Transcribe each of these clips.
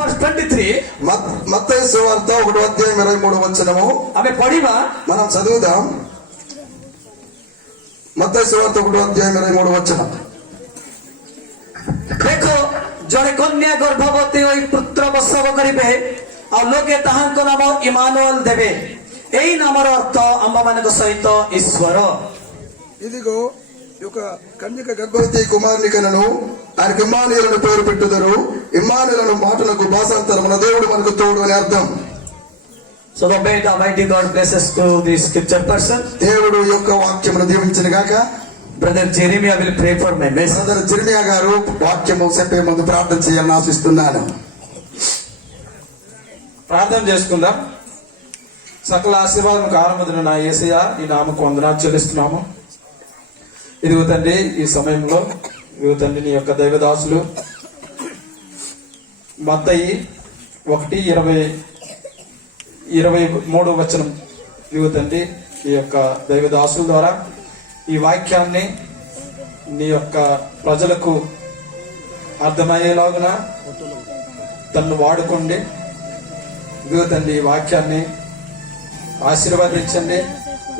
verse 23. మత్తయి సువార్త 1:23 ଆମେ ପଢିବା। మనం చదువుదాం. మత్తయి సువార్త 1:23 ଦେଖ ଜଣେ କନ୍ୟା ଗର୍ଭବତୀ ହୋଇ ପୁତ୍ର ପ୍ରସବ କରିବେ ଆଉ ଲୋକେ ତାହାଙ୍କ ନାମ ଇମାନୁଏଲ ଦେବେ। ଏଇ ନାମର ଅର୍ଥ ଆମ୍ଭମାନଙ୍କ ସହିତ ଈଶ୍ୱର। ఇదిగో ఒక కన్యక గర్భవతి కుమారుని కనను, ఆయనకు ఇమ్మానుయేలును పేరు పెట్టుదురు. ఇమ్మానుయేలు మాటలకు భాషాంతరమున దేవుడు మనకు తోడు అని అర్థం. So the Almighty God blesses to the scripture person. దేవుడు యొక్క వాక్యమును దీవించును గాక. Brother Jeremiah will pray for my message. Brother Jeremiah గారు వాక్యము చెప్పే ముందు ప్రార్థన చేయాలని ఆశిస్తున్నాను. ప్రార్థన చేసుకుందాం. సకల ఆశీర్వాదం కారణమదిన నా యేసయ్య, ఈ నామకు వందనాలు చెల్లిస్తున్నాము. ఇదిగో తండ్రి, ఈ సమయంలో ఇదిగో తండ్రి నీ యొక్క దైవదాసులు మత్తయి 1:23 ఇదిగో తండ్రి ఈ యొక్క దైవదాసుల ద్వారా ఈ వాక్యాన్ని నీ యొక్క ప్రజలకు అర్థమయ్యేలాగున తన్ను వాడుకోండి. ఇదిగో తండ్రి ఈ వాక్యాన్ని ఆశీర్వాదించండి.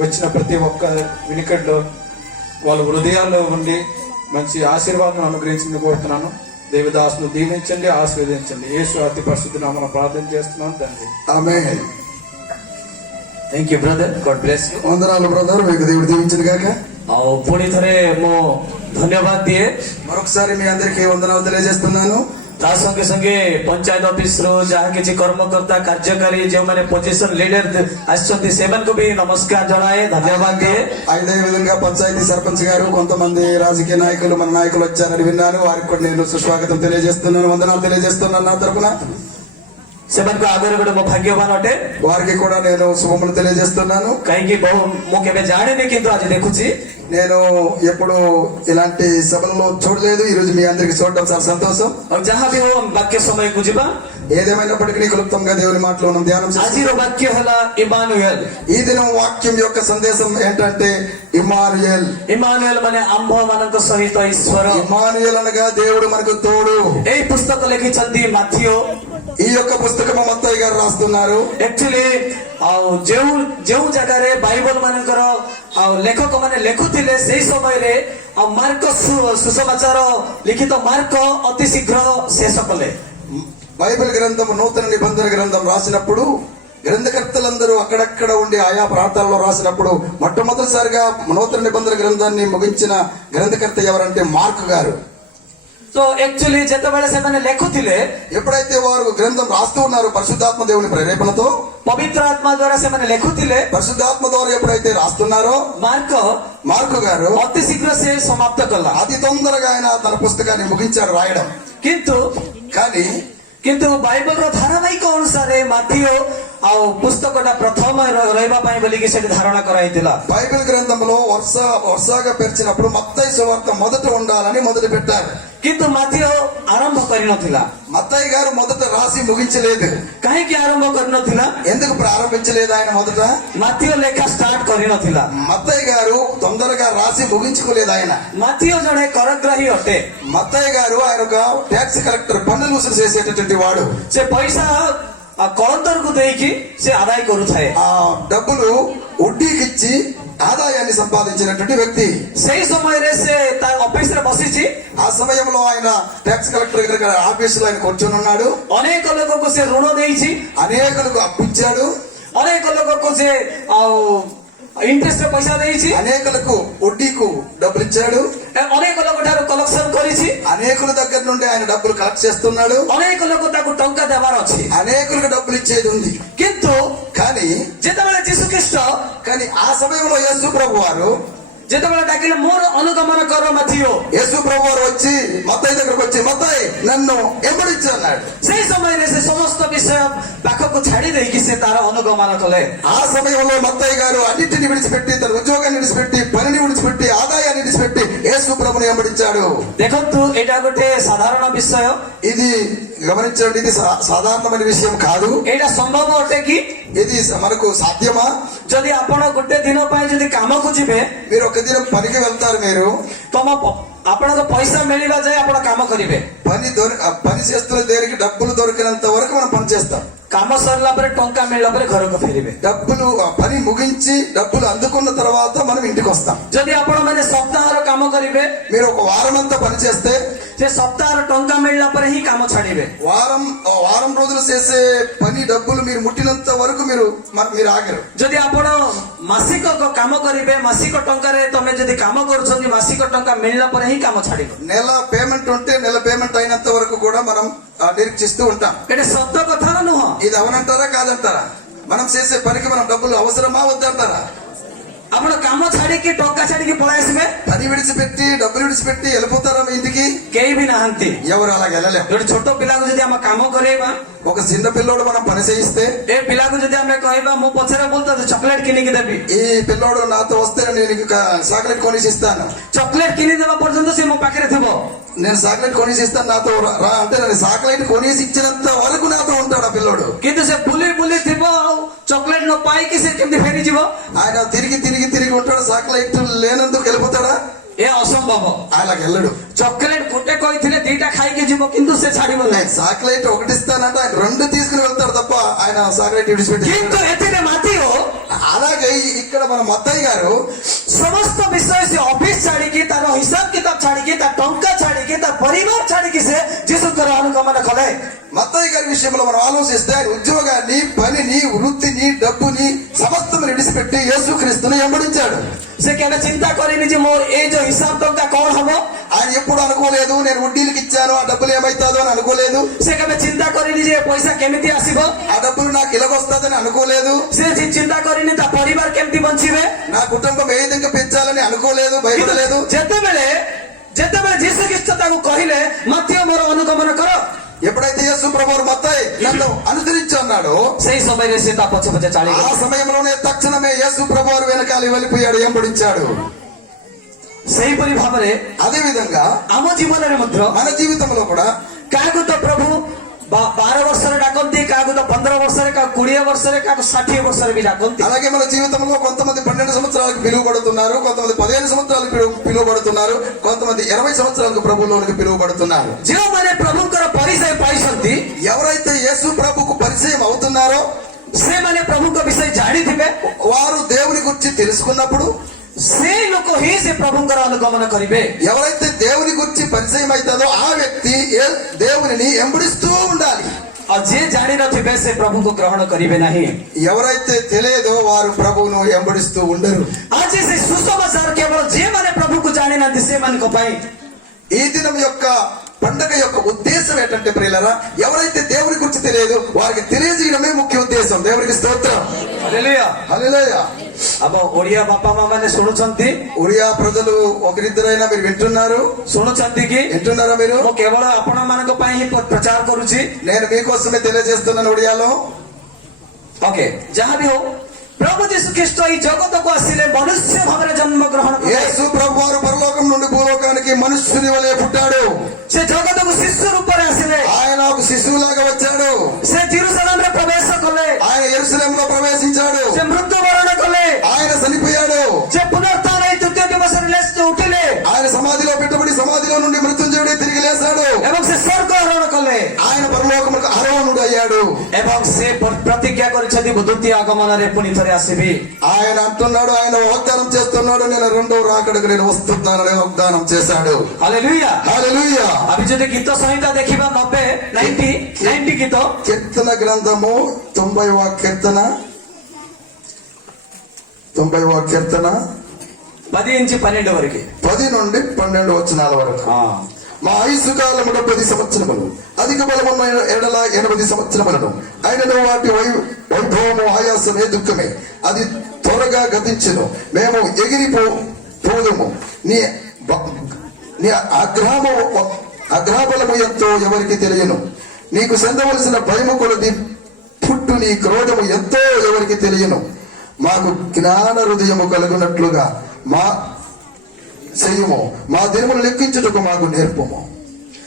వచ్చిన ప్రతి ఒక్క వినికట్లో వాళ్ళ హృదయాల్లో ఉండి మంచి ఆశీర్వాదం అనుగ్రహించింది కోరుతున్నాను. దేవదాసును దీవించండి, ఆశీర్వదించండి. యేసు అతి పరిశుద్ధ నామమున ప్రార్థన చేస్తున్నాను తండ్రి, ఆమేన్. Thank you brother, God bless you. వందనాలు బ్రదర్, మీకు దేవుడు దీవించును గాక. ଆଉ ପୁଣି ଥରେ ମୁଁ ଧନ୍ୟବାଦ ଦିଏ। మరొకసారి మీ అందరికీ వందనాలు తెలియజేస్తున్నాను. ତା ସଙ୍ଗେ ସଙ୍ଗେ ପଞ୍ଚାୟତ ଅଫିସରୁ ଯାହା କିଛି କର୍ମକର୍ତ୍ତା କାର୍ଯ୍ୟକାରୀ ଯେଉଁମାନେ ପୋଜିସନ ଲିଡର ଆସିଛନ୍ତି ସେମାନଙ୍କୁ ବି ନମସ୍କାର ଜଣାଏ, ଧନ୍ୟବାଦ ଦିଏ। అదే విధంగా పంచాయతీ సర్పంచ్ గారు, కొంతమంది రాజకీయ నాయకులు, మన నాయకులు వచ్చారని విన్నాను. వారికి కూడా నేను సుస్వాగతం తెలియజేస్తున్నాను, వందనాలు తెలియజేస్తున్నాను నా తరపున. ସେମାନଙ୍କ ଆଗରେ ଗୋଟେ ମୁଁ ଭାଗ୍ୟବାନ ଅଟେ। వారికి కూడా నేను శుభములు తెలియజేస్తున్నాను. କାହିଁକି ମୁଁ କେବେ ଜାଣିନି କିନ୍ତୁ ଆଜି ଦେଖୁଛି। నేను ఎప్పుడు ఇలాంటి సభల్లో చూడలేదు, ఈ రోజు మీ అందరికి చూడటం చాలా సంతోషం. ଆଉ ଯାହା ବି ହଉ ବାକ୍ୟ ସମୟକୁ ଯିବା। ఏదేమైనప్పటికీ క్లుప్తంగా దేవుని మాటలో మనం ధ్యానం చేస్తాం. ଆଜିର ବାକ୍ୟ ହେଲା ଇମାନୁଏଲ। ఈ దినం వాక్యం యొక్క సందేశం ఏంటంటే ఇమ్మానుయేల్. ଇମାନୁଏଲ ମାନେ ଆମ୍ଭ ମାନଙ୍କ ସହିତ ଈଶ୍ୱର। ఇమ్మానుయేల్ అనగా దేవుడు మనకు తోడు. ଏଇ పుస్తକ ଲେଖିଛନ୍ତି ମାଥିଓ। ఈ యొక్క పుస్తకం మత్తయి గారు రాస్తున్నారు. ଆକ୍ଚୁଆଲି ଆଉ ଯେଉଁ ଜାଗାରେ ବାଇବଲ ମାନଙ୍କର ଆଉ ଲେଖକ ମାନେ ଲେଖୁଥିଲେ ସେଇ ସମୟରେ ଆଉ ମାର୍କ ସୁସମାଚାର ଲିଖିତ ମାର୍କ ଅତି ଶୀଘ୍ର ଶେଷ କଲେ। బైబిల్ గ్రంథం నూతన నిబంధన గ్రంథం రాసినప్పుడు గ్రంథకర్తలందరూ అక్కడక్కడ ఉండి ఆయా ప్రాంతాల్లో రాసినప్పుడు మొట్టమొదటిసారిగా నూతన నిబంధన గ్రంథాన్ని ముగించిన గ్రంథకర్త ఎవరంటే మార్క్ గారు. సో యాక్చువల్లీ ଯେତେବେଳେ ସେମାନେ ଲେଖୁଥିଲେ, ఎప్పుడైతే వారు గ్రంథం రాస్తూ ఉన్నారు పరిశుద్ధాత్మ దేవుని ప్రేరేపణతో, పవిత్ర ఆత్మ ద్వారా ସେମାନେ ଲେଖୁଥିଲେ, పరిశుద్ధాత్మ ద్వారా ఎప్పుడైతే రాస్తున్నారో మార్కు గారు ଅତି ଶୀଘ୍ର ସେ ସମାପ୍ତ କଲା। అతి తొందరగా ఆయన తన పుస్తకాన్ని ముగించాడు రాయడం. କିନ୍ତୁ ବାଇବଲର ଧାରାବାହିକ ଅନୁସାରେ ମାଥିଓ ଆଉ పుస్తకଟା ପ୍ରଥମ ରହିବା ପାଇଁ ବୋଲିକି ସେଠି ଧାରଣା କରାଯାଇଥିଲା। బైబిల్ గ్రంథంలో వరుసగా పేర్చినప్పుడు మత్తయి సువార్త మొదట ఉండాలని మొదలు పెట్టారు. କିନ୍ତୁ ମାଥିଓ ଆରମ୍ଭ କରିନଥିଲା। మత్తయి గారు మొదట రాసి ముగించలేదు. କାହିଁକି ଆରମ୍ଭ କରିନଥିଲା? ఎందుకు ప్రారంభించలేదు ఆయన మొదట? ମାଥିଓ ଲେଖା ଷ୍ଟାର୍ଟ କରିନଥିଲା। మత్తయి గారు తొందరగా రాసి ముగించుకోలేదు. ఆయన ମାଥିଓ ଜଣେ କରଗ୍ରାହୀ ଅଟେ। మత్తయి గారు ఆయన ఒక ట్యాక్స్ కలెక్టర్, పన్నులు వసూలు చేసేటటువంటి వాడు. ସେ ପଇସା କଳନ୍ତରକୁ ଦେଇକି ସେ ଆଦାୟ କରୁଥାଏ। ఆ డబ్బులు వడ్డీకిచ్చి ఆదాయాన్ని సంపాదించినటువంటి వ్యక్తి. ସେଇ ସମୟରେ ସେ ତା ଅଫିସରେ ବସିଛି। ఆ సమయంలో ఆయన ట్యాక్స్ కలెక్టర్ ఆఫీసులో ఆయన కూర్చొని ఉన్నాడు. ଅନେକ ଲୋକଙ୍କୁ ସେ ଋଣ ଦେଇଛି, అనేకులకు అప్పించాడు. ଅନେକ ଲୋକଙ୍କୁ ସେ ଆଉ ఇంట్రెస్ట్ పైసా ଦେଇଛି, అనేకులకు వడ్డీకు డబ్బులు ఇచ్చాడు. ଅନେକ ଲୋକ ଠାରୁ କଲେକ୍ସନ କରିଛି, అనేకుల దగ్గర నుండి ఆయన డబ్బులు కలెక్ట్ చేస్తున్నాడు. ଅନେକ ଲୋକ ତାକୁ ଟଙ୍କା ଦେବାର ଅଛି, అనేకులకు డబ్బులు ఇచ్చేది ఉంది. କିନ୍ତୁ ଯେତେବେଳେ ଯୀଶୁଖ୍ରୀଷ୍ଟ ఆ సమయంలో యేసు ప్రభు వారు ଯେତେବେଳେ ଡାକିଲେ ମୋର ଅନୁଗମନ କର ମାଥିଓ, యేసు ప్రభు వారు వచ్చి మత్తయి దగ్గరకు వచ్చి మత్తయి నన్ను వెంబడించు అన్నాడు. ସେଇ ସମୟରେ ସେ ସମସ୍ତ ବିଷୟ ପାଖକୁ ଛାଡି ଦେଇକି ସେ ତାର ଅନୁଗମନ କଲେ। ఆ సమయంలో మత్తయి గారు అన్నిటిని విడిచిపెట్టి, తన ఉద్యోగాన్ని విడిచిపెట్టి, పనిని విడిచిపెట్టి, ఆదాయాన్ని విడిచిపెట్టి యేసు ప్రభుని వెంబడించాడు. ଦେଖନ୍ତୁ ଏଇଟା ଗୋଟେ ସାଧାରଣ ବିଷୟ। ఇది గమనించండి, ఇది సాధారణమైన విషయం కాదు. ଏଇଟା ସମ୍ଭବ ଅଟେ କି? ఇది మనకు సాధ్యమా? ଯଦି ଆପଣ ଗୋଟେ ଦିନ ପାଇଁ ଯଦି କାମକୁ ଯିବେ, మీరు ఒక దినం పనికి వెళ్తారు, మీరు ଆପଣଙ୍କ ପଇସା ମିଳିବା ଯାଏ ଆପଣ କାମ କରିବେ। పని చేస్తున్న దగ్గరికి డబ్బులు దొరికినంత వరకు మనం పని చేస్తాం. କାମ ସରିଲା ପରେ ଟଙ୍କା ମିଳିଲା ପରେ ଘରକୁ ଫେରିବେ। పని ముగించి డబ్బులు అందుకున్న తర్వాత మనం ఇంటికి వస్తాం. ଯଦି ଆପଣ ମାନେ ସପ୍ତାହର କାମ କରିବେ, మీరు ఒక వారం అంతా పని చేస్తే ସେ ସପ୍ତାହର ଟଙ୍କା ମିଳିଲା ପରେ ହିଁ କାମ ଛାଡିବେ। వారం రోజులు చేసే పని డబ్బులు మీరు ముట్టినంత వరకు మీరు ఆగరు. ଯଦି ଆପଣ ମାସିକ କାମ କରିବେ, ମାସିକ ଟଙ୍କାରେ ତମେ ଯଦି କାମ କରୁଛନ୍ତି, ମାସିକ ଟଙ୍କା ମିଳିଲା ପରେ ହିଁ କାମ ଛାଡିବ। నెల పేమెంట్ ఉంటే నెల పేమెంట్ అయినంత వరకు కూడా మనం నిరీక్షిస్తూ ఉంటాం. ଏଟା ସତ କଥା ନା ନୁହଁ? ఇది అవునంటారా కాదంటారా? మనం చేసే పనికి మనం డబ్బులు అవసరమా వద్దంటారా? ଆପଣ କାମ ଛାଡିକି ଟଙ୍କା ଛାଡିକି ପଳେଇ ଆସିବେ, పని విడిచిపెట్టి డబ్బులు విడిచిపెట్టి వెళ్ళిపోతారా మీ ఇంటికి? କେହି ବି ନାହାନ୍ତି। ఎవరు అలా వెళ్ళలేం. ଗୋଟେ ଛୋଟ ପିଲାକୁ ଯଦି ଆମେ କାମ କରେଇବା, ఒక చిన్న పిల్లోడు మనం పని చేయిస్తే, ଏ ପିଲାକୁ ଯଦି ଆମେ କହିବା ମୁଁ పଛରେ ବୁଲୁଛି ଚକଲେଟ କିଣିକି ଦେବି, ఈ పిల్లోడు నాతో వస్తే నేను చాక్లెట్ కొనిసి ఇస్తాను, ଚକଲେଟ କିଣିଦେବା పର୍ଯ୍ୟନ୍ତ ସେ ମୋ ପାଖରେ ଥିବ, నేను చాక్లెట్ కొనిసి ఇస్తాను నాతో రా అంటే నేను చాక్లెట్ కొనిసి ఇచ్చినంత వరకు నాతో ఉంటాడు ఆ పిల్లోడు. କିନ୍ତୁ ସେ ବୁଲି ବୁଲି ଥିବ ଆଉ ଚକଲେଟ ନ ପାଇକି ସେ କେମିତି ଫେରିଯିବ? ఆయన తిరిగి ఉంటాడు, చాక్లెట్ లేనందుకు వెళ్ళిపోతాడా? ଏ ଅସମ୍ଭବ। అలా వెళ్ళడు. ଚକଲେଟ ଗୋଟେ କହିଥିଲେ ଦିଟା ଖାଇକି ଯିବ, କିନ୍ତୁ ସେ ଛାଡିବ ନାହିଁ। చాక్లెట్ ఒకటి ఇస్తానంటే ఆయన రెండు తీసుకుని వెళ్తాడు తప్ప ఆయన చాక్లెట్ విడిచిపెట్టి. କିନ୍ତୁ ଏଥିରେ ମାତିଓ, అలాగే ఇక్కడ మన మత్తయ్య గారు ସମସ୍ତ ବିଷୟ ସେ ଅଫିସ ଛାଡିକି, ତାର ହିସାବ କିତାବ ଛାଡିକି, ତା ଟଙ୍କା ଛାଡିକି, ତା ପରିବାର ଛାଡିକି ସେ ଯୀଶୁଙ୍କର ଅନୁଗମନ କଲେ। మత్తయ్య గారి విషయంలో మనం ఆలోచిస్తే ఆయన ఉద్యోగాన్ని, పనిని, వృత్తిని, డబ్బుని సమస్తం విడిచిపెట్టి యేసుక్రీస్తుని వెంబడించాడు. ସେ କେବେ ଚିନ୍ତା କରିନି ଯେ ମୋର ଏଇ ଯୋଉ ହିସାବ ଟଙ୍କା କଣ ହବ? ఆయన ఎప్పుడు అనుకోలేదు నేను వడ్డీలకు ఇచ్చాను ఆ డబ్బులు ఏమైతుందో అని అనుకోలేదు. ସେ କେବେ ଚିନ୍ତା କରିନି ଯେ ପଇସା କେମିତି ଆସିବ? ఆ డబ్బులు నాకు ఇలాగొస్తుందని అనుకోలేదు. ସେ ଚିନ୍ତା କରିନି ତା ପରିବାର କେମିତି ବଞ୍ଚିବେ, నా కుటుంబం ఏ విధంగా పెంచాలని అనుకోలేదు, భయపడలేదు. ଯେତେବେଳେ ଯୀଶୁ ଖ୍ରୀଷ୍ଟ ତାକୁ କହିଲେ ମାତିଓ ମୋର ଅନୁଗମନ କର, ఎప్పుడైతే యేసు ప్రభువు మత్తయి నన్ను అనుసరించి అన్నాడు, ସେଇ ସମୟରେ ସେ ତା ପଛେ ପଛେ ఆ ଚାଲିଗଲେ। సమయంలోనే తక్షణమే యేసు ప్రభువు వెనకాల వెళ్ళిపోయాడు, వెంబడించాడు. ସେହିପରି ଭାବରେ అదే విధంగా ଆମ ଜୀବନରେ ମଧ୍ୟ మన జీవితంలో కూడా କାହାକୁ ତ ପ୍ରଭୁ 12 ବର୍ଷରେ ଡାକନ୍ତି, କାହାକୁ ତ 15 ବର୍ଷରେ, କାହାକୁ 20 ବର୍ଷରେ, కాకు 60 ବର୍ଷରେ ବି ଡାକନ୍ତି। అలాగే మన జీవితంలో కొంతమంది 12 సంవత్సరాలకు పిలువబడుతున్నారు, కొంతమంది 15 సంవత్సరాలకు పిలువబడుతున్నారు, కొంతమంది 20 సంవత్సరాలకు ప్రభువులోనికి పిలువబడుతున్నారు. ଯେଉଁମାନେ ପ୍ରଭୁଙ୍କର ପରିଚୟ ପାଇଛନ୍ତି, ఎవరైతే యేసు ప్రభుకు పరిచయం అవుతున్నారో ସେମାନେ ପ୍ରଭୁଙ୍କ ବିଷୟ ଜାଣିଥିବେ, వారు దేవుని గురించి తెలుసుకున్నప్పుడు ସେ ଲୋକ ହିଁ ସେ ପ୍ରଭୁଙ୍କର ଅନୁଗମନ କରିବେ। ఎవరైతే దేవుని గురించి పరిచయం అవుతుందో ఆ వ్యక్తి దేవునిని వెంబడిస్తూ ఉండాలి. ଆଉ ଯିଏ ଜାଣିନଥିବେ ସେ ପ୍ରଭୁଙ୍କୁ ଗ୍ରହଣ କରିବେ ନାହିଁ। ఎవరైతే తెలియదో వారు ప్రభువును వెంబడిస్తూ ఉండరు. ଆଜି ସେ ସୁସମାଚାର କେବଳ ଯେଉଁମାନେ ପ୍ରଭୁଙ୍କୁ ଜାଣିନାହାନ୍ତି ସେମାନଙ୍କ ପାଇଁ। ఈ దినం యొక్క పండగ యొక్క ఉద్దేశం ఏంటంటే ప్రియులారా, ఎవరైతే దేవుని గురించి తెలియదు వారికి తెలియజేయడమే ముఖ్య ఉద్దేశం. దేవునికి స్తోత్రం, హల్లెలూయా హల్లెలూయా. अब ओडिया बापा माँ मैंने शुणुचंती, ఒడియా ప్రజలు ఒకరిద్దరైనా మీరు వింటున్నారు, शुणुचंती कि వింటున్నారా మీరు? ମୁଁ କେବଳ ଆପଣ ମାନଙ୍କ ପାଇଁ ହିଁ ପ୍ରଚାର କରୁଛି। నేను మీకోసమే తెలియజేస్తున్నాను ఒడియాలో. ओके, ଯାହା ବି ହଉ, ପ୍ରଭୁ ଯୀଶୁ ଖ୍ରୀଷ୍ଟ ଏହି ଜଗତକୁ ଆସିଲେ ମନୁଷ୍ୟ ଭାବରେ ଜନ୍ମ ଗ୍ରହଣ କଲେ। యేసు ప్రభు వారు పరలోకం నుండి భూలోకానికి మనుష్యుని వలె పుట్టాడు. ସେ ଜଗତକୁ ଶିଶୁ ରୂପରେ ଆସିଲେ, ఆయన ఒక శిశువులాగా వచ్చాడు. ସେ ଜେରୁସାଲେମରେ ప్రవేଶ కଲେ, ఆయన యెరూషలేములో ప్రవేశించాడు. ସେ ମୃତ୍ୟୁବରଣ కଲେ, ఆయన చనిపోయాడు. ସେ పునరుత్థాన ହେଇ ତୃତୀୟ ଦିବସରେ ଉଠିଲେ, ఆయన సమాధిలో పెట్టబడి సమాధిలో నుండి మృత్యుంజయుడే తిరిగి లేచాడు. ଏବଂ ସେ ସ୍ୱର୍ଗ ଆରୋହଣ కଲେ, ఆయన పరలోకములకు ఆరోహణుడు అయ్యాడు. ଏବଂ ସେ ପ୍ରତିଜ୍ଞା କରିଛନ୍ତି ମୁଁ ଦ୍ୱିତୀୟ ଆଗମନରେ ପୁଣି ଥରେ ଆସିବି। ఆయన అంటున్నాడు, ఆయన వాగ్దానం చేస్తున్నాడు, నేను రెండో రాకడకు నేను వస్తున్నానని వాగ్దానం చేశాడు. ହାଲେଲୁୟା। హల్లెలూయా. అవి ଯଦି గీత సంహిତା ଦେଖିବା 90 గీత, కీర్తన గ్రంథము 90వ కీర్తన 10 నుంచి 12 వరకు, 10 నుండి 12 వచనాల వరకు. మా ఆయుసు కాలము 70 సంవత్సరములు, అధిక బలమున్న ఎడల 80 సంవత్సరములను. ఆయనను వాటి వైభవము ఆయాసమే దుఃఖమే, అది త్వరగా గతించును. మేము ఎగిరిపోదుము. నీ అగ్రహబలము ఎంతో ఎవరికి తెలియను. నీకు చెందవలసిన భయము కొలది పుట్టు నీ క్రోధము ఎంతో ఎవరికి తెలియను. మాకు జ్ఞాన హృదయము కలుగునట్లుగా మా చెయ్యము, మా దినములు లెక్కించుటకు మాకు నేర్పము.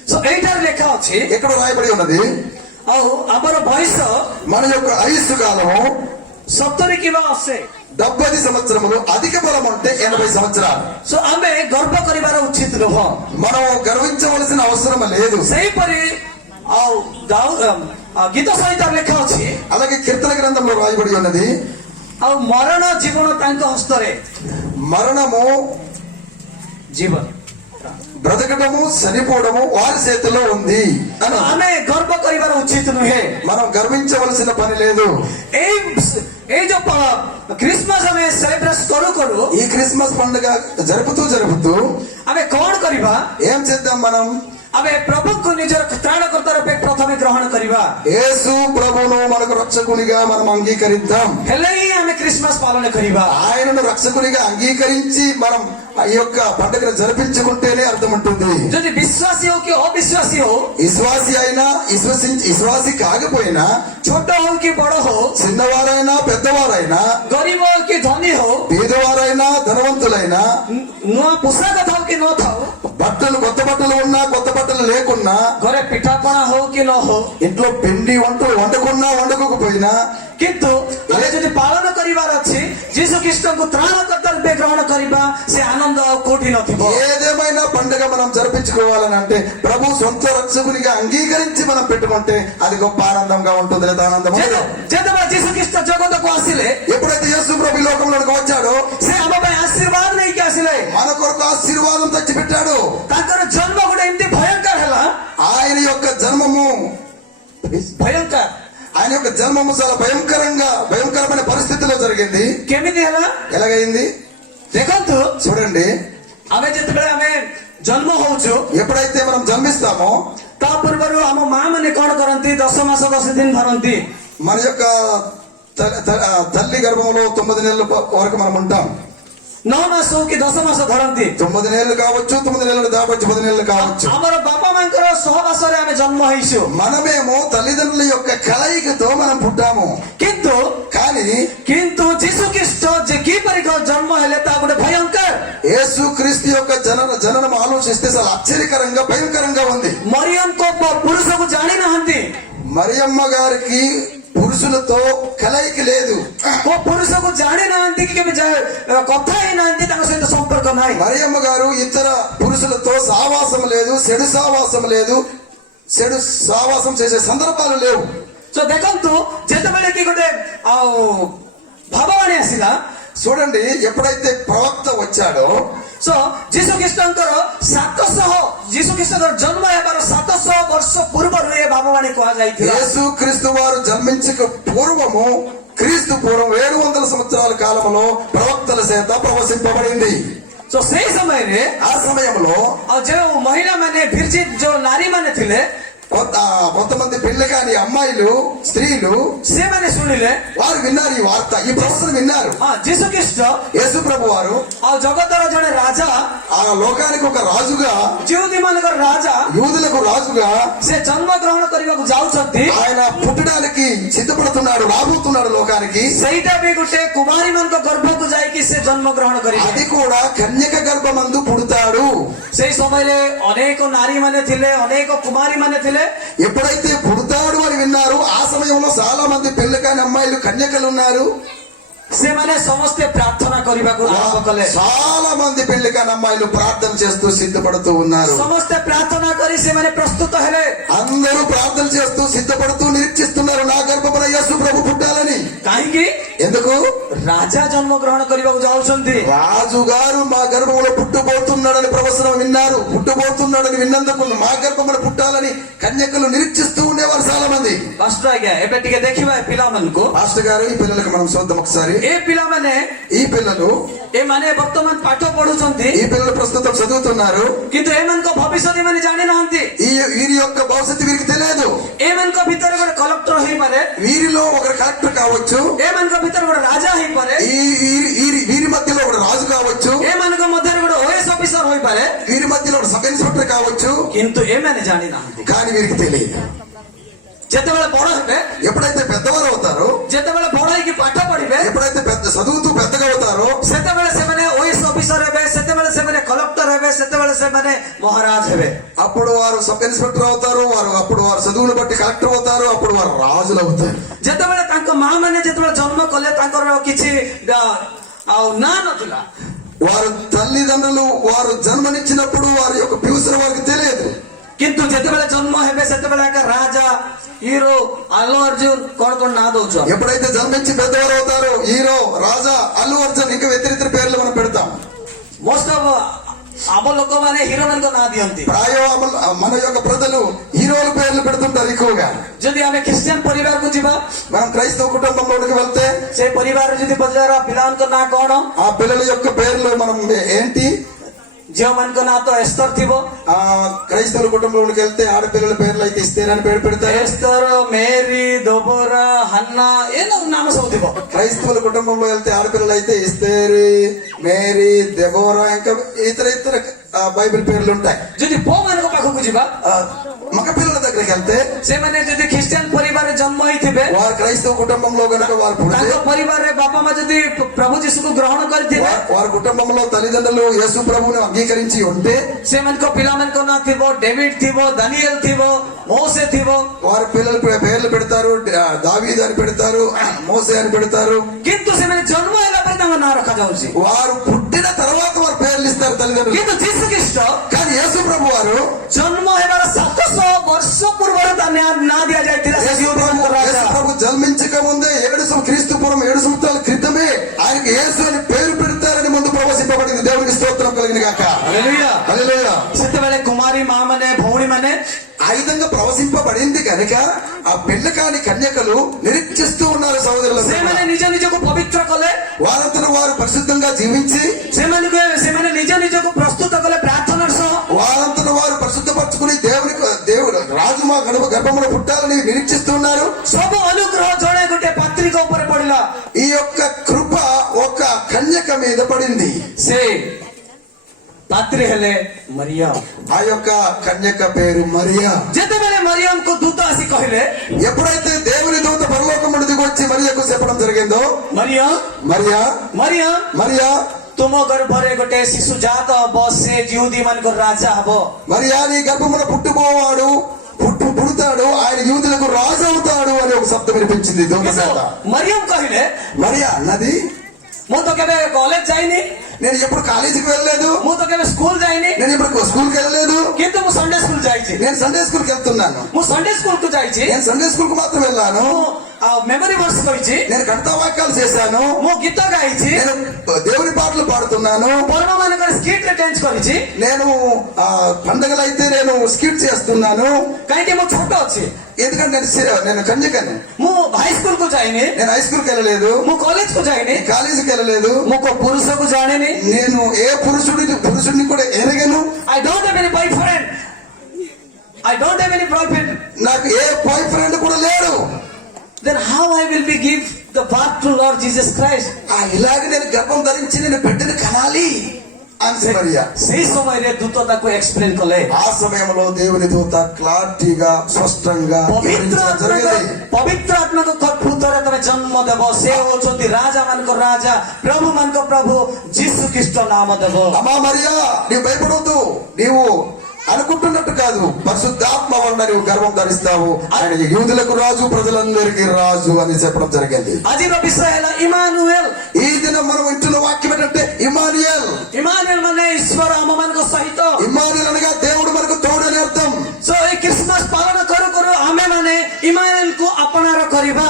సో ଏଇଠାରେ ଲେଖା ଅଛି, ఎక్కడ రాయబడి ఉన్నది, ଆଉ ଆମର ବୟସ మన యొక్క ఆయుస్సు కాలము 70 କିମ୍ବା 80, 70 సంవత్సరములు, అధిక బలం అంటే 80 సంవత్సరాలు. సో ଆମେ ଗର୍ବ କରିବାର ଉଚିତ ନୁହଁ। మనం గర్వించవలసిన అవసరం లేదు. ସେହିପରି ଆଉ ଗୀତ ସଂହିତାରେ ଲେଖା ଅଛି, అలాగే కీర్తన గ్రంథంలో రాయబడి ఉన్నది, ଆଉ ମରଣ ଜୀବନ ତାଙ୍କ ହସ୍ତରେ। మరణము ଜୀବନ బ్రతకటము చనిపోవడము వారి చేతిలో ఉంది అని. ଆମେ ଗର୍ବ କରିବାର ଉଚିତ ନୁହେଁ। మనం గర్వించవలసిన పని లేదు. ଏଇ ଯୋଉ କ୍ରିସମାସ ଆମେ ସେଲିବ୍ରେଟ କରୁ ఈ క్రిస్మస్ పండుగ జరుపుతూ ଆମେ କଣ କରିବା? ఏం చేద్దాం? మనం ଆମେ ପ୍ରଭୁଙ୍କୁ ନିଜର ତ୍ରାଣକର୍ତ୍ତା ରୂପେ ପ୍ରଥମେ ଗ୍ରହଣ କରିବା। యేసు ప్రభువును మనకు రక్షకునిగా మనం అంగీకరిద్దాం. ହେଲେ ହିଁ ଆମେ క్రిస్మస్ పాలన କରିବା। ఆయనను రక్షకునిగా అంగీకరించి మనం ఈ యొక్క పండుగను జరిపించుకుంటేనే అర్థం ఉంటుంది. ଯଦି ବିଶ୍ୱାସୀ ହଉ କି ଅବିଶ୍ୱାସୀ ହଉ, విశ్వాసి అయినా విశ్వాసి కాకపోయినా, ଛୋଟ ହଉ କି ବଡ ହଉ, చిన్నవారైనా పెద్దవారైనా, ଗରିବ ହଉ କି ଧନୀ ହଉ, పేదవారైనా ధనవంతులైనా, ନୂଆ ପୋଷାକ ଥାଉ କି ନଥାଉ, బట్టలు కొత్త బట్టలు ఉన్నా కొత్త బట్టలు లేకున్నా, ଘରେ ପିଠାପଣା ହଉ କି ନ ହଉ, ఇంట్లో పిండి వంటలు వండుకున్నా వండుకోకపోయినా, କିନ୍ତୁ ଆମେ ଯଦି ପାଳନ କରିବାର ଅଛି ଯୀଶୁ ଖ୍ରୀଷ୍ଟଙ୍କୁ ତ୍ରାଣକର୍ତ୍ତା ରୂପେ ଗ୍ରହଣ କରିବା, ସେ ଆନନ୍ଦ ଆଉ କୋଉଠି ନଥିବ। ఏదేమైనా పండుగ మనం జరిపించుకోవాలని అంటే ప్రభు సొంత రక్షకునిగా అంగీకరించి మనం పెట్టుకుంటే అది గొప్ప ఆనందంగా ఉంటుంది. లేదా ఆనందం ఉండదు. ଯେତେବେଳେ ଯୀଶୁ ଖ୍ରୀଷ୍ଟ ଜଗତକୁ ଆସିଲେ, ఎప్పుడైతే యేసు ప్రభు ఈ లోకంలోకి వచ్చాడో ସେ ଆମ ପାଇଁ ଆଶୀର୍ବାଦ ନେଇକି ଆସିଲେ। మన కొరకు ఆశీర్వాదం తెచ్చిపెట్టాడు. ତାଙ୍କର ଜନ୍ମ ଗୋଟେ ଏମିତି ଭୟଙ୍କର ହେଲା, ఆయన యొక్క జన్మము ଭୟଙ୍କର। ఆయన యొక్క జన్మము చాలా భయంకరమైన పరిస్థితిలో జరిగింది. କେମିତି ହେଲା ఎలాగైంది ଦେଖନ୍ତୁ, చూడండి. ଆମେ ଯେତେବେଳେ ଆମେ ଜନ୍ମ ହଉଛୁ, ఎప్పుడైతే మనం జన్మిస్తామో ତା ପୂର୍ବରୁ ଆମ ମା ମାନେ କଣ କରନ୍ତି? 10 ମାସ 10 ଦିନ ଧରନ୍ତି। మన యొక్క తల్లి గర్భంలో 9 నెలల వరకు మనం ఉంటాం. 9 ମାସ ହଉ କି 10 ମାସ ଧରନ୍ତି। 9 నెలలు కావచ్చు, 9 నెలలు దాటవచ్చు, 10 నెలలు కావచ్చు. ଆମର ବାପା ମାଙ୍କର ସହବାସରେ ଆମେ ଜନ୍ମ ହେଇଛୁ। మనమేమో తల్లిదండ్రుల యొక్క కలయికతో మనం పుట్టాము. କିନ୍ତୁ ଯୀଶୁ ଖ୍ରୀଷ୍ଟ ଯେ କିପରି ଜନ୍ମ ହେଲେ ତା ଗୋଟେ ଭୟଙ୍କର। యేసు క్రీస్తు యొక్క జననం ఆలోచిస్తే చాలా ఆశ్చర్యకరంగా భయంకరంగా ఉంది. ମରିୟମଙ୍କ ପୁରୁଷକୁ ଜାଣି ନାହାନ୍ତି। మరియమ్మ గారికి పురుషులతో కలయిక లేదు. କୋ ପୁରୁଷକୁ ଜାଣି నాହାନ୍ତି କି କେବେ କଥା ହେଇନାହାନ୍ତି, ତାଙ୍କ ସହିତ ସମ୍ପର୍କ ନାହିଁ। మరియమ్మ గారు ఇతర పురుషులతో సావాసం లేదు, చెడు సావాసం చేసే సందర్భాలు లేవు. సో ଦେଖନ୍ତୁ, ଯେତେବେଳେ କି ଗୋଟେ ଭାବବାଣୀ ଆସିଲା, చూడండి, ఎప్పుడైతే ప్రవక్త వచ్చాడో, సో ଯୀଶୁ ଖ୍ରୀଷ୍ଟଙ୍କର 700 ଯୀଶୁ ଖ୍ରୀଷ୍ଟଙ୍କର ଜନ୍ମ ହେବାର 700 ବର୍ଷ ପୂର୍ବରୁ ଏ ଭାବବାଣୀ କୁହାଯାଇଥିଲା। యేసు క్రీస్తు వారు జన్మించక పూర్వము, క్రీస్తు పూర్వం 700 సంవత్సరాల కాలంలో ప్రవక్తల చేత ప్రవచింపబడింది. సో ସେଇ ସମୟରେ ఆ సమయంలో ଯେଉଁ ମହିଳା ମାନେ ଭିର୍ଜିନ ଯେଉଁ ନାରୀ ମାନେ ଥିଲେ, కొంతమంది పెళ్లి కాని అమ్మాయిలు, స్త్రీలు, ସେମାନେ ଶୁଣିଲେ, వారు విన్నారు ఈ వార్త, ఈ ప్రవచన విన్నారు. ଯୀଶୁ ଖ୍ରୀଷ୍ଟ యేసు ప్రభు వారు ଆଉ జగତର ଜଣେ రాజా, ఆ లోకానికి ఒక రాజుగా, జ్యూది ମାନଙ୍କର రాజా, యూదులకు రాజుగా ସେ జన్మ గ్రహଣ କରିବାକୁ ଯାଉଛନ୍ତି। ఆయన పుట్టడానికి సిద్ధపడుతున్నాడు, రాబోతున్నాడు లోకానికి. ସେଇଟା ବି ଗୋଟେ కుమాରୀ ମାନଙ୍କ ଗର୍ଭକୁ ଯାଇକି ସେ జన్మ ଗ୍ରହଣ କରିବେ। అది కూడా కన్యక గర్భమందు పుడతాడు. ସେଇ ସମୟରେ ଅନେକ ନାରୀ ମାନେ ଥିଲେ, ଅନେକ కుమాରୀ ମାନେ ଥିଲେ। ఎప్పుడైతే పుడతాడు అని విన్నారు, ఆ సమయంలో చాలా మంది పెళ్లి కాని అమ్మాయిలు, కన్యకలు ఉన్నారు. ସେମାନେ ସମସ୍ତେ ପ୍ରାର୍ଥନା କରିବାକୁ ଆରମ୍ଭ କଲେ। చాలా మంది పెళ్లి కాని అమ్మాయిలు ప్రార్థన చేస్తూ సిద్ధపడుతూ ఉన్నారు. ସମସ୍ତେ ପ୍ରାର୍ଥନା କରି ସେମାନେ ପ୍ରସ୍ତୁତ ହେଲେ। అందరూ ప్రార్థన చేస్తూ సిద్ధపడుతూ నిరీక్షిస్తున్నారు, నా గర్భమున యేసు ప్రభు పుట్టాలని. କାହିଁକି? ఎందుకు? రాజా జన్మ గ్రహణ କରିବାକୁ ଯାଉଛନ୍ତି। రాజుగారు మా గర్భంలో పుట్టబోతున్నాడని ప్రవచనం విన్నారు. పుట్టబోతున్నాడని విన్నందుకు మా గర్భమున పుట్టాలని కన్యకలు నిరీక్షిస్తూ ఉండేవారు చాలా మంది. ପାଷ୍ଟର ଆଜ୍ଞା, ଏବେ ଟିକେ ଦେଖିବା ଏ ପିଲାମାନଙ୍କୁ। మాస్టర్ గారు, ఈ పిల్లలకు మనం చూద్దాం ఒకసారి. ଏ ପିଲାମାନେ, ఈ పిల్లలు, ଏମାନେ ବର୍ତ୍ତମାନ ପାଠ ପଢୁଛନ୍ତି, ఈ పిల్లలు ప్రస్తుతం చదువుతున్నారు. କିନ୍ତୁ ଏମାନଙ୍କ ଭବିଷ୍ୟତ ଏମାନେ ଜାଣି ନାହାନ୍ତି। వీరి యొక్క భవిష్యత్తు వీరికి తెలియదు. ଏମାନଙ୍କ ଭିତରେ ଗୋଟେ କଲେକ୍ଟର ହେଇପାରେ, వీరిలో ఒకరు కలెక్టర్ కావచ్చు, ଏମାନଙ୍କ ଭିତରେ ଗୋଟେ ରାଜା ହେଇପାରେ, వీరి మధ్యలో ఒక రాజు కావచ్చు, ଏମାନଙ୍କ ମଧ୍ୟରେ ଗୋଟେ OS ଅଫିସର ହୋଇପାରେ, వీరి మధ్యలో ఒక సబ్ ఇన్స్పెక్టర్ కావచ్చు. କିନ୍ତୁ ଏମାନେ ଜାଣି ନାହାନ୍ତି। కానీ వీరికి తెలియదు. ଯେତେବେଳେ ବଡ ହେବେ, ఎప్పుడైతే పెద్దవారు అవుతారో, ଯେତେବେଳେ ବଡ ହେଇକି ପାଠ ପଢିବେ, ఎప్పుడైతే చదువుతూ పెద్దగా అవుతారో, ସେତେବେଳେ ସେମାନେ OS ଅଫିସର ହେବେ, ସେତେବେଳେ ସେମାନେ କଲେକ୍ଟର ହେବେ, ସେତେବେଳେ ସେମାନେ ମହାରାଜ ହେବେ। అప్పుడు వారు సబ్ ఇన్స్పెక్టర్ అవుతారు, అప్పుడు వారు చదువును బట్టి కలెక్టర్ అవుతారు, అప్పుడు వారు రాజులు అవుతారు. ଯେତେବେଳେ ତାଙ୍କ ମା ମାନେ ଯେତେବେଳେ ଜନ୍ମ କଲେ ତାଙ୍କର କିଛି ଆଉ ନା ନଥିଲା। వారు తల్లిదండ్రులు వారు జన్మనిచ్చినప్పుడు వారి యొక్క ఫ్యూచర్ వారికి తెలియదు. କିନ୍ତୁ ଯେତେବେଳେ ଜନ୍ମ ହେବେ ସେତେବେଳେ ଏକ ରାଜା హీరో అల్లు అర్జున్ କଣ କଣ ନା ଦଉଛ। ఎప్పుడైతే జన్మించి పెద్దవారు అవుతారో హీరో, రాజా, అల్లు అర్జున్ ఇంకా ఇతర పేర్లు మనం పెడతాం. మోస్ట్ ఆఫ్ ଆମ ଲୋକମାନେ ହିରୋ ମାନଙ୍କ ନାଁ ଦିଅନ୍ତି। ప్రాయ మన యొక్క ప్రజలు హీరోల పేర్లు పెడుతుంటారు ఎక్కువగా. ଯଦି ଆମେ ଖ୍ରୀଷ୍ଟିଆନ ପରିବାରକୁ ଯିବା, మనం క్రైస్తవ కుటుంబంలోకి వెళ్తే ସେ ପରିବାରରେ ଯଦି ପଚାର ପିଲାମାନଙ୍କ ନାଁ କଣ, ఆ పిల్లల యొక్క పేర్లు మనం ఏంటి, ଝିଅମାନଙ୍କ ନାଁ ତ ଏସ୍ତର ଥିବ। ఆ క్రైస్తవుల కుటుంబంలోకి వెళ్తే ఆడపిల్లల పేర్లు అయితే ఇస్తేర్ అని పేరు పెడతారు. ఎస్తర్, మేరీ, దోబోరా, హన్నా ఏదో నామ ସବୁ ଥିବ। క్రైస్తవుల కుటుంబంలో వెళ్తే ఆడపిల్లలు అయితే ఇస్తేరి, మేరీ, దెబోరా ఇంకా ఇతర బైబిల్ పేర్లు ఉంటాయి. ଯଦି ପୁଅ ମାନଙ୍କ ପାଖକୁ ଯିବା, మగ పిల్లల దగ్గరికి వెళ్తే ସେମାନେ ଯଦି ଖ୍ରୀଷ୍ଟିଆନ ପରିବାରରେ ଜନ୍ମ ହେଇଥିବେ, వారు క్రైస్తవ కుటుంబంలో కనుక వారు పుడితే, ତାଙ୍କ ପରିବାରରେ ବାପା ମା ଯଦି ପ୍ରଭୁ ଯୀଶୁକୁ ଗ୍ରହଣ କରିଥିବେ, వారి కుటుంబంలో తల్లిదండ్రులు యేసు ప్రభువుని అంగీకరించి ఉంటే ସେମାନଙ୍କ ପିଲାମାନଙ୍କ ନାଁ ଥିବ ଡେଭିଡ୍ ଥିବ, ଦାନିଏଲ ଥିବ, మోసే ଥିବ। వారి పిల్లల పేర్లు పెడతారు, దావీదు అని పెడతారు, మోసే అని పెడతారు. କିନ୍ତୁ ସେମାନେ ଜନ୍ମ ହେଲା ପରେ ତାଙ୍କ ନାଁ ରଖାଯାଉଛି। వారు పుట్టిన తర్వాత వారు పేర్లు ఇస్తారు తల్లిదండ్రులు. କିନ୍ତୁ ଯୀଶୁ ଖ୍ରୀଷ୍ଟ కానీ యేసు ప్రభు వారు ଜନ୍ମ ହେବାର 700 ବର୍ଷ ପୂର୍ବରୁ ତା ନାଁ ଦିଆଯାଇଥିଲା। యేసు ప్రభు జన్మించక ముందే క్రీస్తు పూర్వం 7 సంవత్సరాల క్రితమే ఆయనకి యేసు అని పేరు పెడతారని ముందు ప్రవచింపబడింది. దేవునికి స్తోత్రం కలిగిన గాక। హల్లెలూయా, హల్లెలూయా। ସେତେବେଳେ కుమారి ମା ମାନେ, ଭଉଣୀ ମାନେ ఆ విధంగా ప్రవచింపబడింది కనుక ఆ పెళ్లి కాని కన్యకలు నిరీక్షిస్తూ ఉన్నారు సహోదరులు. ସେମାନେ నిଜ ନିଜକୁ ପବିତ୍ର କଲେ, వారంతట వారు పరిశుద్ధంగా జీవించి ସେମାନେ ନିଜ ନିଜକୁ ପ୍ରସ୍ତୁତ କଲେ ପ୍ରାର୍ଥନାର ସହ। వారంతట వారు పరిశుద్ధపరచుకుని దేవుడు రాజు మా గర్భములో పుట్టాలని నిరీక్షిస్తూ ఉన్నారు. ସବୁ ଅନୁଗ୍ରହ ଜଣେ ଗୋଟେ ପାତ୍ରିକ ଉପରେ ପଡିଲା। ఈ యొక్క కృప ఒక కన్యక మీద పడింది. ସେ ପାତ୍ରୀ ହେଲେ ମରିୟମ। ఆ యొక్క కన్యక పేరు మరియా. ଯେତେବେଳେ ମରିୟମକୁ ଦୂତ ଆସି କହିଲେ, ఎప్పుడైతే దేవుని దూత పరలోకం నుండి దిగి వచ్చి మరియకు చెప్పడం జరిగిందో, ମରିୟମ మరియా ମରିୟମ మరియా ତୁମ ଗର୍ଭରେ ଗୋଟେ ଶିଶୁ ଜାତ ହବ, ସେ ଜିହୁଦୀ ମାନଙ୍କର ରାଜା ହବ। మరియా నీ గర్భమున పుట్టుకోవాడు, పుడతాడు, ఆయన యూదులకు రాజు అవుతాడు అని ఒక శబ్దం వినిపించింది దూత చేత. మరియం କହିଲେ, మరియా అన్నది, ମୁଁ ତ କେବେ କଲେଜ ଯାଇନି, నేను ఎప్పుడు కాలేజీకి వెళ్ళలేదు, ମୁଁ ତ କେବେ ସ୍କୁଲ ଯାଇନି, నేను ఇప్పుడు స్కూల్కి వెళ్ళలేదు, କିନ୍ତୁ ମୁଁ ସଣ୍ଡେ ସ୍କୁଲ ଯାଇଛି। నేను సండే స్కూల్కి వెళ్తున్నాను, ମୁଁ ସଣ୍ଡେ స్କୁଲକୁ ଯାଇଛି, నేను సండే స్కూల్కి మాత్రం వెళ్ళాను, ମୁଁ మెమరీ వర్స్ କହିଛି, నేను కవితా వాక్యాలు చేశాను, ମୁଁ ଗୀତ ଗାଇଛି, నేను దేవుని పాటలు పాడుతున్నాను, ପର୍ବ ମାନଙ୍କର ସ୍କିଟ୍ ରେ ଡ୍ୟାନ୍ସ କରିଛି। నేను పండగలు అయితే నేను స్కిట్ చేస్తున్నాను. କାହିଁକି ମୁଁ ଛୋଟ ଅଛି, ఎందుకంటే నేను కన్యకను, ମୁଁ ହାଇ ସ୍କୁଲ କୁ ଯାଇନି, నేను హై స్కూల్కి వెళ్ళలేదు, ମୁଁ କଲେଜ କୁ ଯାଇନି, కాలేజీకి వెళ్ళలేదు, ମୁଁ କୋଉ పురుషକୁ ଜାଣିନି, నేను ఏ పురుషుడిని కూడా ఎరగను, I don't have any boyfriend, I don't have any boyfriend, నాకు ఏ బాయ్ ఫ్రెండ్ కూడా లేడు. then how I will be give the birth to Lord Jesus Christ? ఇలాగ నేను గర్భం ధరించి నేను బిడ్డను కనాలి అని మరియా. ସେଇ ସମୟରେ ଦୂତ ତାକୁ ଏକ୍ସପ୍ଲେନ କଲେ। ఆ సమయంలో దేవుని దూత క్లారిటీగా స్పష్టంగా ପବିତ୍ର ଆତ୍ମାଙ୍କ କୃତରେ ତମେ ଜନ୍ମ ଦେବ, ସେ ହଉଛନ୍ତି ରାଜା ମାନଙ୍କ ରାଜା, ପ୍ରଭୁ ମାନଙ୍କ ପ୍ରଭୁ, ଯୀଶୁ ଖ୍ରୀଷ୍ଟ ନାମ ଦେବ। అమ్మా మరియా నీవు భయపడవద్దు, నీవు అనుకుంటున్నట్టు కాదు, పరిశుద్ధాత్మ వలన నీవు గర్వం ధరిస్తావు, ఆయన యూదులకు రాజు, ప్రజలందరికీ రాజు అని చెప్పడం జరిగింది. ଆଜିର ବିଷୟ ହେଲା ଇମାନୁଏଲ। ఈ దినం మనం వింటున్న వాక్యం ఏంటంటే ఇమానుయేల్. ଇମାନୁଏଲ ମାନେ ଈଶ୍ୱର ଆମ ମାନଙ୍କ ସହିତ। ఇమానుయేల్ అనగా దేవుడు మనకు తోడు అని అర్థం. సో ఈ క్రిస్మస్ పాలన కରୁ కరు ଆମେ ମାନେ ଇମାନୁଏଲ କୁ ଆପଣାର କରିବା।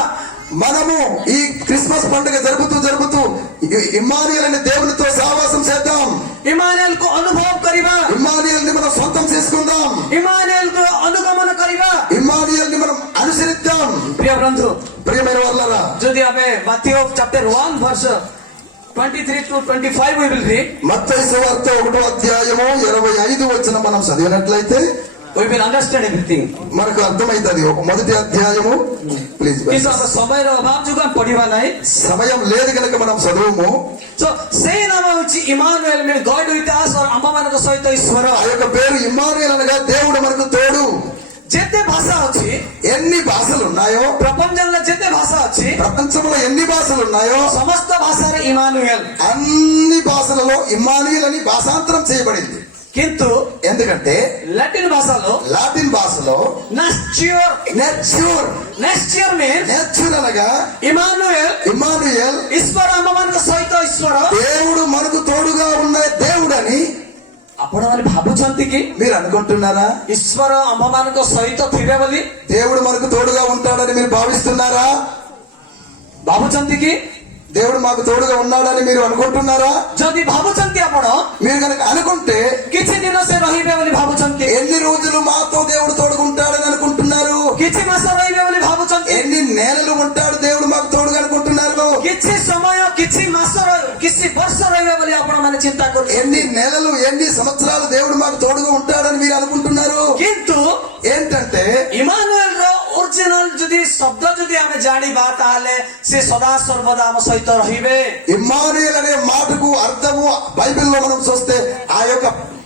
మనము ఈ క్రిస్మస్ పండుగ జరుపుతూ ఇమ్మానుయేల్ అనే దేవునితో సహవాసం చేద్దాం, ఇమ్మానుయేల్ కు అనుభవ କରିବା, ఇమ్మానుయేల్ ని మనం సొంతం చేసుకుందాం, ఇమ్మానుయేల్ కు అనుగమన କରିବା, ఇమ్మానుయేల్ ని మనం అనుసరిద్దాం. ప్రియ బంధు, ప్రియమైన వాళ్ళరా, যদি ଆମେ Matthew chapter 1 verse 23 to 25 we will read, మత్తయి సువార్త 1వ అధ్యాయము 25 వచనం మనం చదివినట్లయితే we will understand everything. మనకు అర్థమైతది. మొదటి అధ్యాయము ప్లీజ్. କିନ୍ତୁ ଆମ ସମୟର ଅଭାବ ଯୋଗୁଁ ଆମେ ପଢିବା ନାହିଁ, సమయం లేదు కనుక మనం చదువుము. సో ସେଇ ନାମ ହେଉଛି Emmanuel, means God with us, or ଆମ ମାନଙ୍କ ସହିତ ଈଶ୍ୱର। ఆ యొక్క పేరు ఇమ్మానుయేల్ అనగా దేవుడు మనకు తోడు. ଯେତେ ଭାଷା ଅଛି, ఎన్ని భాషలు ఉన్నాయో, ప్రపంచంలో ଯେତେ ଭାଷା ଅଛି, ప్రపంచంలో ఎన్ని భాషలు ఉన్నాయో ସମସ୍ତ ଭାଷାରେ ଇମାନୁଏଲ। అన్ని భాషలలో ఇమ్మానుయేల్ అని భాషాంతరం చేయబడింది. କିନ୍ତୁ ఎందుకంటే లాటిన్ భాషలో లాటిన్ భాషలో నాస్ట్యూర్ నెచ్యూర్ మీన్స్ అనగా ఇమానుయేల్ ఈశ్వర ଆମମାନଙ୍କ ସହିତ ଈଶ୍ୱର దేవుడు మనకు తోడుగా ఉన్న దేవుడని ଆପଣମାନେ ଭାବୁଛନ୍ତି କି మీరు అనుకుంటున్నారా? ଈଶ୍ୱର ଆମମାନଙ୍କ ସହିତ ଥିବେ ବୋଲି దేవుడు మనకు తోడుగా ఉంటాడని మీరు భావిస్తున్నారా? ଭାବୁଛନ୍ତି କି దేవుడు మాకు తోడుగా ఉన్నాడని మీరు అనుకుంటున్నారా? ଯଦି ଭାବୁଛନ୍ତି ଆପଣ మీరు కనుక అనుకుంటే କିଛି ଦିନ ସେ ରହିବେ ବୋଲି ଭାବୁଛନ୍ତି, ఎన్ని రోజులు మాతో దేవుడు తోడుగా ఉంటాడని అనుకుంటున్నారు? କିଛି ମାସ ରହିବେ ବୋଲି ଭାବୁଛନ୍ତି, ఎన్ని నెలలు ఉంటాడు దేవుడు మాకు తోడుగా అనుకుంటున్నారు? କିଛି ସମୟ କିଛି ମାସ କିଛି ବର୍ଷ ରହିବେ ବୋଲି ଆପଣମାନେ ଚିନ୍ତା କରୁଛନ୍ତି। ఎన్ని నెలలు ఎన్ని సంవత్సరాలు దేవుడు మాకు తోడుగా ఉంటాడని మీరు అనుకుంటున్నారు? କିନ୍ତୁ ఏంటంటే ଇମାନୁଏଲ ର ఒరిజిନାଲ ଯଦି ଶବ୍ଦ ଯଦି ଆମେ ଜାଣିବା ତାହେଲେ ସେ ସదా ସର୍ବଦା ଆମ ସହିତ ରହିବେ। ఇమ్మానుయేల్ అనే మాటకు అర్థము బైబిల్లో మనం చూస్తే ఆ యొక్క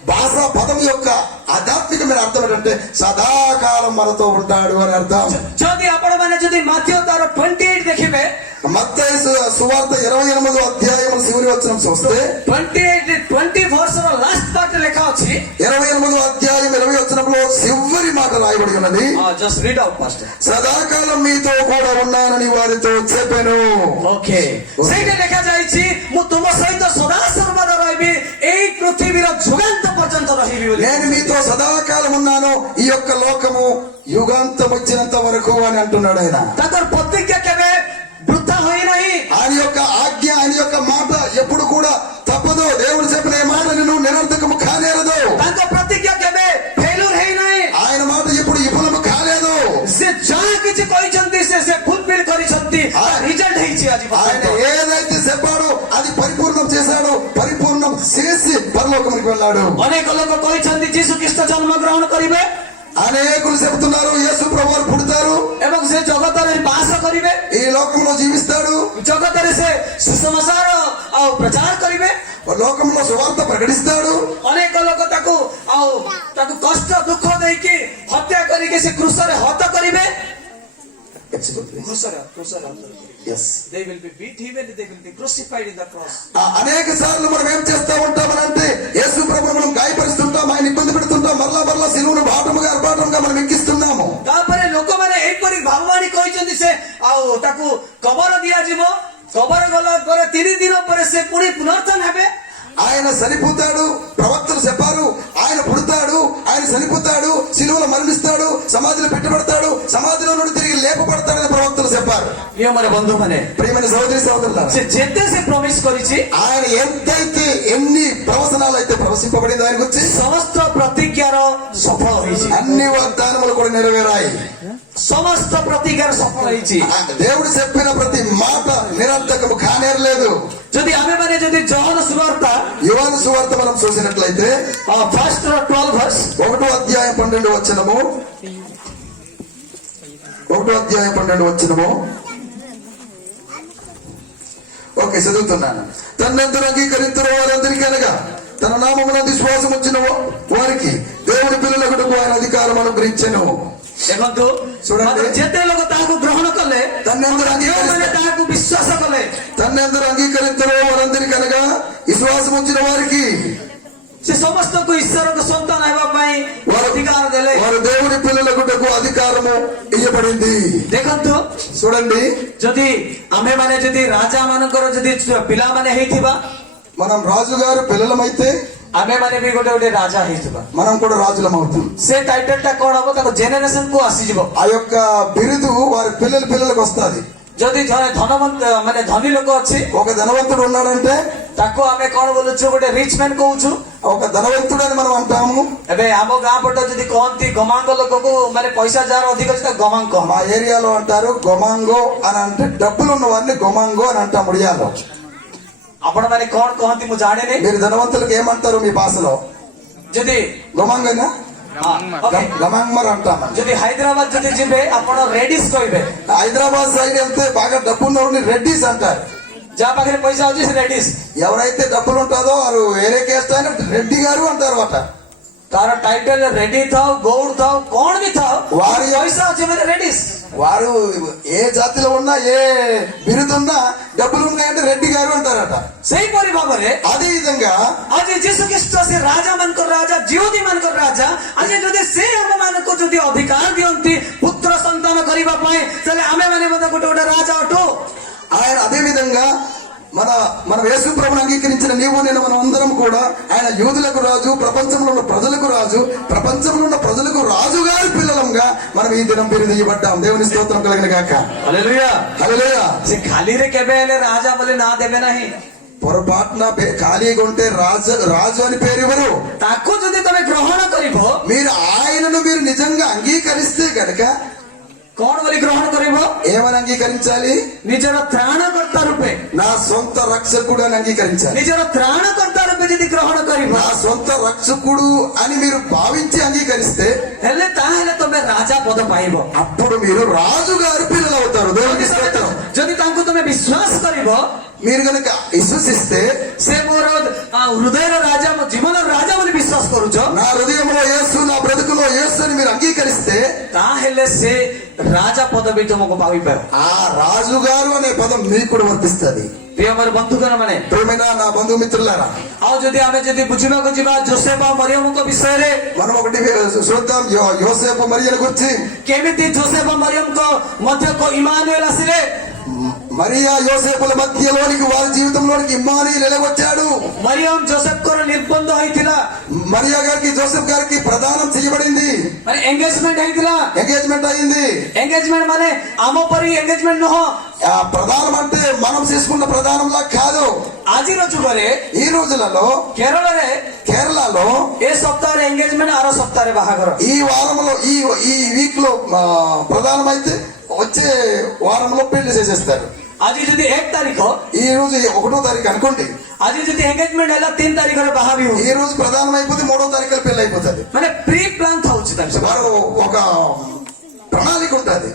భాషా పదం యొక్క ఆధ్యాత్మికమైన అర్థం ఏంటంటే సదాకాలం మనతో ఉంటాడు అని అర్థం। ଯଦି ଆପଣମାନେ ଯଦି ମାଥ୍ୟୁ ତାର 28 ଦେଖିବେ, మత్తయి సువార్త 28వ అధ్యాయం చివరి వచనం చూస్తే 24 ର లాస్ట్ పార్ట్ ଲେଖା ଅଛି। 28వ అధ్యాయం 20వ వచనంలో చివరి మాట రాయబడి ఉన్నది, జస్ట్ రీడ్ అవుట్ ఫస్ట్। సదాకాలం మీతో కూడా ఉన్నానని వారితో చెప్పాను। ఓకే, ସେଇଟା ଲେଖା ଯାଇଛି ମୁଁ ତୁମ ସହିତ ସଦା ସର୍ବଦା ରହିବି, ଏଇ ପୃଥିବୀର ଯୁଗାନ୍ତ ପର୍ଯ୍ୟନ୍ତ ରହିବି ବୋଲି। నేను మీతో సదాకాలం ఉన్నాను, ఈ యొక్క లోకము యుగాంతం వచ్చినంత వరకు అని అంటున్నాడు ఆయన। ତାଙ୍କର ପ୍ରତିଜ୍ଞା କେବେ వృథా ହୋଇନାହିଁ। ఆయన యొక్క ఆజ్ఞ ఆయన యొక్క మాట ఎప్పుడు కూడా తప్పదు। దేవుడు చెప్పిన ఈ మాట నువ్వు నిరర్థకము కానేరదు। ତାଙ୍କ ପ୍ରତିଜ୍ଞା କେବେ ଫେଲୁର ହେଇନାହିଁ। ఆయన మాట ఎప్పుడు విఫలము కాలేదు। ସେ ଯାହା କିଛି କହିଛନ୍ତି ସେ ଫୁଲଫିଲ୍ କରିଛନ୍ତି, రిజల్ట్ ହେଇଛି ଆଜି ఆయన ఏదైతే చెప్పాడో అది పరిపూర్ణం చేశాడు, పరిపూర్ణం చేసి పరలోకమునికి వెళ్ళాడు। ଅନେକ ଲୋକ କହିଛନ୍ତି ଯୀଶୁ ଖ୍ରୀଷ୍ଟ ଜନ୍ମ ଗ୍ରହଣ କରିବେ, అనేకులు చెబుతున్నారు యేసు ప్రభువు పుడతారు ଏବଂ ସେ ଜଗତରେ ବାସ କରିବେ, ఈ లోకంలో జీవిస్తాడు, ଜଗତରେ ସେ ସୁସମାଚାର ଆଉ ପ୍ରଚାର କରିବେ, లోకంలో సువార్త ప్రకటిస్తాడు। ଅନେକ ଲୋକ ତାକୁ କଷ୍ଟ ଦୁଃଖ ଦେଇକି ହତ୍ୟା କରିକି ସେ କୃଷରେ ହତ କରିବେ। They will be beat even, they will be crucified in the cross. అనేక సార్లు మనం ఏం చేస్తా ఉంటామనంటే యేసు ప్రభువును మనం గాయపరుస్తుంటాం, ఆయన ఇబ్బంది పెడుతుంటాం, మరలా సిలువను బాటముగా మనం ఎక్కిస్తున్నాము। ତାପରେ ଲୋକମାନେ ଏହିପରି ଭାବବାଣୀ କହିଛନ୍ତି ସେ ତାକୁ କବର ଦିଆଯିବ, କବର ଗଲା ପରେ 3 ଦିନ ପରେ ସେ ପୁଣି ପୁନରୁତ୍ଥାନ ହେବେ। ఆయన చనిపోతాడు, ప్రవక్తలు చెప్పారు ఆయన పుడతాడు, ఆయన చనిపోతాడు, సిలువలో మరణిస్తాడు, సమాధిలో పెట్టబడతాడు, సమాధిలో నుండి తిరిగి లేపబడతాడని ప్రవక్తలు చెప్పారు। ప్రియమైన బంధువుମାନେ, ప్రియమైన సహోదరి సహోదరులారా, ସେ ଯେତେ ସେ ପ୍ରମିଶ କରିଛି, ఆయన ఎంతైతే ఎన్ని ప్రవచనాలు అయితే ప్రవశింపబడింది ఆయన గురించి ସମସ୍ତ ପ୍ରତିଜ୍ଞାର ସଫଳ ହୋଇଛି, అన్ని వాగ్దానములు కూడా నెరవేరాయి। ସମସ୍ତ ପ୍ରତିଜ୍ଞାର ସଫଳ ହେଇଛି। దేవుడు చెప్పిన ప్రతి మాట నిరర్థకము కానేరలేదు। ଯଦି ଆମେମାନେ ଯଦି ଯୋହନ ସୁవాର୍ତା యోహాను సువార్త మనం చూసినట్లయితే ఫస్ట్ 12 verse 1వ అధ్యాయం 12వ వచనము, 1వ అధ్యాయం 12వ వచనము, ఓకే చదువుతున్నాను। తన్నెందరూ అంగీకరించిన వారందరికీ అనగా తన నామమునందు విశ్వాసం వచ్చిన వారికి దేవుని పిల్లలకు ఆయన అధికారం అనుగ్రహించెను। ଦେଖନ୍ତୁ, ଯେତେ ଲୋକ ତାହାକୁ ଗ୍ରହଣ କଲେ, ଯେଉଁମାନେ ତାହାକୁ ବିଶ୍ୱାସ କଲେ, తన్నెందరూ అంగీకరించిన వారందరికీ అనగా విశ్వాసం వచ్చిన వారికి ସେ ସମସ୍ତଙ୍କୁ ଈଶ୍ୱରଙ୍କ ସନ୍ତାନ ହେବା ପାଇଁ ଅଧିକାର ଦେଲେ। వారు దేవుని పిల్లలకు అధికారము ఇవ్వబడింది। ଦେଖନ୍ତୁ, చూడండి, ଯଦି ଆମେମାନେ ଯଦି ରାଜା ମାନଙ୍କର ଯଦି ପିଲାମାନେ ହେଇଥିବା, మనం రాజుగారు పిల్లలమైతే ଆମେମାନେ ବି ଗୋଟେ ରାଜା ହେଇଥିବା, మనం కూడా రాజులం అవుతాం। ସେ ଟାଇଟଲ ଟା କଣ ହବ, ତାଙ୍କ ଜେନେରେସନ କୁ ଆସିଯିବ। ఆ యొక్క బిరుదు వారి పిల్లలకు వస్తుంది। ଯଦି ଜଣେ ଧନବନ୍ତ ମାନେ ଧନୀ ଲୋକ ଅଛି, ఒక ధనవంతుడు ఉన్నాడంటే ତାକୁ ଆମେ କଣ ବୋଲୁଛୁ, ଗୋଟେ ରିଚ୍ ମ୍ୟାନ କହୁଛୁ। ఒక ధనవంతుడు అని మనం అంటాము। ଏବେ ଆମ ଗାଁ ପଟ ଯଦି କହନ୍ତି ଗମାଙ୍ଗ ଲୋକକୁ, ମାନେ పైసా ଯାହାର ଅଧିକ ଅଛି ତାକୁ గమాంగ କହ। మా ఏరియాలో అంటారు గొమాంగో అని, అంటే డబ్బులు ఉన్న వారిని గొమాంగో అని అంటాం ఒడియాలో। ଆପଣ ମାନେ କଣ କହନ୍ତି ମୁଁ ଜାଣିନି। మీరు ధనవంతులకు ఏమంటారు మీ భాషలో? ଯଦି గొమాంగనా గమాంగమర్ అంటాం। ଯଦି ହାଇଦ୍ରାବାଦ ଯଦି ଯିବେ ଆପଣ రెడ్డిస్ କହିବେ। హైదరాబాద్ సైడ్ వెళ్తే బాగా డబ్బు ఉన్నవారిని రెడ్డిస్ అంటారు। ଯାହା ପାଖରେ ପଇସା ଅଛି ସେ రెడ్డిస్। ఎవరైతే డబ్బులు ఉంటుందో వారు వేరే కేస్ట్ అయినా రెడ్డి గారు అంటారు అట। ତାର ଟାଇଟଲ ରେଡି ଥାଉ, ଗୌଡ଼ ଥାଉ, କଣ ବି ଥାଉ, వారి ପଇସା ଅଛି ମାନେ రెଡିସ୍। వారు ఏ జాతిలో ఉన్నా ఏ బిరుదున్నా డబ్బులు ఉన్నాయంటే రెడ్డి గారు అంటారట. ସେଇପରି ଭାବରେ అదే విధంగా ଆଜି ଯୀଶୁ ଖ୍ରୀଷ୍ଟ ସେ ରାଜା ମାନଙ୍କର ରାଜା, ଜିହୁଦୀ ମାନଙ୍କର ରାଜା, ଆଜି ଯଦି ସେ ଆମ ମାନଙ୍କୁ ଯଦି ଅଧିକାର ଦିଅନ୍ତି ପୁତ୍ର ସନ୍ତାନ କରିବା ପାଇଁ, ତାହେଲେ ଆମେ ମାନେ ମଧ୍ୟ ଗୋଟେ ଗୋଟେ రాజా ଅଟୁ. ఆయన అదే విధంగా మన యేసు ప్రభువుని అంగీకరించిన నీవు నేను మనం అందరం కూడా ఆయన యూదులకు రాజు, ప్రపంచంలో ఉన్న ప్రజలకు రాజు, ప్రపంచంలో ఉన్న ప్రజలకు రాజు గారి పిల్లలంగా మనం ఈ దినం పేరుదియబడ్డాం. దేవుని స్తోత్రం కలిగిన గాక. ହାଲେଲୁୟା. హల్లెలూయా. ସେ ଖାଲିରେ କେବେ ହେଲେ రాజా ବୋଲି ନାଁ ଦେବେ ନାହିଁ. పొరపాటున ఖాళీగా ఉంటే రాజు అని పేరు ఇవ్వరు. ତାକୁ ଯଦି ତମେ ଗ୍ରହଣ କରିବ, మీరు ఆయనను మీరు నిజంగా అంగీకరిస్తే గనక କଣ ବୋଲି ଗ୍ରହଣ କରିବ? ఏమని అంగీకరించాలి? ନିଜର ତ୍ରାଣକର୍ତ୍ତା ରୂପେ, నా సొంత రక్షకుడు అని అంగీకరించాలి. ନିଜର ତ୍ରାଣକର୍ତ୍ତା ରୂପେ ଯଦି ଗ୍ରହଣ କରିବ, నా సొంత రక్షకుడు అని మీరు భావించి అంగీకరిస్తే ହେଲେ ତାହେଲେ ତମେ ରାଜା ପଦ ପାଇବ. అప్పుడు మీరు రాజుగారి పిల్లలు అవుతారు. దేవునికి స్తోత్రం. ଯଦି ତାଙ୍କୁ ତମେ ବିଶ୍ୱାସ କରିବ, మీరు కనుక విశ్వసిస్తే ସେ ମୋର ହୃଦୟର ରାଜା, ମୋ ଜୀବନର ରାଜା ବୋଲି ବିଶ୍ୱାସ କରୁଛ, నా హృదయంలో యేసు, నా బ్రతుకులో యేసు అని మీరు అంగీకరిస్తే ତାହେଲେ ସେ ରାଜା ପଦବୀ ତୁମକୁ ପାଇପାର. ఆ రాజుగారు అనే పదం మీకు కూడా వర్తిస్తుంది. ପ୍ରିୟ ମୋର ବନ୍ଧୁଗଣ ମାନେ, ప్రియమైన నా బంధుమిత్రులారా, ଆଉ ଯଦି ଆମେ ବୁଝିବାକୁ ଯିବା ଜୋସେଫ ଆଉ ମରିୟମଙ୍କ ବିଷୟରେ, మనం ఒకటి చూద్దాం యోసేపు మరియల గురించి. କେମିତି ଜୋସେଫ ମରିୟମଙ୍କ ମଧ୍ୟକୁ ଇମାନୁଏଲ ଆସିଲେ. మరియా యోసేపుల మధ్యలోనికి వారి జీవితంలోనికి ఇమ్మానుయేలు ఎలాగొచ్చాడు? ମରିୟମ ଜୋସେଫଙ୍କର ନିର୍ବନ୍ଧ ହେଇଥିଲା, మరియా గారికి జోసెఫ్ గారికి ప్రదానం చేయబడింది, ମାନେ ఎంగేజ్మెంట్ ହେଇଥିଲା. ఎంగేజ్మెంట్ అయింది. ఎంగేజ్మెంట్ ମାନେ ଆମ ପରି ఎంగేజ్మెంట్ ନୁହଁ. ఆ ప్రదానం అంటే మనం చేసుకున్న ప్రదానంలా కాదు. ଆଜିର ଯୁଗରେ ఈ రోజులలో କେରଳରେ కేరళలో ଏ ସପ୍ତାହରେ ఎంగేజ్మెంట్, ଆର సప్ତାహରେ ବାହାଘର. ఈ వారంలో ఈ వీక్ లో ప్రధానం అయితే వచ్చే వారంలో పెళ్లి చేసేస్తారు. ଆଜି ଯଦି 1 ତାରିଖ, ఈ రోజు 1వ తారీఖు అనుకోండి, ଆଜି ଯଦି ఎంగేజ్మెంଟ ହେଲା 3 ତାରିଖରେ ବାହା ବି ହଉଛି. ఈ రోజు ప్రధానం అయిపోతే 3వ తారీఖులో పెళ్లి అయిపోతుంది. ମାନେ ପ୍ରି ପ୍ଲାନ୍ ଥାଉଛି ତାଙ୍କ వారు ఒక ప్రణాళిక ఉంటుంది.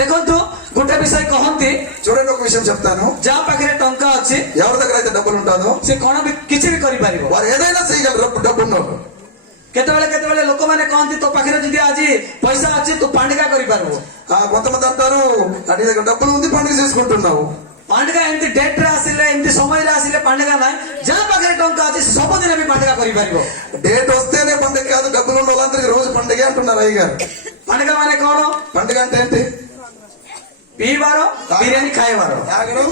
ଦେଖନ୍ତୁ, ଗୋଟେ ବିଷୟ କହନ୍ତି, చూడండి ఒక విషయం చెప్తాను. ଯାହା ପାଖରେ ଟଙ୍କା ଅଛି ఎవరి దగ్గర అయితే డబ్బులు ఉంటుందో ସେ କଣ ବି କିଛି ବି କରିପାରିବ. వారు ఏదైనా చేయగలరు. డబ్బు ఉన్నవారు କେତେବେଳେ କେତେବେଳେ ଲୋକମାନେ କହନ୍ତି, ତୋ ପାଖରେ ଯଦି ଆଜି ପଇସା ଅଛି ତୁ ପାଣ୍ଡିକା କରିପାରିବୁ. కొంతమంది అంటారు, నీ దగ్గర డబ్బులు ఉంది, పండుగ చేసుకుంటున్నావు. ପାଣ୍ଡିକା ଏମିତି ଡେଟ୍ ରେ ଆସିଲେ, ଏମିତି ସମୟରେ ଆସିଲେ ପାଣ୍ଡିକା ନାହିଁ. ଯାହା ପାଖରେ ଟଙ୍କା ଅଛି ସବୁଦିନ ବି ପାଣ୍ଡିକା କରିପାରିବ. డేట్ వస్తేనే పండుగ కాదు, డబ్బులు ఉన్న వాళ్ళందరికీ రోజు పండుగ అంటున్నారు అయ్య గారు. ପାଣ୍ଡିକା ମାନେ କଣ? పండుగ అంటే ఏంటి? ପିଇବାର, ବିରିୟାନୀ ଖାଇବାର, తాగడం,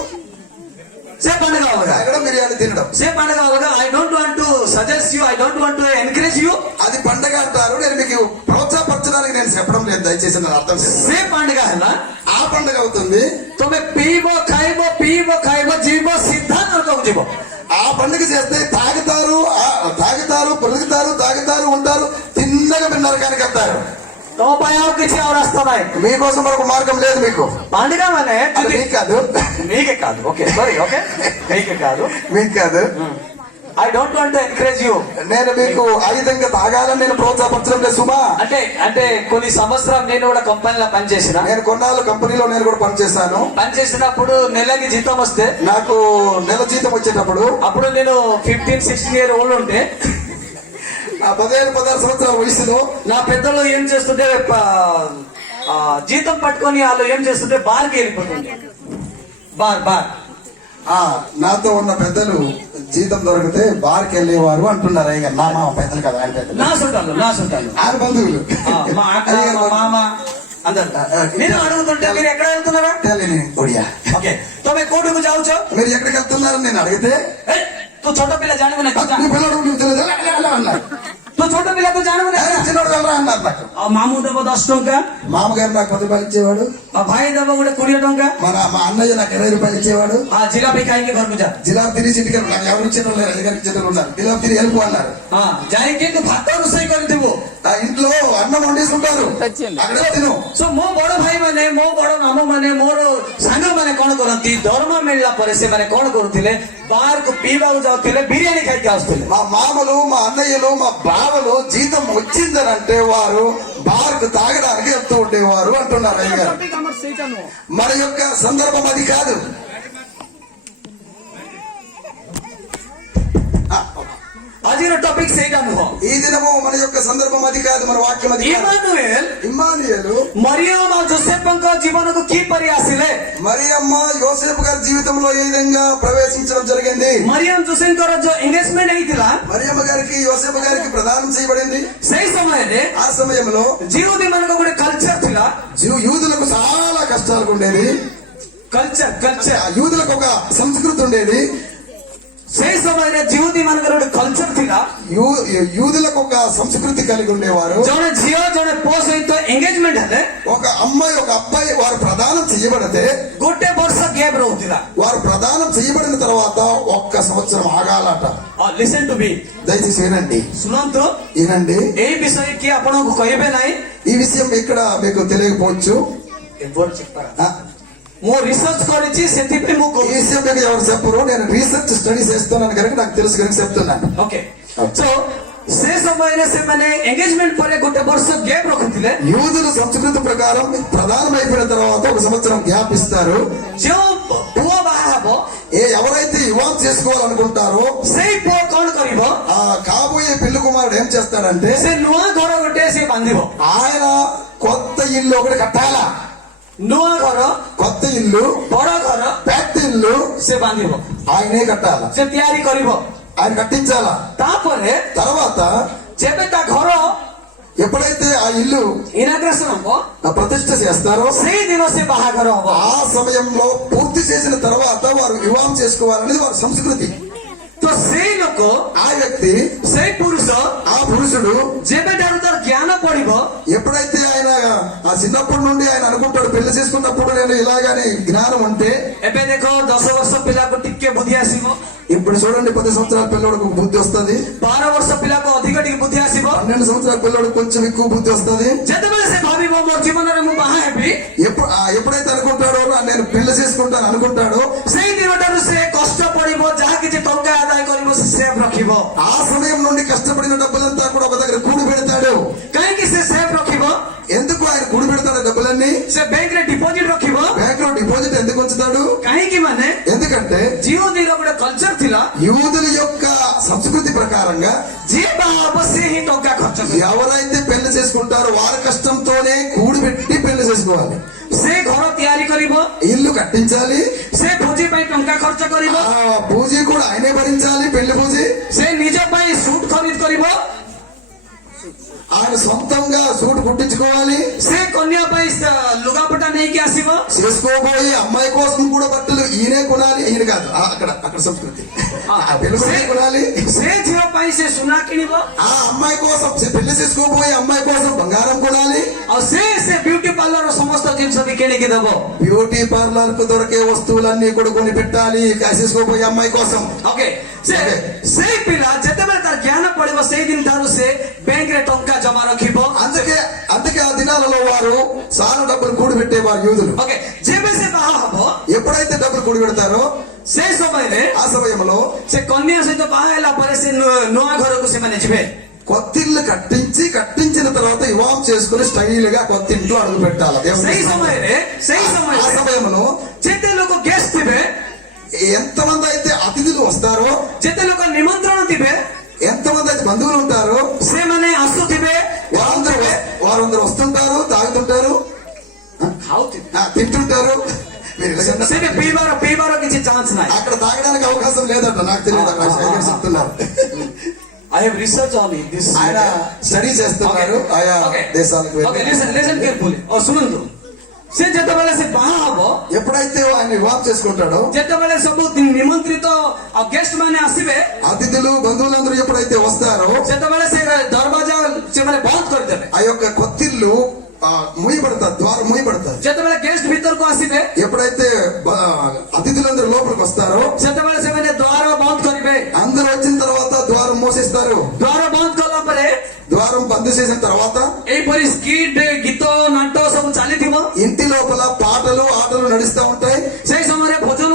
ସେ ପାଣ୍ଡିକା ଅଲଗା. తాగడం, బిర్యానీ తినడం, ସେ ପାଣ୍ଡିକା ଅଲଗା. I don't want to suggest you, I don't want to encourage you. అది పండగ అంటారు. నేను మీకు ప్రోత్సాహపరచడానికి నేను చెప్పడం లేదు, దయచేసి నేను అర్థం చేసుకోండి. ସେ ପାଣ୍ଡିକା ହେଲା ఆ పండగ అవుతుంది. ତମେ ପିଇବ, ଖାଇବ, ଯିବ, ସିଧା ନରକକୁ ଯିବ. ఆ పండుగ చేస్తే తాగుతారు, పొలుగుతారు, తాగుతారు, ఉంటారు, తిన్నగా నరకానికి వెళ్తారు. ତମ ପାଇଁ ଆଉ କିଛି ଆଉ ରାସ୍ତା ନାହିଁ. మీకోసం మరొక మార్గం లేదు మీకు. పాండిగా ମାନେ అది మీకు కాదు, మీకే కాదు. ఓకే, సారీ, ఓకే, మీకే కాదు, మీకు కాదు. I don't want to encourage you. నేను మీకు ఆ విధంగా తాగాలని నేను ప్రోత్సాహపరచడం లేదు సుమా. అంటే కొన్ని సంవత్సరం నేను కూడా కంపెనీలో పనిచేసిన. నేను కొన్నాళ్ళు కంపెనీలో నేను కూడా పనిచేశాను. పనిచేసినప్పుడు నెలకి జీతం వస్తే, నాకు నెల జీతం వచ్చేటప్పుడు, అప్పుడు నేను 15-16 years old ఉంటే, ఆ 15-16 సంవత్సరాల వయసులో నా పెద్దలు ఏం చేస్తుంటే, జీతం పట్టుకొని వాళ్ళు ఏం చేస్తుంటే బార్కి వెళ్ళిపోతుండే. బార్ నాతో ఉన్న పెద్దలు జీతం దొరికితే బార్కి వెళ్ళేవారు అంటున్నారు అయ్య గారు. నా మామ పెద్దలు కదా, ఆయన పెద్దలు, నా చుట్టాలు ఆయన బంధువులు, మా అక్క, మా మామ అందరు. నేను అడుగుతుంటే మీరు ఎక్కడ వెళ్తున్నారా? ఒడియా. ఓకే, తొమ్మిది కోటుకు జావుచో. మీరు ఎక్కడికి వెళ్తున్నారని నేను అడిగితే, తు చోట పిల్ల జానుగు నీ పిల్లడు నువ్వు తెలియదు అన్నారు. తు చోట పిల్ల తు జానుగు చిన్నోడు వెళ్ళరా అన్నారు నాకు. మామూ దెబ్బ 10 ଟଙ୍କା, మామగారు నాకు 10 రూపాయలు ఇచ్చేవాడు. మా భాయి దెబ్బ కూడా 20 ଟଙ୍କା, మా అన్నయ్య నాకు 20 రూపాయలు ఇచ్చేవాడు. జిలాబీ కాయికి ঘরకు যা, జిలాబీ తిరిగి ఇంటికి నాకు ఎవరు ఇచ్చేటోళ్ళు లేరు, అయ్యగారికి ఇచ్చేటోళ్ళు ఉన్నారు. జిలాబీ తిరిగి వెళ్ళిపో అన్నారు. ଯାଇକି ତୁ ଭାତ ରୋଷେଇ କରିଥିବୁ. ఆ ఇంట్లో అన్నం వండేసుకుంటారు, అక్కడే తిను. సో ମୋ ବଡ ଭାଇ ମାନେ, ମୋ ବଡ ମାମ ମାନେ, ମୋର ସାଙ୍ଗମାନେ କଣ କରନ୍ତି, ଦରମା ମିଳିଲା ପରେ ସେମାନେ କଣ କରୁଥିଲେ, ବାହାରକୁ ପିଇବାକୁ ଯାଉଥିଲେ, ବିରିୟାନୀ ଖାଇକି ଆସୁଥିଲେ. మా మామలు, మా అన్నయ్యలు, మా బావలు జీతం వచ్చిందనంటే వారు బార్కు తాగడానికి వెళ్తూ ఉండేవారు అంటున్నారు అయ్య గారు. మన యొక్క సందర్భం అది కాదు. ଆଜିର আজিର ଟପିକ ସେଇଟା ନୁହଁ। ఈ దినము మన యొక్క సందర్భం అది కాదు, మన వాక్యం అది కాదు. ଇମାନୁଏଲ ఇమ్మానుయేలు ମରିୟମ ଆଉ ଜୋସେଫଙ୍କ ଜୀବନକୁ କିପରି ଆସିଲେ? మరియమ్మ యోసేపు గారి జీవితంలో ఏ విధంగా ప్రవేశించడం జరిగింది? ମରିୟମ ଜୋସେଫଙ୍କର ଯୋଉ ଏଙ୍ଗେଜମେଣ୍ଟ ହେଇଥିଲା మరియమ్మ గారికి యోసేపు గారికి ప్రదానం చేయబడింది. ସେଇ ସମୟରେ ఆ సమయంలో ଜିହୁଦୀ ମାନଙ୍କ ଗୋଟେ కల్చర్ ଥିଲା. యూదులకు చాలా కష్టాలు ఉండేది. కల్చర్ ఆ యూదులకు ఒక సంస్కృతి ఉండేది. ସେଇ ସମୟରେ ଜିହୁଦୀ ମାନଙ୍କର ଗୋଟେ କଲଚର ଥିଲା. యూదులకు ఒక సంస్కృతి కలిగి ఉండేవారు. ଜଣେ ଝିଅ ଜଣେ ପୁଅ ସହିତ ଏଙ୍ଗେଜମେଣ୍ଟ ହେଲେ ఒక అమ్మాయి ఒక అబ్బాయి వారు ప్రదానం చేయబడితే ଗୋଟେ ବର୍ଷ ଗ୍ୟାପ ରହୁଥିଲା. వారు ప్రదానం చేయబడిన తర్వాత ఒక్క సంవత్సరం ఆగాలట. ଲିସନ ଟୁ మీ, దయచేసి వినండి, ଶୁଣନ୍ତୁ వినండి. ଏଇ ବିଷୟ କି ଆପଣଙ୍କୁ କହିବେ ନାହିଁ. ఈ విషయం ఇక్కడ మీకు తెలియకపోవచ్చు. ఆ, ମୁଁ ରିସର୍ଚ୍ଚ କରିଛି, ସେଥିପାଇଁ ମୁଁ ఈ କହୁଛି. విషయం మీకు ఎవరు చెప్పరు, నేను రీసెర్చ్ స్టడీ చేస్తున్నాను కనుక నాకు తెలుసు కనుక చెప్తున్నాను. ଓକେ, సో ସେ ସମୟରେ ସେମାନେ ଏଙ୍ଗେଜମେଣ୍ଟ ପରେ ଗୋଟେ ବର୍ଷ ଗ୍ୟାପ ରଖୁଥିଲେ. యూదుల సంస్కృతి ప్రకారం ప్రధానం అయిపోయిన తర్వాత ఒక సంవత్సరం గ్యాప్ ఇస్తారు. ଯେଉଁ ପୁଅ ବାହା ହବ ఎవరైతే వివాహం చేసుకోవాలనుకుంటారో ସେଇ ପୁଅ କଣ କରିବ? ఆ కాబోయే పెళ్లి కుమారుడు ఏం చేస్తాడంటే ସେ ନୂଆ ଘର ଗୋଟେ ସେ ବାନ୍ଧିବ. ఆయన కొత్త ఇల్లు ఒకటి కట్టాలా. ନୂଆ ଘର, కొత్త ఇల్లు, ବଡ ଘର పెద్ద ఇల్లు ସେ ବାନ୍ଧିବ, ఆయనే కట్టాలా, ସେ ତିଆରି କରିବ. ఆయన కట్టించాలా. ତାପରେ తర్వాత ଯେବେ ତା ଘର ఎప్పుడైతే ఆ ఇల్లు ఇనాగ్రేషన్ ହବ ప్రతిష్ఠ చేస్తారో ସେଇ ଦିନ ସେ ବାହାଘର ହବ. ఆ సమయంలో పూర్తి చేసిన తర్వాత వారు వివాహం చేసుకోవాలనేది వారి సంస్కృతి. ତ ସେଇ ଲୋକ, ఆ వ్యక్తి, ସେଇ పురుଷ ఆ పురుషుడు ଯେବେଠାରୁ ତାର ଜ୍ଞାନ ପଡିବ, ఎప్పుడైతే ఆయన ఆ చిన్నప్పటి నుండి ఆయన అనుకుంటాడు పెళ్లి చేసుకున్నప్పుడు నేను ఇలాగని జ్ఞానం ఉంటే, ଏବେ ଦେଖ 10 ବର୍ଷ ପିଲାକୁ ଟିକେ ବୁଦ୍ଧି ଆସିବ, ఇప్పుడు చూడండి 10 సంవత్సరాల పిల్లడికి బుద్ధి వస్తుంది, 12 ବର୍ଷ ପିଲାକୁ ଅଧିକ ଟିକେ ବୁଦ୍ଧି ଆସିବ. 12 సంవత్సరాల పిల్లడికి కొంచెం ఎక్కువ బుద్ధి వస్తుంది. ଯେତେବେଳେ ସେ ଭାବିବ ମୋ ଜୀବନରେ ମୁଁ ବାହା ହେବି, ఎప్పుడైతే అనుకుంటాడో నేను పెళ్లి చేసుకుంటాను అనుకుంటాడో ସେଇ ଦିନଠାରୁ ସେ କଷ୍ଟ ପଡିବ, ଯାହା କିଛି ଟଙ୍କା ଆଦାୟ କରିବ ସେ ସେଭ୍ ରଖିବ. ఆ సమయం నుండి కష్టపడిన డబ్బులంతా కూడా ఒక దగ్గర కూడి పెడతాడు. କାହିଁକି ସେ ସେଭ୍ రଖିବ? ఎందుకు ఆయన కూడి పెడతాడు డబ్బులన్నీ? ସେ ବ୍ୟାଙ୍କରେ ଡିପୋଜିଟ୍ ରଖିବ. బ్యాంక్ లో డిపాజిట్ ఎందుకు ఉంచుతాడు? କାହିଁକି ମାନେ ఎందుకంటే ଜିହୁଦୀର ଗୋଟେ କଲଚର ଥିଲା, యూదుల యొక్క సంస్కృతి ప్రకారంగా ଯିଏ ବାହା ହବ ସେ ହିଁ ଟଙ୍କା ଖର୍ଚ୍ଚ କରିବ. ఎవరైతే పెళ్లి చేసుకుంటారో వారి కష్టంతోనే కూడిపెట్టి పెళ్లి చేసుకోవాలి. ସେ ଘର ତିଆରି କରିବ, ఇల్లు కట్టించాలి, ସେ ଭୋଜି ପାଇଁ ଟଙ୍କା ଖର୍ଚ୍ଚ କରିବ, ఆ పూజ కూడా ఆయనే భరించాలి. పెళ్లి పూజ ସେ ନିଜ ପାଇଁ ସୁଟ୍ ଖରିଦ କରିବ, ఆయన సొంతంగా సూటు కుట్టించుకోవాలి. ସେ କନ୍ୟା ପାଇଁ ଲୁଗାପଟା ନେଇକି ଆସିବ, చేసుకోబోయి అమ్మాయి కోసం కూడా బట్టలు ఈయనే కొనాలి. ఈయన కాదు, అక్కడ సంస్కృతి. ఆ పెళ్లి కొడుకు కొనాలి, ସେ ଝିଅ ପାଇଁ ସେ ସୁନା କିଣିବ, ఆ అమ్మాయి కోసం పెళ్లి చేసుకోబోయే అమ్మాయి కోసం బంగారం కొనాలి. ଆଉ ସେ బ్యూటీ పార్లర్ ସମସ୍ତ ଜିନିଷ ବି କିଣିକି ଦେବ. బ్యూటీ పార్లర్ కు దొరికే వస్తువులన్నీ కూడా కొని పెట్టాలి చేసుకోబోయే అమ్మాయి కోసం. ଓକେ, ସେଇ ପିଲା ଯେତେବେଳେ ତାର ଜ୍ଞାନ ପଡିବ ସେଇ ଦିନ ଠାରୁ ସେ ବ୍ୟାଙ୍କରେ ଟଙ୍କା ଜମା ରଖିବ. అందుకే ఆ దినాలలో వారు చాలా డబ్బులు కూడి పెట్టేవారు యూదులు. ఓకే, ଯେବେ ସେ ବାହା ହବ ఎప్పుడైతే డబ్బులు కూడి పెడతారో ସେଇ ସମୟରେ ఆ సమయంలో ସେ କନ୍ୟା ସହିତ ବାହା ହେଲା ପରେ ସେ ନୂଆ ଘରକୁ ସେମାନେ ଯିବେ. కొత్తిల్లు కట్టించిన తర్వాత వివాహం చేసుకుని స్టైల్ గా కొత్త ఇంట్లో అడుగు పెట్టాలి. ସେଇ ସମୟରେ ఆ సమయంలో ଯେତେ ଲୋକ ଗେଷ୍ଟ ଥିବେ, ఎంతమంది అయితే అతిథులు వస్తారో, ଯେତେ ଲୋକ ନିମନ୍ତ୍ରଣ ଥିବେ, ఎంతమంది అయితే బంధువులు ఉంటారో ସେମାନେ ଆସୁଥିବେ, వారందరూ వస్తుంటారు, తాగుతుంటారు, తింటుంటారు. ସେଠି ପିଇବାର କିଛି ଚାନ୍ସ ନାହିଁ. అక్కడ తాగడానికి అవకాశం లేదట, నాకు తెలియదు. అక్కడ శైలి చెప్తున్నారు. I have research on this. ఆయన స్టడీ చేస్తున్నారు ఆయా దేశాలకు Okay, listen carefully. ଶୁଣନ୍ତୁ, ସେ ଯେତେବେଳେ ସେ ବାହା ହବ, ఎప్పుడైతే ఆయన వివాహం చేసుకుంటాడో, ଯେତେବେଳେ ସବୁ ନିମନ୍ତ୍ରିତ ଆଉ గెస్ట్ ମାନେ ଆସିବେ, అతిథులు బంధువులందరూ ఎప్పుడైతే వస్తారో ସେତେବେଳେ ସେ ଦରବାଜା ସେମାନେ ବନ୍ଦ କରିଦେବେ. ఆ యొక్క కొత్తిల్లు మూయబడతారు, ద్వారం మూయబడతారు. ଯେତେବେଳେ గెస్ట్ ଭିତରକୁ ଆସିବେ, ఎప్పుడైతే అతిథులందరూ లోపలికి వస్తారో ସେତେବେଳେ ସେମାନେ ଦ୍ୱାର ବନ୍ଦ କରିବେ. అందరూ వచ్చిన తర్వాత ద్వారం మూసేస్తారు. ଦ୍ୱାର ବନ୍ଦ କଲା ପରେ ద్వారం బంద్ చేసిన తర్వాత ଏଇପରି ସ୍କିଟ୍, ଗୀତ, ନାଟ ସବୁ ଚାଲିଥିବ. ఇంటి లోపల పాటలు ఆటలు నడుస్తూ ఉంటాయి. ସେଇ ସମୟରେ ଭୋଜନ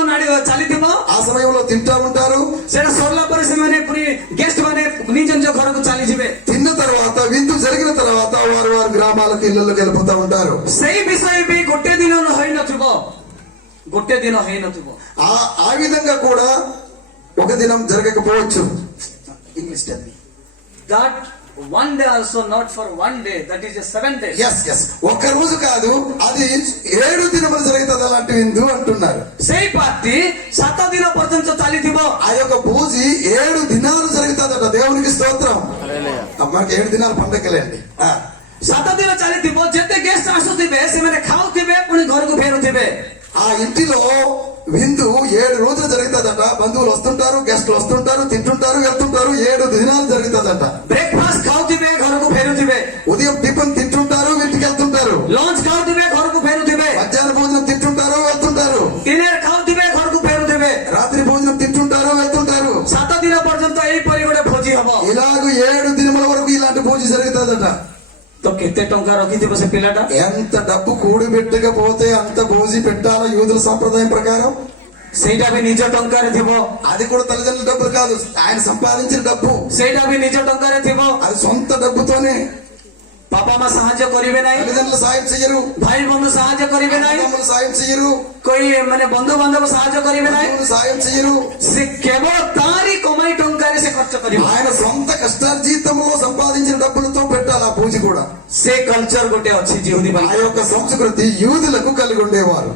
ଚାଲିଥିବ. ఆ సమయంలో తింటా ఉంటారు. ସେଟା ସରିଲା ପରେ ସେମାନେ ପୁଣି ଗେଷ୍ଟ ମାନେ ନିଜ ନିଜ ଘରକୁ ଚାଲିଯିବେ. తిన్న తర్వాత విందు జరిగిన తర్వాత వారు వారి గ్రామాలకు ఇళ్లలోకి వెళ్ళిపోతా ఉంటారు. ସେଇ ବିଷୟ ବି ଗୋଟେ ଦିନ ହେଇନଥିବ. ఆ విధంగా కూడా ఒక దినం జరగకపోవచ్చు. English that one day also not for one day, that is a 7 days. Yes ఒక్క రోజు కాదు, అది 7 దినములు జరుగుతుంది అలాంటి విందు అంటున్నారు. ସେଇ ପାର୍ଟି 7 ଦିନ ପର୍ଯ୍ୟନ୍ତ ଚାଲିଥିବ. ఆ యొక్క పూజి 7 దినాలు జరుగుతుందట. దేవునికి స్తోత్రం. మనకి 7 దినాలు పండగలేండి. 7 ଦିନ ଚାଲିଥିବ. ଯେତେ ଗେଷ୍ଟ ଆସୁଥିବେ ସେମାନେ ଖାଉଥିବେ ପୁଣି ଘରକୁ ଫେରୁଥିବେ. ఆ ఇంటిలో విందు 7 రోజులు జరుగుతుందట. బంధువులు వస్తుంటారు, గెస్టులు వస్తుంటారు, తింటుంటారు, వెళ్తుంటారు. 7 దినాలు జరుగుతుందట. ବ୍ରେକଫାଷ୍ଟ ଖାଉଥିବେ ଘରକୁ ଫେରୁଥିବେ. ఉదయం టిఫిన్ తింటుంటారు, ఇంటికి వెళ్తుంటారు. ଲଞ୍ଚ ଖାଉଥିବେ ଘରକୁ ଫେରୁଥିବେ. మధ్యాహ్న భోజనం తింటుంటారు, వెళ్తుంటారు. డిన్నର ଖାଉଥିବେ ଘରକୁ ଫେରୁଥିବେ. రాత్రి భోజనం తింటుంటారు, వెళ్తుంటారు. 7 ଦିନ ପର୍ଯ୍ୟନ୍ତ ଏଇପରି ଗୋଟେ ଭୋଜି ହବ. ఇలాగ 7 దినముల వరకు ఇలాంటి పూజ జరుగుతుందట. ତ କେତେ ଟଙ୍କା ରଖିଥିବ ସେ పిల్లଟା? ఎంత డబ్బు కూడిపెట్టకపోతే అంత భోజి పెట్టాలా యూదుల సాంప్రదాయం ప్రకారం? ସେଇଟା ବି ନିଜ ଟଙ୍କାରେ ଥିବ. అది కూడా తల్లిదండ్రుల డబ్బులు కాదు, ఆయన సంపాదించిన డబ్బు. ସେଇଟା ବି ନିଜ ଟଙ୍କାରେ ଥିବ. అది సొంత డబ్బుతోనే. ବାପା ମା ସାହାଯ୍ୟ କରିବେ ନାହିଁ. తల్లిదండ్రులు సాయం చెయ్యరు, ଭାଇ ବନ୍ଧୁ ସାହାଯ୍ୟ କରିବେ ନାହିଁ. అన్నదమ్ములు సాయం చెయ్యరు, କୋଇ ମାନେ ବନ୍ଧୁ ବାନ୍ଧବ ସାହାଯ୍ୟ କରିବେ ନାହିଁ. బంధువులు సాయం చెయ్యరు. ସେ କେବଳ ତାରି କମାଇ ଟଙ୍କାରେ ସେ ଖର୍ଚ୍ଚ କରିବ. ఆయన సొంత కష్టార్జితంలో సంపాదించిన డబ్బులతో పెట్టాలి ఆ పూజ కూడా. ସେ କଲଚର ଗୋଟେ ଅଛି ଜିହୁଦୀ ఆ ମାନଙ୍କ. యొక్క సంస్కృతి యూదులకు కలిగి ఉండేవారు.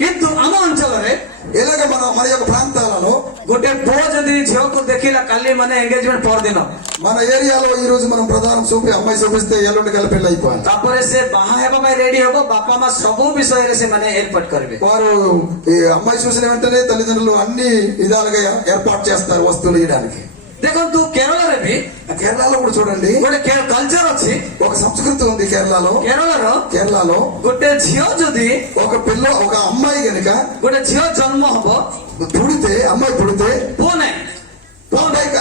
କିନ୍ତୁ ଆମ ଅଞ୍ଚଳରେ ఇలాగ మన యొక్క ప్రాంతాలలో ଗୋଟେ ପୁଅ ଯଦି ଝିଅକୁ ଦେଖିଲା କାଲି ମାନେ ଏଙ୍ଗେଜମେଣ୍ଟ ପରଦିନ, మన ఏరియాలో ఈ రోజు మనం ప్రధానం చూపి అమ్మాయి చూపిస్తే ఎల్లుండి కలిపి పెళ్లి అయిపోయింది. ତାପରେ ସେ ବାହା ହେବା ପାଇଁ ରେଡି ହବ. ବାପା ମା ସବୁ విషୟରେ ସେମାନେ ఏర్పాటు କରିବେ. వారు ఈ అమ్మాయి చూసిన వెంటనే తల్లిదండ్రులు అన్ని విధాలుగా ఏర్పాటు చేస్తారు వస్తువులు ఇవ్వడానికి. ଦେଖନ୍ତୁ କେରଳରେ ବି కేరళలో కూడా చూడండి, ଗୋଟେ కల్చର ଅଛି. ఒక సంస్కృతి ఉంది కేరళలో. కేరళలో ଗୋଟେ ଝିଅ ଯଦି ఒక అమ్మాయి గనుక ଗୋଟେ ଝିଅ ଜନ୍ମ ହବ, పుడితే, అమ్మాయి పుడితే, ପୁଅ ନାହିଁ,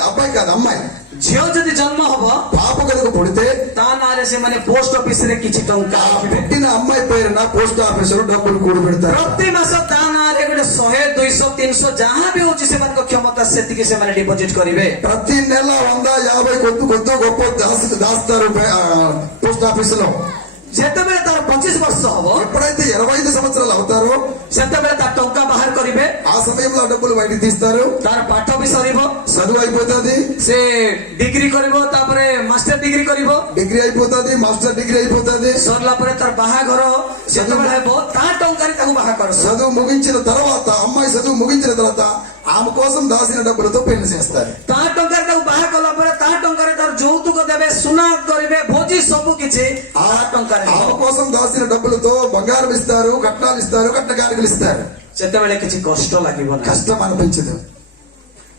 అబ్బాయి కాదు అమ్మాయి, ଝିଅ ଯଦି ଜନ୍ମ ହବ పాప కనుక పుడితే ତା ନାଁରେ ସେମାନେ ପୋଷ୍ଟ ଅଫିସ ରେ କିଛି ଟଙ୍କା ఆ ରଖିବେ. పుట్టిన అమ్మాయి పేరున పోస్ట్ ఆఫీస్ లో డబ్బులు కూడి పెడతారు. ପ୍ରତି ମାସ ତା ନାଁରେ ଗୋଟେ 100, 200, 300 ଯାହା ବି ହଉଛି ସେମାନଙ୍କ କ୍ଷମତା ସେତିକି ସେମାନେ ଡିପୋଜିଟ କରିବେ. ప్రతి నెల 100, 50 కొద్ది గొప్ప దాస్తారు పోస్ట్ ఆఫీస్ లో. ଯେତେବେଳେ ତାର 25 ବର୍ଷ ହବ ఎప్పుడైతే 25 సంవత్సరాలు అవుతారో ସେତେବେଳେ ତା ଟଙ୍କା ବାହାର କରିବେ. ఆ సమయంలో డబ్బులు బయటికి తీస్తారు. ତାର ପାଠ ବି ସରିବ, చదువు అయిపోతుంది, ସେ ଡିଗ୍ରୀ କରିବ, ତାପରେ ମାଷ୍ଟର ଡିଗ୍ରୀ କରିବ. డిగ్రీ అయిపోతుంది, మాస్టర్ డిగ్రీ అయిపోతుంది. ସରିଲା ପରେ ତାର ବାହାଘର ଯେତେବେଳେ ହେବ ତା ଟଙ୍କାରେ ତାକୁ ବାହା କର. చదువు ముగించిన తర్వాత, అమ్మాయి చదువు ముగించిన తర్వాత ఆమె కోసం దాచిన డబ్బులతో పెళ్లి చేస్తారు. ତା ଟଙ୍କାରେ ତାକୁ ବାହା କଲା ପରେ ତା ଟଙ୍କାରେ ତାର ଯୌତୁକ ଦେବେ, ସୁନା କରିବେ, ଭୋଜି ସବୁ କିଛି ఆ ତା ଟଙ୍କାରେ ହେବ. ఆమె కోసం దాచిన డబ్బులతో బంగారం ఇస్తారు, కట్నాలు ఇస్తారు, కట్న కానుకలు ఇస్తారు. ସେତେବେଳେ କିଛି କଷ୍ଟ ଲାଗିବ ନାହିଁ. కష్టం అనిపించదు.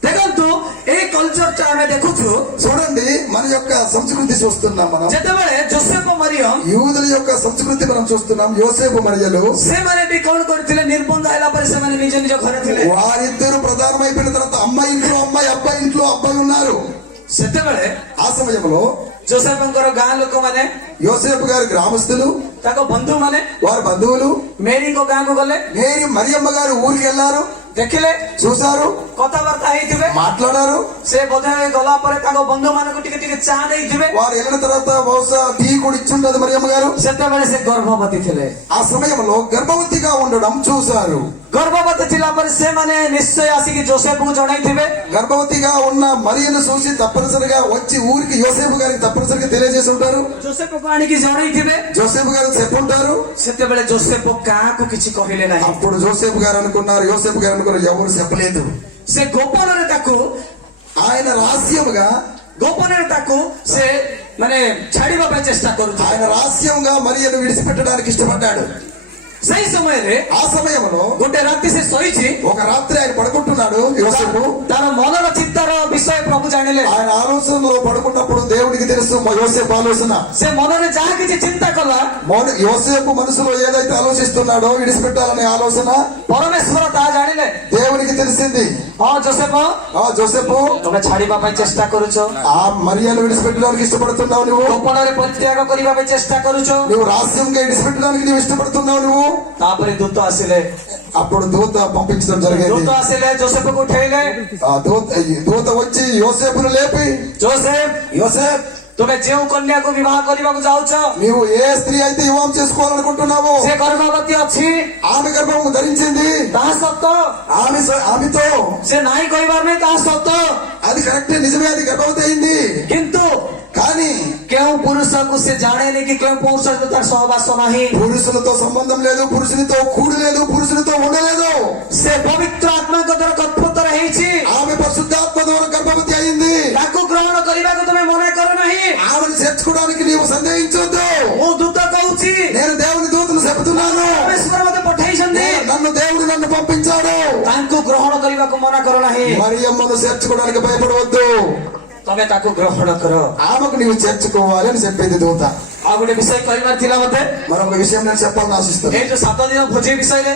ଦେଖନ୍ତୁ ଏଇ କଲଚରଟା ଆମେ ଦେଖୁଛୁ. చూడండి, మన యొక్క సంస్కృతి చూస్తున్నాం మనం. ଯେତେବେଳେ ଜୋସେଫ ମରିୟମ యూదుల యొక్క సంస్కృతి మనం చూస్తున్నాం. యోసేపు మరియలు ସେମାନେ ବି କଣ କରିଥିଲେ? ନିର୍ବନ୍ଧ ହେଲା ପରେ ସେମାନେ ନିଜ ନିଜ ଘରେ ଥିଲେ. వారిద్దరు ప్రధానమైపోయిన తర్వాత అమ్మాయి ఇంట్లో అమ్మాయి, అబ్బాయి ఇంట్లో అబ్బాయి ఉన్నారు. ସେତେବେଳେ ఆ సమయంలో ଜୋସେଫଙ୍କର ଗାଁ ଲୋକମାନେ, యోసేపు గారి గ్రామస్తులు, ତାଙ୍କ ବନ୍ଧୁମାନେ వారి బంధువులు ମେରୀଙ୍କ ଗାଁକୁ ଗଲେ. మేరీ మరియమ్మ గారు ఊరికి వెళ్ళారు, ଦେଖିଲେ, చూశారు, କଥାବାର୍ତ୍ତା ହେଇଥିବେ. మాట్లాడారు. ସେ ବୋଧେ ଗଲା ପରେ ତାଙ୍କ ବନ୍ଧୁ ମାନଙ୍କୁ ଟିକେ ଟିକେ ଚା ଦେଇଥିବେ. వారు వెళ్ళిన తర్వాత బహుశా టీ కూడా ఇచ్చుంటది మరియమ్మ గారు. ସେତେବେଳେ ସେ ଗର୍ଭବତୀ ଥିଲେ. ఆ సమయంలో గర్భవతిగా ఉండడం చూశారు. ଗର୍ଭବତୀ ଥିଲା ପରେ ସେମାନେ ନିଶ୍ଚୟ ଆସିକି ଜୋସେଫକୁ ଜଣାଇଥିବେ. గర్భవతిగా ఉన్న మరియను చూసి తప్పనిసరిగా వచ్చి ఊరికి యోసేపు గారికి తప్పనిసరిగా తెలియజేసి ఉంటారు. ଜୋସେଫକୁ ଆଣିକି ଜଣାଇଥିବେ. జోసేపు గారు చెప్పుంటారు. ସେତେବେଳେ ଜୋସେଫ କାହାକୁ କିଛି କହିଲେ ନାହିଁ. అప్పుడు జోసేపు గారు అనుకున్నారు, యోసేపు గారు అనుకున్నారు, ఎవరు చెప్పలేదు. ସେ ଗୋପନରେ ତାକୁ ఆయన రహస్యముగా ସେ ମାନେ ଛାଡିବା ପାଇଁ ଚେଷ୍ଟା କରୁଥିଲେ. ఆయన రహస్యంగా మరియను విడిచిపెట్టడానికి ఇష్టపడ్డాడు. ସେଇ ସମୟରେ ఆ సమయంలో ଗୋଟେ ରାତି ସେ ଶୋଇଛି. ఒక రాత్రి ఆయన పడుకుంటున్నాడు యోసేపు. ତାର ମନର ଚିନ୍ତାର ବିଷୟ ପ୍ରଭୁ ଜାଣିଲେ. ఆయన ఆలోచనలో పడుకున్నప్పుడు దేవుడికి తెలుసు యోసేపు ఆలోచన. ସେ ମନରେ ଯାହା କିଛି ଚିନ୍ତା କଲା, యోసేపు మనసులో ఏదైతే ఆలోచిస్తున్నాడో విడిచిపెట్టాలనే ఆలోచన ପରମେଶ୍ୱର ତାହା ଜାଣିଲେ. దేవునికి తెలిసింది. ହଁ ଜୋସେଫ, జోసేపు, ତମେ ଛାଡିବା ପାଇଁ ଚେଷ୍ଟା କରୁଛ, ఆ మరియను విడిచిపెట్టడానికి ఇష్టపడుతున్నావు నువ్వు. ଗୋପନରେ ପରିତ୍ୟାଗ କରିବା ପାଇଁ ଚେଷ୍ଟା କରୁଛ. నువ్వు రహస్యంగా విడిచిపెట్టడానికి నువ్వు ఇష్టపడుతున్నావు నువ్వు. ତାପରେ ଦୂତ ଆସିଲେ. అప్పుడు దూత పంపించడం జరిగింది. ଦୂତ ଆସିଲେ, ଜୋସେଫକୁ ଉଠେଇଲେ. ఆ దూత వచ్చి యోసేపును లేపి, ଜୋସେଫ, యోసేఫ్ ତୁମେ ଯେଉଁ କନ୍ୟାକୁ ବିବାହ କରିବାକୁ ଯାଉଛ నీవు ఏ స్త్రీ అయితే వివాహం చేసుకోవాలనుకుంటున్నావో ସେ ଗର୍ଭବତୀ ଅଛି, ఆమె గర్భము ధరించింది, ତାହା ସତ ఆమెతో ସେ ନାହିଁ କହିବାର ନାହିଁ, ତାହା ସତ। అది కరెక్టే, నిజమే, అది గర్భవతి అయింది। କିନ୍ତୁ కానీ କେଉଁ ପୁରୁଷକୁ ସେ ଜାଣେନି କି କେଉଁ ପୁରୁଷ ସହିତ ତାର ସହବାସ ନାହିଁ। పురుషులతో సంబంధం లేదు, పురుషునితో కూడి లేదు, పురుషునితో ఉండలేదు। ସେ ପବିତ୍ର ଆତ୍ମାଙ୍କ ଦ୍ୱାରା ଗର୍ଭୋତ୍ତର ହେଇଛି। ఆమె పరిశుద్ధాత్మ ద్వారా గర్భవతి అయింది। ତାକୁ ଗ୍ରହଣ କରିବାକୁ ତମେ ମନା କର ନାହିଁ। ఆమెను చేర్చుకోవడానికి నీవు సందేహించొద్దు। ମୁଁ ଦୂତ କହୁଛି, నేను దేవుని దూతను చెబుతున్నాను, ପରମେଶ୍ୱର ମୋତେ ପଠେଇଛନ୍ତି, నన్ను పంపించాడు। ତାଙ୍କୁ ଗ୍ରହଣ କରିବାକୁ ମନା କର ନାହିଁ। మరియమ్మను చేర్చుకోవడానికి భయపడవద్దు, ତମେ ତାକୁ ଗ୍ରହଣ କର। ఆమెకు నీవు చేర్చుకోవాలి అని చెప్పింది దూత। ଆଉ ଗୋଟେ ବିଷୟ କହିବାର ଥିଲା ମତେ, మరొక విషయం నేను చెప్పాలని ఆశిస్తాను। ଏଇ ଯୋଉ 7 ଦିନ ଭୋଜି ବିଷୟରେ,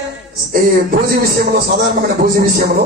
ఈ భోజి విషయంలో, సాధారణమైన భోజి విషయంలో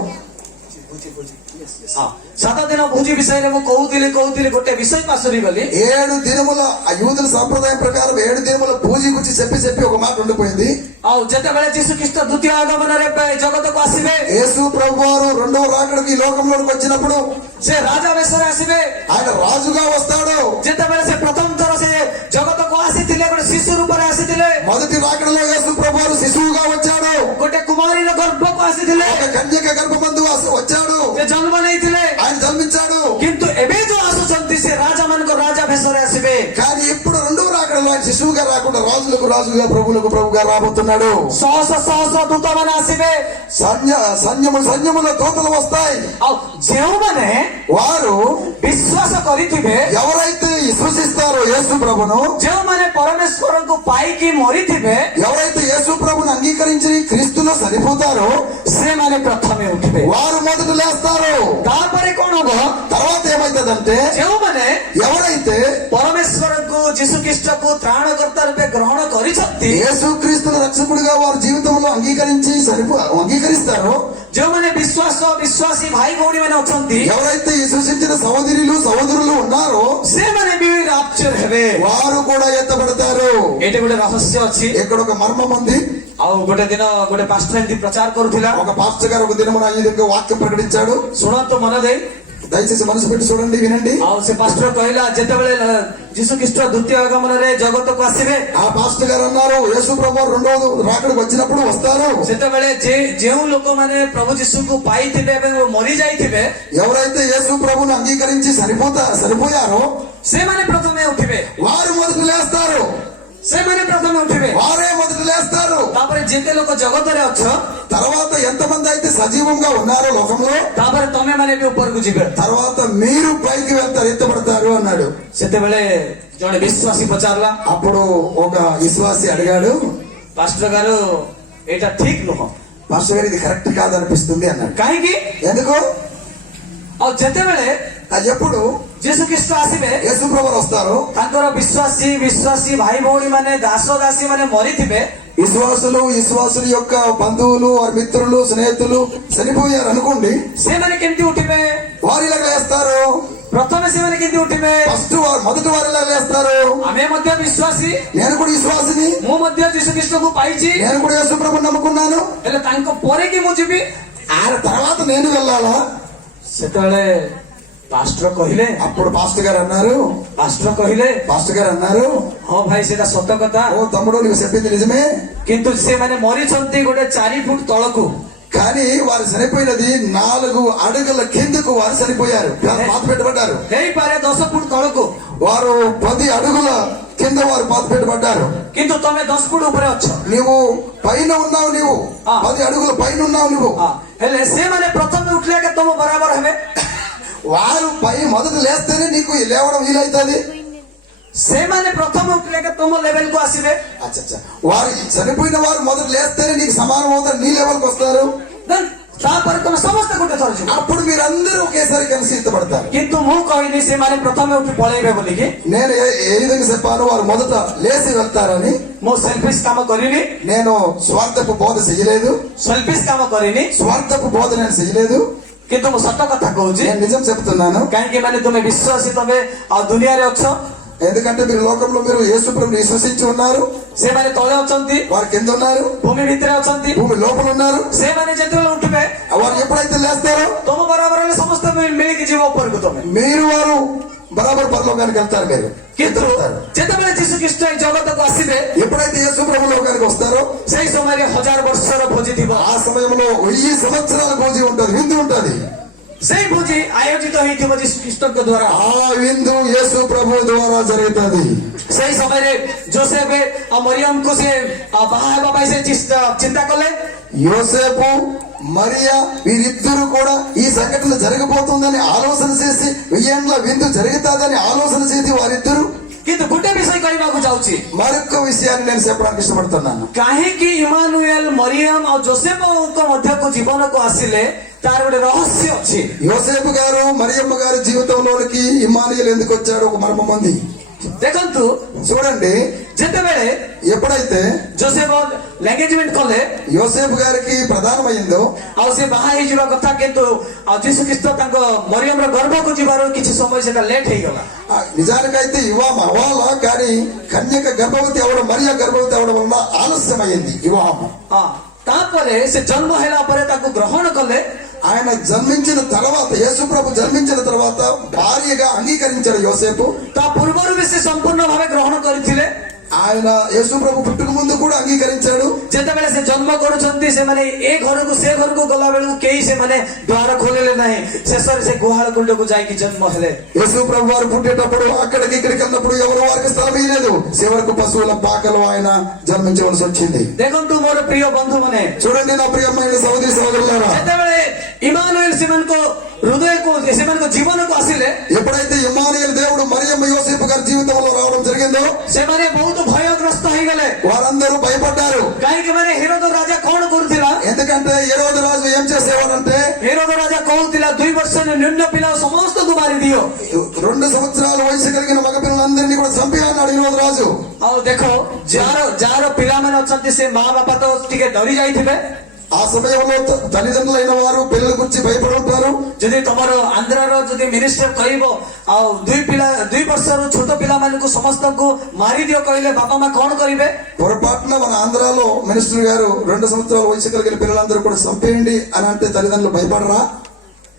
7 ଦିନ ଭୋଜି ବିଷୟରେ ମୁଁ କହୁଥିଲି ଗୋଟେ ବିଷୟକୁ ଆସରିଗଲି। 7 దినముల ఆ యూదుల సంప్రదాయం ప్రకారం 7 దినముల భోజి గురించి చెప్పి ఒక మాట ఉండిపోయింది। ଆଉ ଯେତେବେଳେ ଯୀଶୁ ଖ୍ରୀଷ୍ଟ ଦ୍ୱିତୀୟ ଆଗମନରେ ଜଗତକୁ ଆସିବେ, యేసు ప్రభువారు రెండవ రాకడకి ఈ లోకంలోకి వచ్చినప్పుడు ସେ రాజా ବେଶରେ ଆସିବେ। ఆయన రాజుగా వస్తాడు। ଯେତେବେଳେ ସେ ପ୍ରଥମ ଥର ସେ ଜଗତକୁ ଆସିଥିଲେ, ଗୋଟେ ଶିଶୁ ରୂପରେ ଆସିଥିଲେ, మొదటి రాకడలో యేసు ప్రభువారు శిశువుగా వచ్చాడు, ଗୋଟେ కుమాରୀର గర్ଭକୁ ଆସିଥିଲେ, ఒక కన్యక గర్భమందు వచ్చాడు, ସେ జన్మ ନେଇଥିଲେ। ఆయన జన్మించాడు। କିନ୍ତୁ ଏବେ ଯୋଉ ଆସୁଛନ୍ତି ସେ ରାଜା ମାନଙ୍କ ରାଜା ବେଶରେ ଆସିବେ। కానీ ఇప్పుడు రెండవ రాకడలో ఆయన శిశువుగా రాకుండా రాజులకు రాజుగా ప్రభువులకు ప్రభుగా రాబోతున్నాడు। ଶହ ଦୂତ ମାନେ ଆସିବେ। సైన్యముల దూతలు వస్తాయి। ଆଉ ଯେଉଁମାନେ వారు ବିଶ୍ୱାସ କରିଥିବେ, ఎవరైతే విశ్వసిస్తారో యేసు ప్రభును, ଯେଉଁମାନେ ପରମେଶ୍ୱରଙ୍କୁ ପାଇକି ମରିଥିବେ, ఎవరైతే యేసు ప్రభుని అంగీకరించి క్రీస్తులో సరిపోతారో ସେମାନେ ପ୍ରଥମେ ଉଠିବେ। వారు మొదట లేస్తారు। ତାପରେ କଣ ହବ? తర్వాత ఏమైతుందంటే ଯେଉଁମାନେ ఎవరైతే ପରମେଶ୍ୱରଙ୍କୁ ଯୀଶୁ ଖ୍ରୀଷ୍ଟକୁ ତ୍ରାଣକର୍ତ୍ତା ରୂପେ ଗ୍ରହଣ କରିଛନ୍ତି, యేసు క్రీస్తును రక్షకుడిగా వారి జీవితంలో అంగీకరిస్తారో, ଯେଉଁମାନେ ବିଶ୍ୱାସୀ ଭାଇ ଭଉଣୀ ମାନେ ଅଛନ୍ତି, ఎవరైతే విశ్వసించిన సహోదరులు ఉన్నారో ସେମାନେ ବି ରାପ୍ଚର ହେବେ। వారు కూడా ఎత్తబడతారు। ଏଇଠି ଗୋଟେ రహస్య ଅଛି। ఇక్కడ ఒక మర్మం ఉంది। ଆଉ ଗୋଟେ ଦିନ ଗୋଟେ ପାଷ୍ଟର ଏମିତି ପ୍ରଚାର କରୁଥିଲା। ఒక పాస్టర్ గారు ఒక దినమున ఈ విధంగా వాక్యం ప్రకటించాడు। ଶୁଣନ୍ତୁ ମନ ଦେଇ, దయచేసి మనసు పెట్టి చూడండి, వినండి। ଆଉ ସେ ପାଷ୍ଟର କହିଲା, ଯେତେବେଳେ ଯୀଶୁ ଖ୍ରୀଷ୍ଟ ଦ୍ୱିତୀୟ ଆଗମନରେ ଜଗତକୁ ଆସିବେ, ఆ పాస్టర్ గారు అన్నారు, యేసు ప్రభు రెండో రాకడికి వచ్చినప్పుడు వస్తారు। ସେତେବେଳେ ଯେଉଁ ଲୋକମାନେ ପ୍ରଭୁ ଯୀଶୁଙ୍କୁ ପାଇଥିବେ ଏବଂ ମରି ଯାଇଥିବେ, ఎవరైతే యేసు ప్రభుని అంగీకరించి సరిపోయారో ସେମାନେ ପ୍ରଥମେ ଉଠିବେ। వారు మొదట లేస్తారు। ସେମାନେ ପ୍ରଥମେ ଉଠିବେ। వారే మొదట లేస్తారు। ତାପରେ ଯେତେ ଲୋକ ଜଗତରେ ଅଛ, తర్వాత ఎంతమంది అయితే సజీవంగా ఉన్నారో లోకంలో, ତାପରେ ତମେ ମାନେ ବି ଉପରକୁ ଯିବେ। తర్వాత మీరు పైకి వెళ్తారు, ఎత్తబడతారు అన్నాడు। ସେତେବେଳେ ଜଣେ ବିଶ୍ୱାସୀ ପଚାରିଲା, అప్పుడు ఒక విశ్వాసి అడిగాడు, ପାଷ୍ଟର గారు ଏଇଟା ଠିକ ନୁହଁ, మాస్టర్ గారు ఇది కరెక్ట్ కాదనిపిస్తుంది అన్నాడు। କାହିଁକି? ఎందుకు? ଆଉ ଯେତେବେଳେ ఎప్పుడు ଯୀଶୁ ଖ୍ରୀଷ୍ଟ ଆସିବେ, యేసు ప్రభు వస్తారు, ତାଙ୍କର ବିଶ୍ୱାସୀ ଭାଇ ଭଉଣୀ ମାନେ, ଦାସ ଦାସୀ ମାନେ ମରିଥିବେ, విశ్వాసుల యొక్క బంధువులు, వారి మిత్రులు, స్నేహితులు చనిపోయారు అనుకోండి, ସେମାନେ କେମିତି ଉଠିବେ? వారు ఇలా లేస్తారు। ପ୍ରଥମେ ସେମାନେ କେମିତି ଉଠିବେ? మొదటి వారు ఇలా లేస్తారు, ଆମେ ମଧ୍ୟ ବିଶ୍ୱାସୀ, నేను కూడా విశ్వాసిని, ମୁଁ ମଧ୍ୟ ଯୀଶୁ ଖ୍ରୀଷ୍ଟକୁ ପାଇଛି, నేను కూడా యేసు ప్రభుని నమ్ముకున్నాను, ହେଲେ ତାଙ୍କ ପରେ କି ମୁଁ ଯିବି? ఆయన తర్వాత నేను వెళ్ళాలా? ସେତେବେଳେ ପାଷ୍ଟର କହିଲେ, అప్పుడు పాస్టర్ గారు అన్నారు, ହଁ ଭାଇ ସେଟା ସତ କଥା, ఓ తమ్ముడు నీవు చెప్పింది నిజమే, କିନ୍ତୁ ସେମାନେ ମରିଛନ୍ତି ଗୋଟେ 4 ଫୁଟ ତଳକୁ। కానీ వారు చనిపోయినది 4 అడుగుల కిందకు వారు చనిపోయారు, పాత పెట్టబడ్డారు। ହେଇପାରେ 10 ଫୁଟ ତଳକୁ, వారు 10 అడుగుల కింద వారు పాత పెట్టబడ్డారు। କିନ୍ତୁ ତମେ 10 ଫୁଟ ଉପରେ ଅଛ। నీవు పైన ఉన్నావు, నీవు 10 అడుగుల పైన ఉన్నావు నువ్వు। ହେଲେ ସେମାନେ ପ୍ରଥମେ ଉଠିଲେ କି ତମ ବରାବର ହେବେ? వారు మొదట లేస్తేనే నీకు లేవడం వీలైతుంది। ସେମାନେ ପ୍ରଥମେ ଉଠିଲେ କି ତମ లెవెల్ కు ଆସିବେ? అచ్చా, వారు చనిపోయిన వారు మొదట లేస్తేనే నీకు సమానం అవుతారు, నీ లెవెల్కి వస్తారు। ତାପରେ ତମେ ସମସ୍ତେ ଗୋଟେ ଥର ଯିବ। అప్పుడు మీరందరూ ఒకేసారి కలిసి ఎత్తబడతారు। କିନ୍ତୁ ମୁଁ କହିନି ସେମାନେ ପ୍ରଥମେ ଉଠି పଳେଇବେ ବୋଲିକି। నేను ఏ విధంగా చెప్పాను, వారు మొదట లేచి వెళ్తారని। ମୁଁ సెల్ఫిష్ କାମ କରିନି, నేను స్వార్థపు బోధ చేయలేదు, సెల్ఫిష్ କାମ କରିନି, స్వార్థపు బోధ నేను చేయలేదు, କିନ୍ତୁ ମୁଁ ସତ କଥା କହୁଛି। నేను నిజం చెప్తున్నాను। କାହିଁକି ମାନେ ତୁମେ ବିଶ୍ୱାସୀ, ତମେ ଆଉ ଦୁନିଆରେ ଅଛ, ఎందుకంటే మీరు లోకంలో మీరు యేసు ప్రభువుని విశ్వసించి ఉన్నారు, ସେମାନେ తଳେ ଅଛନ୍ତି, వారు కింద ఉన్నారు, ଭୂମି ଭିତରେ ଅଛନ୍ତି, భూమి లోపల ఉన్నారు। ସେମାନେ ଯେତେବେଳେ ଉଠିବେ, వారు ఎప్పుడైతే లేస్తారో ତମ ବରାବର ହେଲେ ସମସ୍ତେ ମିଳିକି ଯିବ ଉପରକୁ। ତମେ వారు బరాబర్ పరలోకానికి వెళ్తారు మీరు କିନ୍ତୁ వెళ్తారు. ଯେତେବେଳେ ଯୀଶୁ ଖ୍ରୀଷ୍ଟ ଏଇ ଜଗତକୁ ଆସିବେ ఎప్పుడైతే యేసు ప్రభు లోకానికి వస్తారో ସେଇ ସମୟରେ 1000 ବର୍ଷର ଭୋଜି ଥିବ। ఆ సమయంలో 1000 సంవత్సరాల భోజి ఉంటది, విందు ఉంటది. ସେଇ ଭୋଜି ଆୟୋଜିତ ହେଇଥିବ ଯୀଶୁ ଖ୍ରୀଷ୍ଟଙ୍କ ଦ୍ୱାରା। ఆ విందు యేసు ప్రభు ద్వారా జరుగుతుంది. ସେଇ ସମୟରେ ଯୋସେଫ ଆଉ ମରିୟମକୁ ସେ ବାହା ହେବା ପାଇଁ ସେ ଚିନ୍ତା କଲେ। యోసేపు మరియా వీరిద్దరూ కూడా ఈ సంఘటన జరగబోతుందని ఆలోచన చేసి 1000 విందు జరుగుతుందని ఆలోచన చేసి వారిద్దరు କିନ୍ତୁ ଗୋଟେ ବିଷୟ କହିବାକୁ ଯାଉଛି, మరొక విషయాన్ని నేను చెప్పడానికి ఇష్టపడుతున్నాను. କାହିଁକି ଇମାନୁଏଲ ମରିୟମ ଆଉ ଯୋସେଫଙ୍କ ମଧ୍ୟକୁ ଜୀବନକୁ ଆସିଲେ ତାର ଗୋଟେ ରହସ୍ୟ ଅଛି। యోసేపు గారు మరియమ్మ గారి జీవితంలోనికి ఇమ్మానుయేలు ఎందుకు వచ్చాడు? ఒక మర్మం ఉంది. ଦେଖନ୍ତୁ, చూడండి, ଯେତେବେଳେ ఎప్పుడైతే ଯୋସେଫ ଏଙ୍ଗେଜମେଣ୍ଟ କଲେ యోసేపు గారికి ప్రధానమైందో ଆଉ ସେ ବାହା ହେଇଯିବା କଥା, କିନ୍ତୁ ଆଉ ଯୀଶୁ ଖ୍ରୀଷ୍ଟ ତାଙ୍କ ମରିୟମର ଗର୍ଭକୁ ଯିବାରୁ କିଛି ସମୟ ସେଟା ଲେଟ୍ ହେଇଗଲା। నిజానికైతే వివాహం అవ్వాలా, కానీ కన్యక గర్భవతి అవడం, మరియా గర్భవతి అవడం వలన ఆలస్యమైంది వివాహం. ତାପରେ ସେ ଜନ୍ମ ହେଲା ପରେ ତାକୁ ଗ୍ରହଣ କଲେ। ఆయన జన్మించిన తర్వాత, యేసు ప్రభు జన్మించిన తర్వాత భార్యగా అంగీకరించాడు యోసేపు. ତା ପୂର୍ବରୁ ବି ସେ ସମ୍ପୂର୍ଣ୍ଣ ଭାବେ ଗ୍ରହଣ କରିଥିଲେ। ఆయన యేసు ప్రభు పుట్టుక ముందు కూడా అంగీకరించాడు. ଯେତେବେଳେ ସେ ଜନ୍ମ କରୁଛନ୍ତି, ସେମାନେ ଏ ଘରକୁ ସେ ଘରକୁ ଗଲା ବେଳକୁ କେହି ସେମାନେ ଦ୍ୱାର ଖୋଲିଲେ ନାହିଁ। ଶେଷରେ ସେ ଗୁହାଳ କୁଣ୍ଡକୁ ଯାଇକି ଜନ୍ମ ହେଲେ। యేసు ప్రభు వారు పుట్టేటప్పుడు అక్కడికి ఇక్కడికి వెళ్ళినప్పుడు ఎవరు వారికి స్థలం ఇవ్వలేదు. చివరకు పశువుల పాకలో ఆయన జన్మించవలసి వచ్చింది. ଦେଖନ୍ତୁ ମୋର ପ୍ରିୟ ବନ୍ଧୁମାନେ, చూడండి నా ప్రియమైన సహోదరి సహోదరులారా, ଯେତେବେଳେ ଇମାନୁଏଲ ସେମାନଙ୍କ ହୃଦୟକୁ ସେମାନଙ୍କ ଜୀବନକୁ ଆସିଲେ, ఎప్పుడైతే ఇమ్మానుయేలు దేవుడు మరియమ్మ యోసేపు గారి జీవితంలో రావడం జరిగిందో ସେମାନେ ବହୁତ ଭୟଗ୍ରସ୍ତ ହେଇଗଲେ। వారందరూ భయపడ్డారు. କାହିଁକି ମାନେ ହେରୋଦ ରାଜା କଣ କରୁଥିଲା? ఎందుకంటే హేరోదు రాజు ఏం చేసేవాడంటే, ହେରୋଦ ରାଜା କହୁଥିଲା 2 ବର୍ଷର ନ୍ୟୁନ ପିଲା ସମସ୍ତଙ୍କୁ ମାରିଦିଅ। 2 సంవత్సరాల వయసు కలిగిన మగ పిల్లలందరినీ కూడా చంపి అన్నాడు హేరోదు రాజు. ଆଉ ଦେଖ, ଯାହାର ପିଲାମାନେ ଅଛନ୍ତି ସେ ମା ବାପା ତ ଟିକେ ଡରି ଯାଇଥିବେ। ఆ సమయంలో తల్లిదండ్రులైన వారు పిల్లల గురించి భయపడి ఉంటారు. ଯଦି ତମର ଆନ୍ଧ୍ରାର ଯଦି ମିନିଷ୍ଟର କହିବ ଆଉ 2 ବର୍ଷର ଛୋଟ ପିଲାମାନଙ୍କୁ ସମସ୍ତଙ୍କୁ ମାରିଦିଅ କହିଲେ ବାପା ମା କଣ କରିବେ? పొరపాటున మన ఆంధ్రాలో మినిస్టర్ గారు 2 సంవత్సరాల వయసు కలిగిన పిల్లలందరూ కూడా చంపేయండి అని అంటే తల్లిదండ్రులు భయపడరా?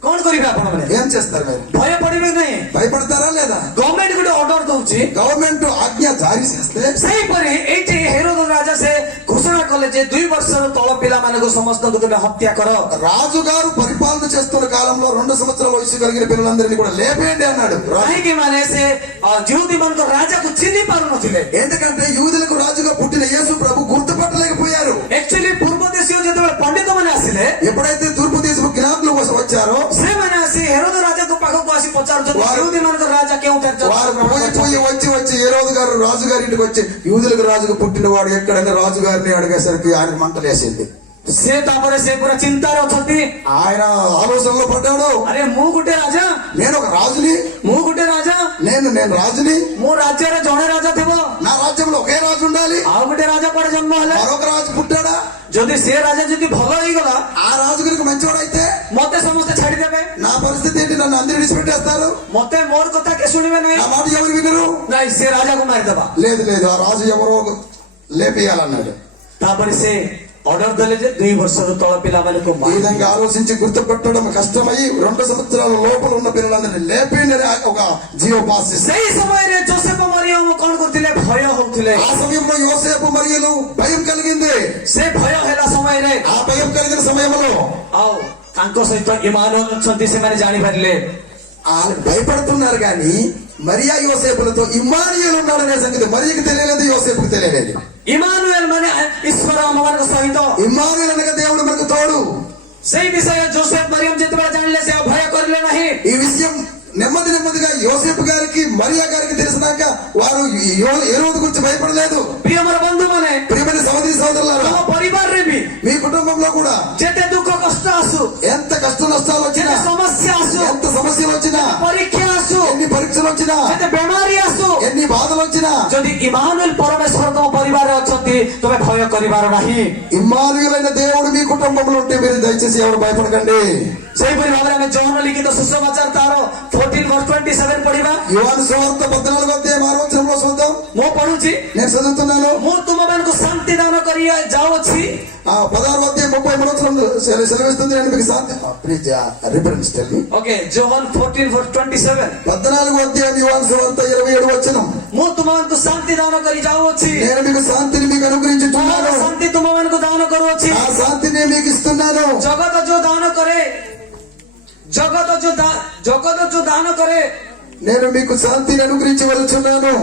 କଣ କରିବେ ଆପଣମାନେ? ఏం చేస్తారు మీరు? ଭୟ ପଡିବେ ନାହିଁ। భయపడతారా లేదా? ଗଭର୍ଣ୍ଣମେଣ୍ଟ ଗୋଟେ ଅର୍ଡର ଦଉଛି, గవర్నమెంట్ ఆజ్ఞ జారీ చేస్తే ସେହିପରି ଏଇଠି ହେରୋଦ ରାଜା ସେ ଘୋଷଣା କଲେ ଯେ 2 ବର୍ଷର ତଳ ପିଲାମାନଙ୍କୁ ସମସ୍ତଙ୍କୁ ତୁମେ ହତ୍ୟା କର। రాజు గారు పరిపాలన చేస్తున్న కాలంలో 2 సంవత్సరాల వయసు కలిగిన పిల్లలందరినీ కూడా లేపేయండి అన్నాడు. କାହିଁକି ମାନେ ସେ ଯୁହୁଦୀ ମାନଙ୍କ ରାଜାକୁ ଚିହ୍ନି ପାରୁନଥିଲେ। ఎందుకంటే యూదులకు రాజుగా పుట్టిన యేసు ప్రభు గుర్తుపట్టలేకపోయారు. ଆକ୍ଚୁଆଲି ପୂର୍ବ ଦେଶୀୟ ଯେତେବେଳେ ପଣ୍ଡିତ ମାନେ ଆସିଲେ, ఎప్పుడైతే తూర్పు దేశపు జ్ఞానులు వచ్చారో ସେମାନେ ଆସି ହେରୋଦ ରାଜାଙ୍କ ପାଖକୁ ଆସି ପଚାରୁଛନ୍ତି ଯୁହୁଦୀ ମାନଙ୍କ ରାଜା କେଉଁଠାରେ వారు పోయి వచ్చి హేరోదు గారు రాజు గారి ఇంటికి వచ్చి యూదులకు రాజుగా పుట్టిన వాడు ఎక్కడైనా రాజు గారిని అడిగేసరికి ఆయన మంటలేసింది. ସେ ତାପରେ ସେ ପୁରା ଚିନ୍ତାରେ ଅଛନ୍ତି। ఆయన ఆలోచనలో పడ్డాడు. ଆରେ ମୁଁ ଗୋଟେ ରାଜା, నేను ఒక రాజుని, ମୁଁ ଗୋଟେ రాజా, నేను రాజుని, ମୋ ରାଜ୍ୟରେ ଜଣେ ରାଜା ଥିବ, నా రాజ్యంలో ఒకే రాజు ఉండాలి. ଆଉ ଗୋଟେ రాଜା କୁଆଡେ ଜନ୍ମ ହେଲେ? మరొక రాజు పుట్టాడా? ଯଦି ସେ రాజా ଯଦି ଭଲ ହେଇଗଲା, ఆ రాజు కనుక మంచివాడైతే ମତେ ସମସ୍ତେ ଛାଡିଦେବେ, నా పరిస్థితి ఏంటి? నన్ను అందరూ విడిచిపెట్టేస్తారు. ମତେ ମୋର କଥା କେ ଶୁଣିବେ ନାହିଁ। నా మాట ఎవరు వినరు? ନାଇଁ, ସେ ରାଜାକୁ ମାରିଦେବା। లేదు లేదు, ఆ రాజు ఎవరో లేపేయాలన్నాడు. ତାପରେ ସେ ଅର୍ଡର ଦେଲେ ଯେ 2 ବର୍ଷର ତଳ ପିଲାମାନଙ୍କୁ ఈ ମାରିଦିଅ। విధంగా ఆలోచించి గుర్తుపెట్టడం కష్టమై 2 సంవత్సరాల లోపల ఉన్న పిల్లలందరినీ లేపేయండి అని ఒక జీవో పాస్ చేశారు. ସେଇ ସମୟରେ ଯୋସେଫ ମରିୟମ କଣ କରୁଥିଲେ? ଭୟ ହଉଥିଲେ। ఆ సమయంలో యోసేపు మరియులు భయం కలిగింది. ସେ ଭୟ ହେଲା ସମୟରେ ఆ భయం కలిగిన సమయంలో ଆଉ ତାଙ୍କ ସହିତ ଇମାନୁଏଲ ଅଛନ୍ତି, ସେମାନେ ଜାଣିପାରିଲେ। వాళ్ళు భయపడుతున్నారు కానీ మరియా యోసేపులతో ఇమ్మానుయేలు ఉన్నాడనే సంగతి మరియకి తెలియలేదు, యోసేపుకి తెలియలేదు. ଇମାନୁଏଲ ମାନେ ଈଶ୍ୱର ଆମମାନଙ୍କ ସହିତ। ఇమ్మానుయేలు అనగా దేవుడు మనకు తోడు. ସେଇ ବିଷୟ ଯୋସେଫ ମରିୟମ ଯେତେବେଳେ ଜାଣିଲେ ସେ ଆଉ ଭୟ କରିଲେ ନାହିଁ। ఈ విషయం నెమ్మదిగా యోసేపు గారికి మరియా గారికి తెలిసినాక వారు హేరోదు గురించి భయపడలేదు. ପ୍ରିୟ ମୋର ବନ୍ଧୁମାନେ, ప్రియమైన సహోదరి సహోదరులారా, ଆମ ପରିବାରରେ ବି మీ కుటుంబంలో కూడా ଯେତେ ଦୁଃଖ କଷ୍ଟ ଆସୁ, ఎంత కష్ట నష్టాలు వచ్చినా, ଯେତେ ସମସ୍ୟା ଆସୁ, ఎంత సమస్యలు వచ్చినా, ପରୀକ୍ଷା ଆସୁ, ఎన్ని పరీక్షలు వచ్చినా, ଯେତେ ବେମାରୀ ଆସୁ, ఎన్ని బాధలు వచ్చినా, ଯଦି ଇମାନୁଏଲ ପରମେଶ୍ୱର ତମ ପରିବାରରେ ଅଛନ୍ତି, ତମେ ଭୟ କରିବାର ନାହିଁ। ఇమ్మానుయేలైన దేవుడు మీ కుటుంబంలో ఉంటే మీరు దయచేసి ఎవరు భయపడకండి. ସେହିପରି ଭାବରେ ଆମେ ଯୌନ ଲିଖିତ ସୁସମାଚାର ତାର 14:27 ପଢିବା। యోహాను సువార్త 14వ అధ్యాయం 6వ వచనంలో చూద్దాం. ମୁଁ ପଢୁଛି, నేను చదువుతున్నాను. ମୁଁ ତୁମମାନଙ୍କୁ ଶାନ୍ତି ଦାନ କରି ଯାଉଅଛି, 16వ అధ్యాయం 33వ వచనం సెలవిస్తుంది, నేను మీకు శాంతి. Please reference tell me. Okay, John 14:27. 14వ అధ్యాయం యోహాను సువార్త 27వ వచనం. ମୁଁ ତୁମମାନଙ୍କୁ ଶାନ୍ତି ଦାନ କରି ଯାଉଅଛି, నేను మీకు శాంతిని మీకు అనుగ్రహించుచున్నాను, ମୋର ଶାନ୍ତି ତୁମମାନଙ୍କୁ ଦାନ କରୁଅଛି। ఆ శాంతిని మీకు ఇస్తున్నాను. ଜଗତ ଯୋଉ ଦାନ କରେ, ଜଗତ ଯୋଉ ଦାନ କରେ, నేను మీకు శాంతిని అనుగ్రహించవలచున్నాను.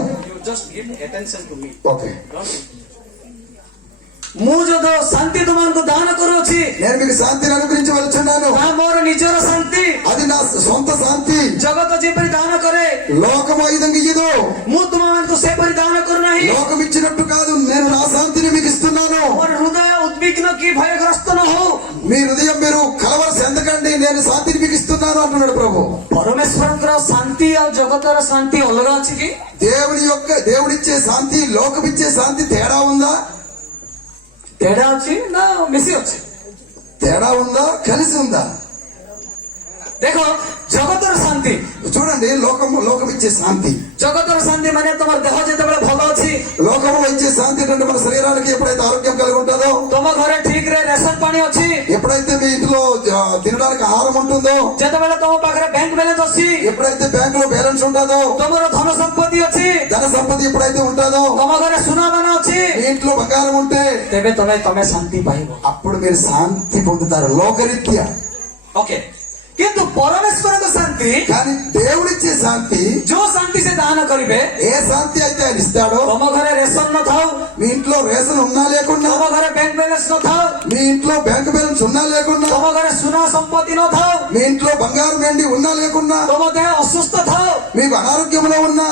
just give attention to me. Okay, ମୁଁ ଯୋଉ ଶାନ୍ତି ତୁମମାନଙ୍କୁ ଦାନ କରୁଅଛି, నేను మీకు శాంతిని అనుగ్రహించవలచున్నాను. ତାହା ମୋର ନିଜର ଶାନ୍ତି। అది నా సొంత శాంతి. ଜଗତ ଯେପରି ଦାନ କରେ, లోకం ఆ విధంగా ఇయ్యదు. ମୁଁ ତୁମମାନଙ୍କୁ ସେପରି ଦାନ କରୁନାହିଁ। లోకం ఇచ్చినట్టు కాదు, నేను నా శాంతిని మీకు ఇస్తున్నాను. ମୋର ହୃଦୟ ଉଦ୍ବିଗ୍ନ କି ଭୟଗ୍ରସ୍ତ ନ ହଉ। మీ హృదయం మీరు కలవర చెందకండి, నేను శాంతిని మీకు ఇస్తున్నాను అంటున్నాడు ప్రభు. ପରମେଶ୍ୱରଙ୍କର ଶାନ୍ତି ଆଉ ଜଗତର ଶାନ୍ତି ଅଲଗା ଅଛି କି? దేవుడిచ్చే శాంతి, లోకమిచ్చే శాంతి తేడా ఉందా? ତେଢା ଅଛି ନା ମିଶି ଅଛି? తేడా ఉందా, కలిసి ఉందా? ଦେଖ, ଜଗତର ଶାନ୍ତି, చూడండి, లోకం ఇచ్చే శాంతి, ଜଗତର ଶାନ୍ତି ମାନେ ତମର ଦେହ ଯେତେବେଳେ ଭଲ ଅଛି, లోకంలో ఇచ్చే శాంతి ఏంటంటే మన శరీరానికి ఎప్పుడైతే ఆరోగ్యం కలిగి ఉంటుందో, ତମ ଘରେ ଠିକ ରେ ରେସନ ପାଣି ଅଛି, ఎప్పుడైతే మీ ఇంట్లో తినడానికి ఆహారం ఉంటుందో, ଯେତେବେଳେ ତମ ପାଖରେ ବ୍ୟାଙ୍କ ବ୍ୟାଲେନ୍ସ ଅଛି, ఎప్పుడైతే బ్యాంకులో బ్యాలెన్స్ ఉంటుందో, ତମର ଧନ ସମ୍ପତ୍ତି ଅଛି, ధన సంపద ఎప్పుడైతే ఉంటుందో, ତମ ଘରେ ସୁନାମାନ ଅଛି, మీ ఇంట్లో బంగారం ఉంటే ତେବେ ତମେ ଶାନ୍ତି ପାଇବ। అప్పుడు మీరు శాంతి పొందుతారు లోకరీత్యా. ఓకే, କିନ୍ତୁ ପରମେଶ୍ୱରଙ୍କ ଶାନ୍ତି, కానీ దేవుడిచ్చే శాంతి, ଯୋଉ ଶାନ୍ତି ସେ ଦାନ କରିବେ, ఏ శాంతి అయితే ఆయన ఇస్తాడో, ତମ ଘରେ ରେସନ ନଥାଉ, మీ ఇంట్లో రేషన్ ఉన్నా లేకున్నా, ତମ ଘରେ ବ୍ୟାଙ୍କ ବ୍ୟାଲେନ୍ସ ନଥାଉ, మీ ఇంట్లో బ్యాంక్ బ్యాలెన్స్ ఉన్నా లేకున్నా, ତମ ଘରେ ସୁନା ସମ୍ପତ୍ତି ନଥାଉ, మీ ఇంట్లో బంగారం వెండి ఉన్నా లేకున్నా, ତମ ଦେହ ଅସୁସ୍ଥ ଥାଉ, మీకు అనారోగ్యంలో ఉన్నా,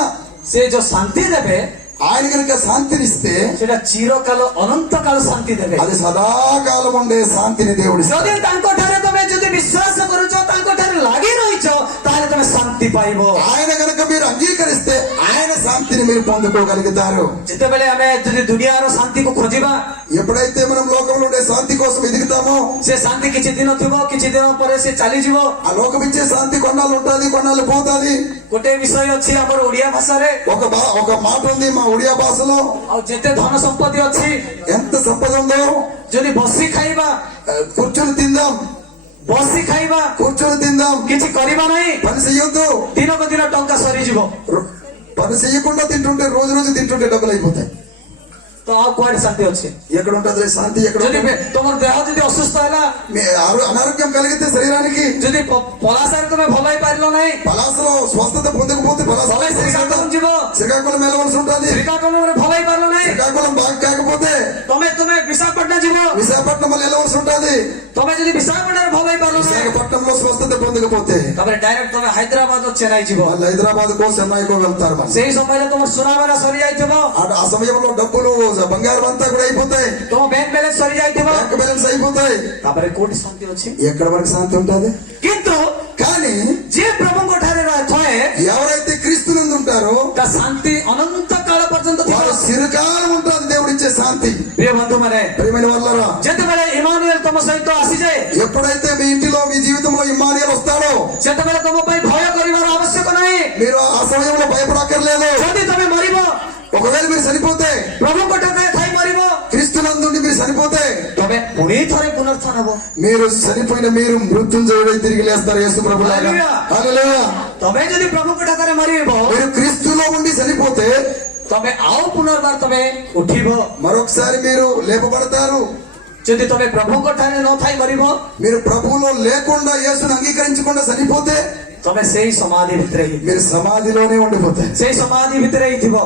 ସେ ଯୋଉ ଶାନ୍ତି ଦେବେ ఆయన కనుక శాంతినిస్తే ସେଟା ଚିରକାଳ ଅନନ୍ତ କାଳ ଶାନ୍ତି ଦେବେ। అది సదాకాలం ఉండే శాంతిని దేవుడి ଯଦି ତାଙ୍କ ଠାରେ ତମେ ଯଦି ବିଶ୍ୱାସ କରୁଛ, ତାଙ୍କ ଠାରେ ଲାଗି ରହିଛ, ତାହେଲେ ତମେ ଶାନ୍ତି ପାଇବ। ఆయన కనుక మీరు అంగీకరిస్తే ఆయన శాంతిని మీరు పొందుకోగలుగుతారు. ଯେତେବେଳେ ଆମେ ଯଦି ଦୁନିଆର ଶାନ୍ତିକୁ ଖୋଜିବା, ఎప్పుడైతే మనం లోకంలో ఉండే శాంతి కోసం ఎదుగుతామో, ସେ ଶାନ୍ତି କିଛି ଦିନ ଥିବ, କିଛି ଦିନ ପରେ ସେ ଚାଲିଯିବ। ఆ లోకం ఇచ్చే శాంతి కొన్నాళ్ళు ఉంటుంది, కొన్నాళ్ళు పోతుంది. ଗୋଟେ ବିଷୟ ଅଛି ଆମର ଓଡିଆ ଭାଷାରେ, ఒక మాట ఉంది మా ఒడియా భాషలో, ଆଉ ଯେତେ ଧନ ସମ୍ପତ୍ତି ଅଛି, ఎంత సంపద ఉందో, ଯଦି ବସି ଖାଇବା, కూర్చొని తిందాం, ବସି ଖାଇବା, కూర్చొని తిందాం, କିଛି କରିବା ନାହିଁ, పని చెయ్యొద్దు. ଦିନକୁ ଦିନ ଟଙ୍କା ସରିଯିବ, పని చెయ్యకుండా తింటుంటే రోజు తింటుంటే డబ్బులు అయిపోతాయి. ତ ଆଉ କୁଆଡେ ଶାନ୍ତି ଅଛି? ఎక్కడ ఉంటుంది శాంతి? ఎక్కడ ଯଦି ఉంటుంది? ତମର ଦେହ ଯଦି ଅସୁସ୍ଥ ହେଲା, అనారోగ్యం కలిగితే శరీరానికి, ଯଦି ପଲାସାରେ ତମେ ଭଲ ହେଇପାରିଲ ନାହିଁ, పలాసలో స్వస్థత పొందకపోతే ତମେ ଶ୍ରୀକାକୁଲମ ଯିବ, శ్రీకాకుళం వెళ్ళవలసి ఉంటుంది. ଶ୍ରୀକାକୁଲମରେ ଭଲ ହେଇପାରିଲ ନାହିଁ, శ్రీకాకుళం బాగా కాకపోతే ତମେ ବିଶାଖାପଟଣା ଯିବ, విశాఖపట్నం మళ్ళీ వెళ్ళవలసి ఉంటుంది. ତମେ ଯଦି ବିଶାଖାପଟଣାରେ ଭଲ ହେଇପାରିଲ ନାହିଁ, విశాఖపట్నంలో స్వస్థత పొందకపోతే ତାପରେ ଡାଇରେକ୍ଟ ତମେ ହାଇଦ୍ରାବାଦ ଚେନ୍ନାଇ ଯିବ। వాళ్ళు హైదరాబాద్ కో చెన్నైకో వెళ్తారు. మరి ସେଇ ସମୟରେ ତମର ସୁନାବେଲା ସରି ଯାଇଥିବ, ఆ సమయంలో డబ్బులు బంగారం అంతా కూడా అయిపోతాయి, ତମ ବ୍ୟାଙ୍କ ବ୍ୟାଲେନ୍ସ ସରି ଯାଇଥିବ, బ్యాంక్ బ్యాలెన్స్ అయిపోతాయి. ତାପରେ କୋଉଠି ଶାନ୍ତି ଅଛି? ఎక్కడ వరకు శాంతి ఉంటుంది? କିନ୍ତୁ కానీ ଯିଏ ପ୍ରଭୁଙ୍କ ଠାରେ ଥାଏ, ఎవరైతే క్రీస్తునందు ఉంటారో ତା ଶାନ୍ତି ଅନନ୍ତ କାଳ ପର୍ଯ୍ୟନ୍ତ ଥିବ। వారు చిరకాలం ఉంటుంది దేవుడిచ్చే శాంతి. ପ୍ରିୟ ବନ୍ଧୁମାନେ, ప్రియమైన వాళ్ళరా, ଯେତେବେଳେ ଇମାନୁଏଲ ତମ ସହିତ ଆସିଯାଏ, ఎప్పుడైతే మీ ఇంటిలో మీ జీవితంలో ఇమ్మానుయేలు వస్తాడో, ସେତେବେଳେ ତମ ପାଇଁ ଭୟ କରିବାର ଆବଶ୍ୟକ ନାହିଁ। మీరు ఆ సమయంలో భయపడక్కర్లేదు. ଯଦି ତମେ ମରିବ, ఒకవేళ మీరు చనిపోతే, ପ୍ରଭୁଙ୍କ ଠାରେ ଥାଇ ମରିବ, క్రీస్తునందుండి మీరు చనిపోతే, ତମେ ପୁଣି ଥରେ పునరుత్థాన ହବ। మీరు చనిపోయిన మీరు మృత్యుంజయుడై తిరిగి లేస్తారు యేసు ప్రభులాగా. హల్లెలూయా. ତମେ ଯଦି ପ୍ରଭୁଙ୍କ ଠାରେ ମରିବ, మీరు క్రీస్తులో ఉండి చనిపోతే ତମେ ଆଉ ପୁନର୍ବାର ତମେ ଉଠିବ। మరొకసారి మీరు లేపబడతారు. ଯଦି ତମେ ପ୍ରଭୁଙ୍କ ଠାରେ ନଥାଇ ମରିବ, మీరు ప్రభువులో లేకుండా యేసుని అంగీకరించకుండా చనిపోతే ତମେ ସେଇ ସମାଧି ଭିତରେ ହିଁ, మీరు సమాధిలోనే ఉండిపోతారు. ସେଇ ସମାଧି ଭିତରେ ହିଁ ଥିବ।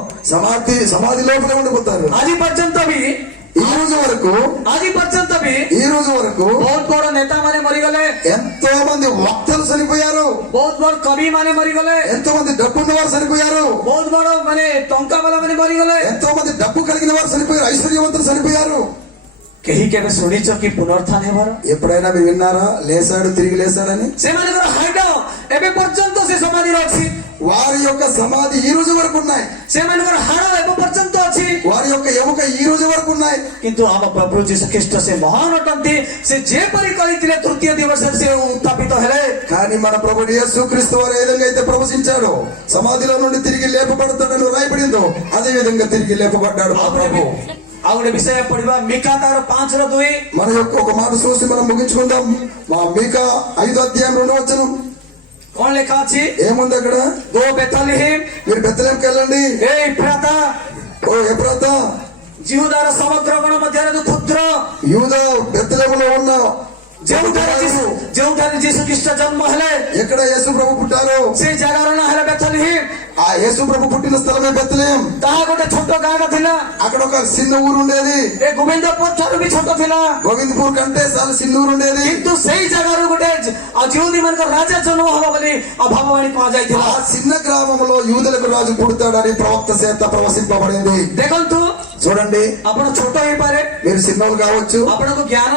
సమాధి లోపలే ఉండిపోతారు. ଆଜି ପର୍ଯ୍ୟନ୍ତ ବି ఈ రోజు వరకు ବହୁତ ବଡ ନେତା ମାନେ ମରିଗଲେ, ఎంతో మంది వక్తలు చనిపోయారు, ବହୁତ ବଡ କବି ମାନେ ମରିଗଲେ, ఎంతో మంది డబ్బున్న వారు చనిపోయారు, ବହୁତ ବଡ ମାନେ ଟଙ୍କା ବାଲା ମାନେ ମରିଗଲେ, ఎంతో మంది డబ్బు కలిగిన వారు చనిపోయారు, ఐశ్వర్యవంతులు చనిపోయారు. କେହି କେବେ ଶୁଣିଛ କି ପୁନରୁତ୍ଥାନ ହେବାର? ఎప్పుడైనా మీరు విన్నారా లేసాడు తిరిగి లేసాడని? ସେମାନଙ୍କର ହାଡ଼ ଏବେ ପର୍ଯ୍ୟନ୍ତ ସେ ସମାଧିରେ ଅଛି, వారి యొక్క సమాధి ఈ రోజు వరకు ఉన్నాయి, ସେମାନଙ୍କର ହାଡ଼ ଏବେ ପର୍ଯ୍ୟନ୍ତ ଅଛି, వారి యొక్క ఎముక ఈ రోజు వరకు ఉన్నాయి. କିନ୍ତୁ ଆମ ପ୍ରଭୁ ଯୀଶୁ ଖ୍ରୀଷ୍ଟ ସେ ମହାନ ଅଟନ୍ତି। ସେ ଯେପରି କରିଥିଲେ ତୃତୀୟ ଦିବସରେ ସେ ଉତ୍ଥାପିତ ହେଲେ, కానీ మన ప్రభు యేసుక్రీస్తు వారు ఏ విధంగా అయితే ప్రవచించాడో, సమాధిలో నుండి తిరిగి లేపబడతాడని రాయబడిందో, అదే విధంగా తిరిగి లేపబడ్డాడు మా ప్రభు. ଆଉ ଗୋଟେ ବିଷୟ ପଢିବା ମିକା ତାର 5:2 మన యొక్క ఒక మాట చూసి మనం ముగించుకుందాం. మా మీకా 5:2 କଣ ଲେଖା ଅଛି? ఏముంది అక్కడ? గో బెతలెహేమ్ మీరు బెత్లెహేమ్కి వెళ్ళండి. ఏ ఇఫ్రాతా ఓ ఎఫ్రాతా, ଜିହୁଦାର ସମଗ୍ର ଗଣ ମଧ୍ୟରେ କ୍ଷୁଦ୍ର యూదా బెత్లెహేములో ఉన్న ଯେଉଁଠାରେ ଯୀଶୁ ଖ୍ରୀଷ୍ଟ ଜନ୍ମ ହେଲେ ఎక్కడ యేసు ప్రభు పుట్టారు ସେଇ ଜାଗାର ନାଁ ହେଲା బెతలెహేమ్. ఆ యేసు ప్రభు పుట్టిన స్థలమే బెత్లెహేమ్. ତାହା ଗୋଟେ ଛୋଟ ଗାଁଟା ଥିଲା. అక్కడ ఒక చిన్న ఊరు ఉండేది. ଏ ଗୋବିନ୍ଦପୁର ଠାରୁ ବି ଛୋଟ ଥିଲା. గోవిందపూర్ కంటే చాలా చిన్న ఊరు ఉండేది. କିନ୍ତୁ ସେଇ ଜାଗାରୁ ଗୋଟେ ଜିହୁଦୀ ମାନଙ୍କର ରାଜା ଜନ୍ମ ହବ ବୋଲି ଭାବବାଣୀ କୁହାଯାଇଥିଲା. ఆ చిన్న గ్రామంలో యూదులకు రాజు పుడతాడని ప్రవక్త చేత ప్రవశింపబడింది. ଦେଖନ୍ତୁ, చూడండి, ଆପଣ ଛୋଟ ହେଇପାରେ, మీరు చిన్నోళ్ళు కావచ్చు, ଆପଣଙ୍କୁ ଜ୍ଞାନ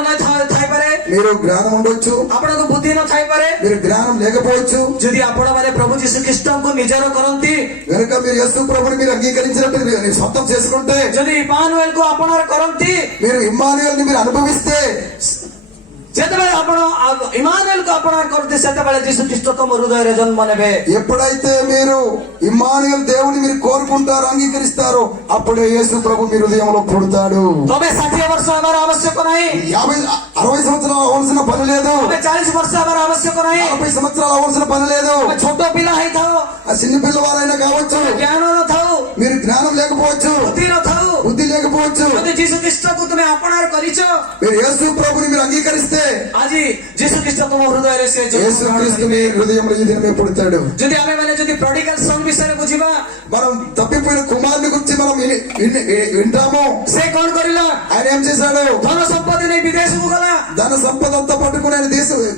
ଥାଇପାରେ, మీరు జ్ఞానం ఉండొచ్చు, ଆପଣଙ୍କୁ ବୁଦ୍ଧି ନ ଥାଇପାରେ. మీరు జ్ఞానం లేకపోవచ్చు. ଯଦି ଆପଣ ମାନେ ପ୍ରଭୁ ଯୀଶୁ ଖ୍ରୀଷ୍ଟଙ୍କୁ ନିଜର କରନ୍ତି, కనుక మీరు యేసు ప్రభుని మీరు అంగీకరించినట్టు మీరు సొంతం చేసుకుంటే, ଯଦି ఇమానుଏଲ କୁ ଆପଣାର କରନ୍ତି, మీరు ఇమ్మానుయేలుని మీరు అనుభవిస్తే, ଯେତେବେଳେ ଆପଣ ଇମାనుଏଲ କୁ ଆପଣାର କରନ୍ତି, ସେତେବେଳେ ଯୀଶୁ ଖ୍ରୀଷ୍ଟ ତମ ହୃଦୟରେ ଜନ୍ମ ନେବେ. ఎప్పుడైతే మీరు ఇమ్మానుయేల్ దేవుని మీరు కోరుకుంటారో అంగీకరిస్తారో అప్పుడే యేసు ప్రభు మీ హృదయంలో పుడతాడు. ତମେ 60 ବର୍ଷ ହେବାର ଆବଶ୍ୟକ ନାହିଁ, 60 సంవత్సరాలు అవ్వాల్సిన పని లేదు, ତମେ 40 ବର୍ଷ ହେବାର ଆବଶ୍ୟକ ନାହିଁ, 40 సంవత్సరాలు అవ్వాల్సిన పని లేదు. ତମେ ଛୋଟ ପିଲା ହେଇଥାଅ, ఆ చిన్న పిల్లవారైనా కావచ్చు, ଜ୍ଞାନ ନଥାଉ, మీరు జ్ఞానం లేకపోవచ్చు, ବୁଦ୍ଧି ନଥାଉ, బుద్ధి లేకపోవచ్చు, ଯଦି ଯୀଶୁ ଖ୍ରୀଷ୍ଟକୁ ତୁମେ ଆପଣାର କରିଛ, మీరు యేసు ప్రభుని మీరు అంగీకరిస్తే ଆଜି ଯୀଶୁ ଖ୍ରୀଷ୍ଟ ତମ ହୃଦୟରେ ସେ యేసు క్రీస్తు మీ హృదయంలో ఈ దినమే పుడతాడు. ଯଦି ଆମେ ମାନେ ଯଦି ପ୍ରୋଡିଗାଲ ସନ୍ ବିଷୟରେ ବୁଝିବା, మనం తప్పిపోయిన కుమారుని గురించి మనం వింటాము. ସେ କଣ କରିଲା? ఆయన ఏం చేశాడు? ଧନ ସମ୍ପତ୍ତି ନେଇ ବିଦେଶକୁ ଗଲା, ధన సంపద అంతా పట్టుకుని ఆయన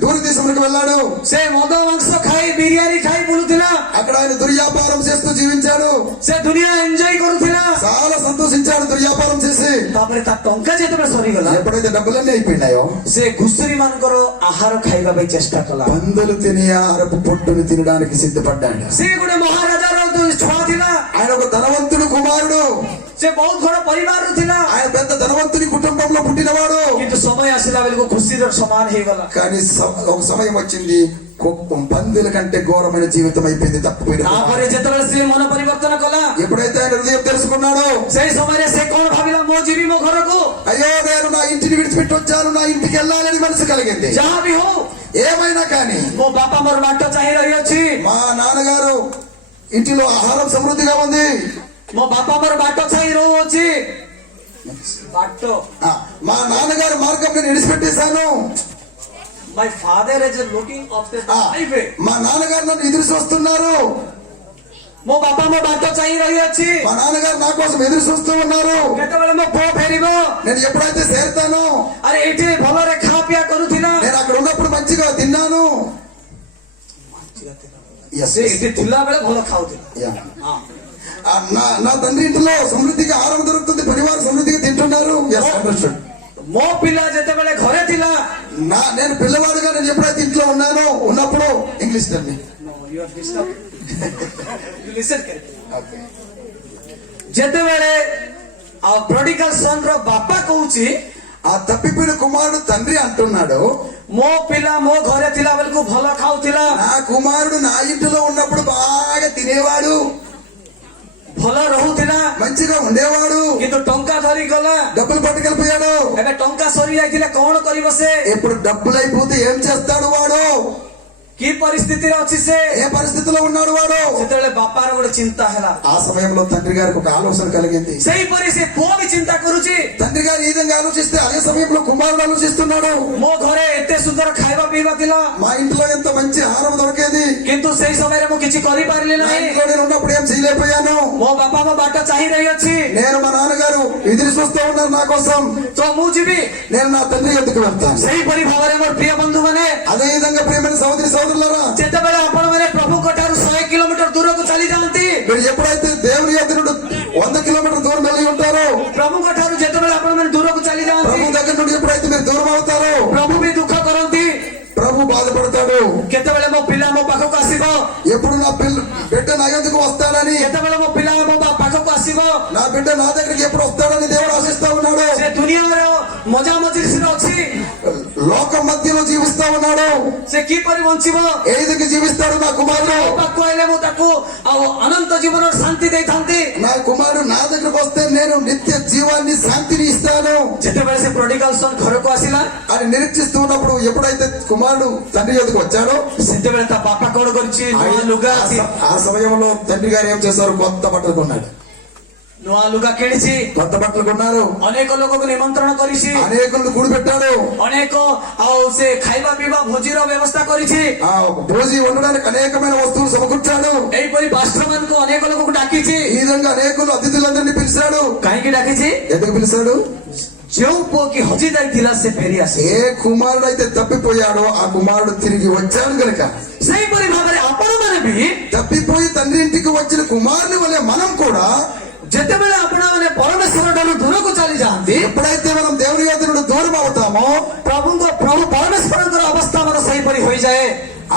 దూర దేశంలోకి వెళ్ళాడు. ସେ ମଦ ମାଂସ ଖାଇ ବିରିୟାନୀ ଖାଇ ବୁଲୁଥିଲା, అక్కడ ఆయన దుర్వ్యాపారం చేస్తూ జీవించాడు. ସେ ଦୁନିଆ ଏନ୍ଜୟ କରୁଥିଲା. చాలా సంతోషించాడు దుర్వ్యాపారం చేసి. ତାପରେ ତା ଟଙ୍କା ଯେତେବେଳେ ସରିଗଲା, ఎప్పుడైతే డబ్బులన్నీ అయిపోయినాయో ସେ ଘୁଷୁରୀ ମାନଙ୍କର ଆହାର ଖାଇବା ପାଇଁ ଚେଷ୍ଟା କଲା. పందులు తినే ఆహారపు పొట్టును తినడానికి సిద్ధపడ్డాడు. ସେ ଗୋଟେ ମହାରାଜାର ଛୁଆ ଥିଲା, ఆయన ఒక ధనవంతుడు కుమారుడు, ସେ ବହୁତ ଘର ପରିବାରରୁ ଥିଲା, ఆయన పెద్ద ధనవంతుని కుటుంబంలో పుట్టినవాడు. କିନ୍ତୁ ସମୟ ଆସିଲା ବେଳକୁ ଖୁସିର ସମାନ ହେଇଗଲା. కానీ ఒక సమయం వచ్చింది, పందుల కంటే ఘోరమైన జీవితం అయిపోయింది, తప్పిపోయింది. ତାପରେ ଯେତେବେଳେ ସେ ମନ ପରିବର୍ତ୍ତନ କଲା, ఎప్పుడైతే ఆయన హృదయం తెలుసుకున్నాడో ସେଇ ସମୟରେ ସେ କଣ ଭାବିଲା? ମୁଁ ଯିବି ମୋ ଘରକୁ, అయ్యో నేను నా ఇంటిని విడిచిపెట్టి వచ్చాను, నా ఇంటికి వెళ్ళాలని మనసు కలిగింది. ଯାହା ବି ହଉ ఏమైనా కానీ ମୋ ବାପା ମୋର ବାଟ ଚାହିଁ ରହିଅଛି, మా నాన్నగారు ఇంటిలో ఆహారం సమృద్ధిగా ఉంది, ମୋ ବାପା ମୋର ବାଟ ଚାହିଁ ରହୁଅଛି. ବାଟ, మా నాన్నగారు మార్గం నేను విడిచిపెట్టేశాను, my father is looking after the highway, మా నాన్నగారు నన్ను ఎదురు చూస్తున్నారు, ମୋ ବାପା ମୋ ବାଟ ଚାହିଁ ରହିଅଛି. మా నాన్నగారు నా కోసం ఎదురు చూస్తూ ఉన్నారు. କେତେବେଳେ ମୋ ପୁଅ ଫେରିବ? నేను ఎప్పుడైతే చేరుతానో, ଆରେ ଏଇଠି ଭଲରେ ଖାଆ ପିଆ କରୁଥିଲା, నేను అక్కడ ఉన్నప్పుడు మంచిగా తిన్నాను. ସେ ଏଠି ଥିଲା ବେଳେ ଭଲ ଖାଉଥିଲା. నా తండ్రి ఇంట్లో సమృద్ధిగా ఆహారం దొరుకుతుంది, పరివారం సమృద్ధిగా తింటున్నారు. ମୋ పిల్ల ଯେତେବେଳେ ଘରେ ଥିଲା, నేను పిల్లవాడుగా నేను ఎప్పుడైతే ఇంట్లో ఉన్నప్పుడు ఇంగ్లీష్ తండ్రి ଯେତେବେଳେ ପ୍ରୋଡିଗାଲ ସନ୍ ର ବାପା କହୁଛି, ఆ తప్పిపోయిన కుమారుడు తండ్రి అంటున్నాడు, ମୋ ପିଲା ମୋ ଘରେ ଥିଲା ବେଳକୁ ଭଲ ଖାଉଥିଲା, నా కుమారుడు నా ఇంటిలో ఉన్నప్పుడు బాగా తినేవాడు, ଭଲ ରହୁଥିଲା, మంచిగా ఉండేవాడు, କିନ୍ତୁ ଟଙ୍କା ଧରି ଗଲା, డబ్బులు పట్టుకెళ్ళిపోయాడు. ଏବେ ଟଙ୍କା ସରି ଯାଇଥିଲେ କଣ କରିବ ସେ? ఇప్పుడు డబ్బులు అయిపోతే ఏం చేస్తాడు వాడు? କି ପରିସ୍ଥିତିରେ ଅଛି ସେ? ఏ పరిస్థితిలో ఉన్నాడు వాడు? ସେତେବେଳେ ବାପାର ଗୋଟେ ଚିନ୍ତା ହେଲା. ఆ సమయంలో తండ్రి గారికి ఒక ఆలోచన కలిగింది. ସେହିପରି ସେ ପୁଅ ବି ଚିନ୍ତା କରୁଛି, తండ్రి గారు ఈ విధంగా ఆలోచిస్తే అదే సమయంలో కుమారుడు ఆలోచిస్తున్నాడు, ମୋ ଘରେ ଏତେ ସୁନ୍ଦର ଖାଇବା ପିଇବା ଥିଲା, మా ఇంట్లో ఎంత మంచి ఆహారం దొరికేది, କିନ୍ତୁ ସେଇ ସମୟରେ ମୁଁ କିଛି କରିପାରିଲି నా ନାହିଁ. ఇంట్లో నేను ఉన్నప్పుడు ఏం చేయలేకపోయాను. ମୋ ବାପା ମୋ ବାଟ ଚାହିଁ ରହିଅଛି, నేను మా నాన్నగారు ఎదురు చూస్తూ ఉన్నారు నా కోసం, ତ ମୁଁ ଯିବି. నేను నా తండ్రి ఎద్దుకు వెళ్తాను. ସେହିପରି ଭାବରେ ମୋର ପ୍ରିୟ ବନ୍ଧୁ ମାନେ, అదే విధంగా ప్రియమైన సోదరి సోదరులారా, ଯେତେବେଳେ ଆପଣ ମାନେ ପ୍ରଭୁଙ୍କ ଠାରୁ 100 କିଲୋମିଟର ଦୂରକୁ ଚାଲି ଯାଆନ୍ତି, మీరు ఎప్పుడైతే దేవుని యొద్ద నుండి 100 కిలోమీటర్ దూరం వెళ్ళి ఉంటారో, ପ୍ରଭୁଙ୍କ ଠାରୁ ଯେତେବେଳେ ଆପଣ ମାନେ ଦୂରକୁ ଚାଲି ଯାଆନ୍ତି, ప్రభు దగ్గర నుండి ఎప్పుడైతే మీరు దూరం అవుతారో ପ୍ରଭୁ ବି ଦୁଃଖ କରନ୍ତି. ప్రభు బాధపడతాడు. କେତେବେଳେ ମୋ ପିଲା ମୋ ପାଖକୁ ଆସିବ, ఎప్పుడు నా బిడ్డ నా యొద్దకు వస్తాడని, କେତେବେଳେ ମୋ ପିଲା ମୋ ପାଖକୁ ଆସିବ, నా బిడ్డ నా దగ్గరికి ఎప్పుడు వస్తాడని దేవుడు ఆశిస్తా ఉన్నాడు. ସେ ଦୁନିଆର ମଜା ମଜଲିସରେ ଅଛି, లోకం మధ్యలో జీవిస్తా ఉన్నాడు. ସେ କିପରି ବଞ୍ଚିବ? ఏ విధంగా జీవిస్తాడు నా కుమారుడు? ମୋ ପାଖକୁ ଆଇଲେ ମୁଁ ତାକୁ ଆଉ ଅନନ୍ତ ଜୀବନର ଶାନ୍ତି ଦେଇଥାନ୍ତି। నా కుమారుడు నా దగ్గరకు వస్తే నేను నిత్య జీవాన్ని శాంతిని ఇస్తాను ଯେତେବେଳେ ସେ ପ୍ରୋଡିଗାଲ ସନ୍ ଘରକୁ ଆସିଲା, అని నిరీక్షిస్తూ ఉన్నప్పుడు ఎప్పుడైతే కుమారుడు తండ్రి యొద్దకు వచ్చాడో ସେତେବେଳେ ତା ବାପା କଣ କରିଛି? ନୂଆ ଲୁଗା ఆ సమయంలో తండ్రి గారు ఏం చేశారు? కొత్త బట్టలు కొన్నాడు. ନୂଆ ଲୁଗା କିଣିଛି, కొత్త బట్టలు కొన్నారు. ଅନେକ ଲୋକକୁ ନିମନ୍ତ୍ରଣ କରିଛି, అనేకులను కూడి పెట్టాడు. ଅନେକ ଆଉ ସେ ଖାଇବା ପିଇବା ଭୋଜିର ବ୍ୟବସ୍ଥା କରିଛି। ఆ భోజి వండడానికి అనేకమైన వస్తువులు సమకూర్చాడు. ଏହିପରି ପାଷ୍ଟର ମାନଙ୍କୁ ଅନେକ ଲୋକକୁ ଡାକିଛି। ఈ విధంగా అనేకులు అతిథులందరినీ పిలిచాడు. କାହିଁକି ଡାକିଛି? ఎందుకు పిలిచాడు? ଯେଉଁ ପୁଅ କି ହଜି ଯାଇଥିଲା ସେ ଫେରି ଆସେ। ఏ కుమారుడు అయితే తప్పిపోయాడో ఆ కుమారుడు తిరిగి వచ్చాడు గనుక ସେହିପରି ଭାବରେ ଆପଣମାନେ ବି తప్పిపోయి తండ్రి ఇంటికి వచ్చిన కుమారుని వలె మనం కూడా ଯେତେବେଳେ ଆପଣମାନେ ପରମେଶ୍ୱର ଠାରୁ ଦୂରକୁ ଚାଲି ଯାଆନ୍ତି, ఎప్పుడైతే మనం దేవుని యొద్ద నుండి దూరం అవుతామో ପ୍ରଭୁ ପରମେଶ୍ୱରଙ୍କର ଅବସ୍ଥା ଆମର ସେହିପରି ହୋଇଯାଏ।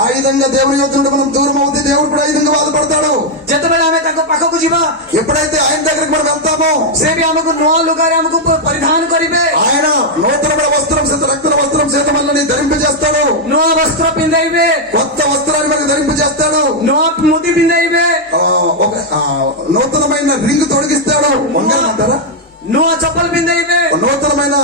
ఆ విధంగా దేవుని యొద్ద నుండి మనం దూరం అవుతే దేవుడు కూడా ఆ విధంగా బాధపడతాడు. ଯେତେବେଳେ ଆମେ ତାଙ୍କ ପାଖକୁ ଯିବା, ఎప్పుడైతే ఆయన దగ్గరికి మనం వెళ్తామో ସେ ବି ଆମକୁ ନୂଆ ଲୁଗାରେ ଆମକୁ ପରିଧାନ କରିବେ, ఆయన నూతనమైన వస్త్రం చేత రక్తన వస్త్రం చేత మనల్ని ధరింపజేస్తాడు. ନୂଆ ବସ୍ତ୍ର ପିନ୍ଧାଇବେ, కొత్త వస్త్రాన్ని మనకు ధరింపజేస్తాడు. ନୂଆ ମୁଦି ପିନ୍ଧାଇବେ, నూతనమైన రింగ్ తొడిగిస్తాడు. అంటారా? ନୂଆ ଚପଲ ପିନ୍ଧାଇବେ। నూతనమైన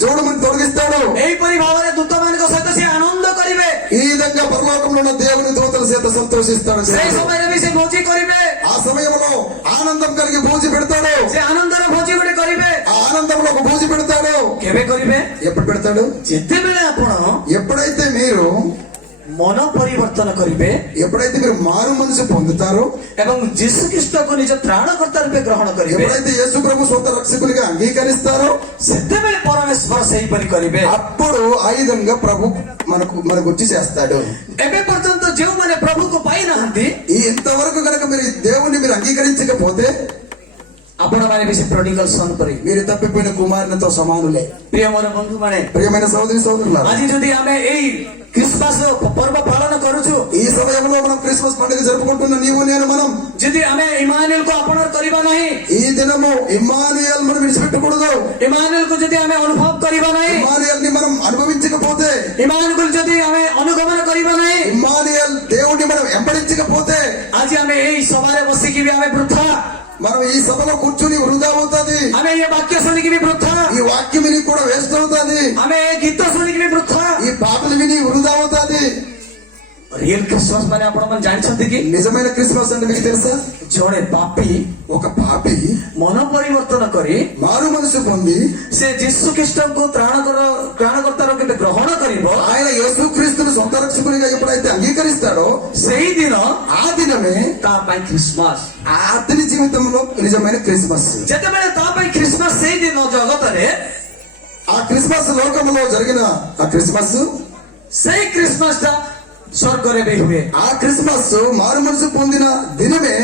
జోడుమని తొడిగిస్తాడు. ଏହିପରି ଭାବରେ ଦୂତମାନଙ୍କ ସହିତ ସେ ଆନନ୍ଦ କରିବେ। ఈ విధంగా పరలోకంలో ఉన్న దేవుని దూతల చేత సంతోషిస్తాడు. ସେଇ ସମୟରେ ବି ସେ ଭୋଜି କରିବେ, ఆ సమయంలో ఆనందం కలిగి భోజి పెడతాడు. ସେ ఆనందର ଭୋଜି ଗୋଟେ କରିବେ। ఆ ఆనందంలో ఒక భోజి పెడతాడు. କେବେ କରିବେ? ఎప్పుడు పెడతాడు? ଯେତେବେଳେ ଆପଣ ఎప్పుడైతే మీరు ମନ ପରିବର୍ତ୍ତନ କରିବେ ఎప్పుడైతే మీరు మారు మనసు పొందుతారో ଏବଂ ଯୀଶୁ ଖ୍ରୀଷ୍ଟକୁ ନିଜ ତ୍ରାଣକର୍ତ୍ତା ରୂପେ ଗ୍ରହଣ କରିବେ, ఎప్పుడైతే యేసు ప్రభు సొంత రక్షకునిగా అంగీకరిస్తారో ସେତେବେଳେ ପରମେଶ୍ୱର ସେହିପରି କରିବେ। అప్పుడు ఆ విధంగా ప్రభు మనకు వచ్చి చేస్తాడు. ଏବେ ପର୍ଯ୍ୟନ୍ତ ଯେଉଁମାନେ ପ୍ରଭୁକୁ ପାଇନାହାନ୍ତି, ఈ ఇంతవరకు కనుక మీరు దేవుణ్ణి మీరు అంగీకరించకపోతే ଆପଣମାନେ ବି ସେ ପ୍ରୋଡିଗାଲ ସନ୍ ପରି మీరు తప్పిపోయిన కుమారునితో సమానులే. ପ୍ରିୟ ମୋର ବନ୍ଧୁମାନେ, ప్రియమైన సోదరి సోదరులారా, ଆଜି ଯଦି ଆମେ ଏଇ ଖ୍ରୀଷ୍ଟମାସ ପର୍ବ ପାଳନ କରୁଛୁ, ఈ సమయంలో మనం క్రిస్మస్ పండుగ జరుపుకుంటున్న నీవు నేను మనం ଯଦି ଆମେ ଇମାନୁଏଲକୁ ଆପଣାର କରିବା ନାହିଁ, ఈ దినము ఇమ్మానుయేల్ మనం విడిచిపెట్టకూడదు. ଇମାନୁଏଲକୁ ଯଦି ଆମେ ଅନୁଭବ କରିବା ନାହିଁ, ఇమ్మానుయేల్ ని మనం అనుభవించకపోతే, ଇମାନୁଏଲକୁ ଯଦି ଆମେ ଅନୁଗମନ କରିବା ନାହିଁ, ఇమ్మానుయేల్ దేవుణ్ణి మనం వెంబడించకపోతే ଆଜି ଆମେ ଏଇ ସଭାରେ ବସିକି ବି ଆମେ ବୃଥା, మనం ఈ సభలో కూర్చుని వృధా అవుతుంది. ଆମେ ଏ ବାକ୍ୟ ଶୁଣିକି ବି ବୃଥା, ఈ వాక్యం విని కూడా వేస్ట్ అవుతుంది. ଆମେ ଏ గୀତ ଶୁଣିକି ବି ବୃଥା। ఈ పాటలు విని వృధా అవుతుంది. ରିଏଲ ଖ୍ରୀଷ୍ଟମାସ ମାନେ ଆପଣମାନେ ଜାଣିଛନ୍ତି କି? నిజమైన క్రిస్మస్ అంటే మీకు తెలుసా? ଜଣେ ପାପୀ ఒక పాపి ମନ ପରିବର୍ତ୍ତନ କରି మారు మనసు పొంది ସେ ଯୀଶୁ ଖ୍ରୀଷ୍ଟଙ୍କୁ ତ୍ରାଣକର୍ତ୍ତା ରୂପେ ଗ୍ରହଣ କରିବ, ఆయన యేసుక్రీస్తుని సొంత రక్షకునిగా ఎప్పుడైతే అంగీకరిస్తాడో ସେଇ ଦିନ ఆ దినమే ତା ପାଇଁ ଖ୍ରୀଷ୍ଟମାସ। అతని జీవితంలో నిజమైన క్రిస్మస్. ଯେତେବେଳେ ତା ପାଇଁ ଖ୍ରୀଷ୍ଟମାସ ସେଇ ଦିନ ଜଗତରେ, ఆ క్రిస్మస్ లోకంలో జరిగిన ఆ క్రిస్మస్ ସେଇ ଖ୍ରୀଷ୍ଟମାସ ଟା ସ୍ୱର୍ଗରେ ବି ହୁଏ। ఆ క్రిస్మస్ మారు మనసు పొందిన దినమే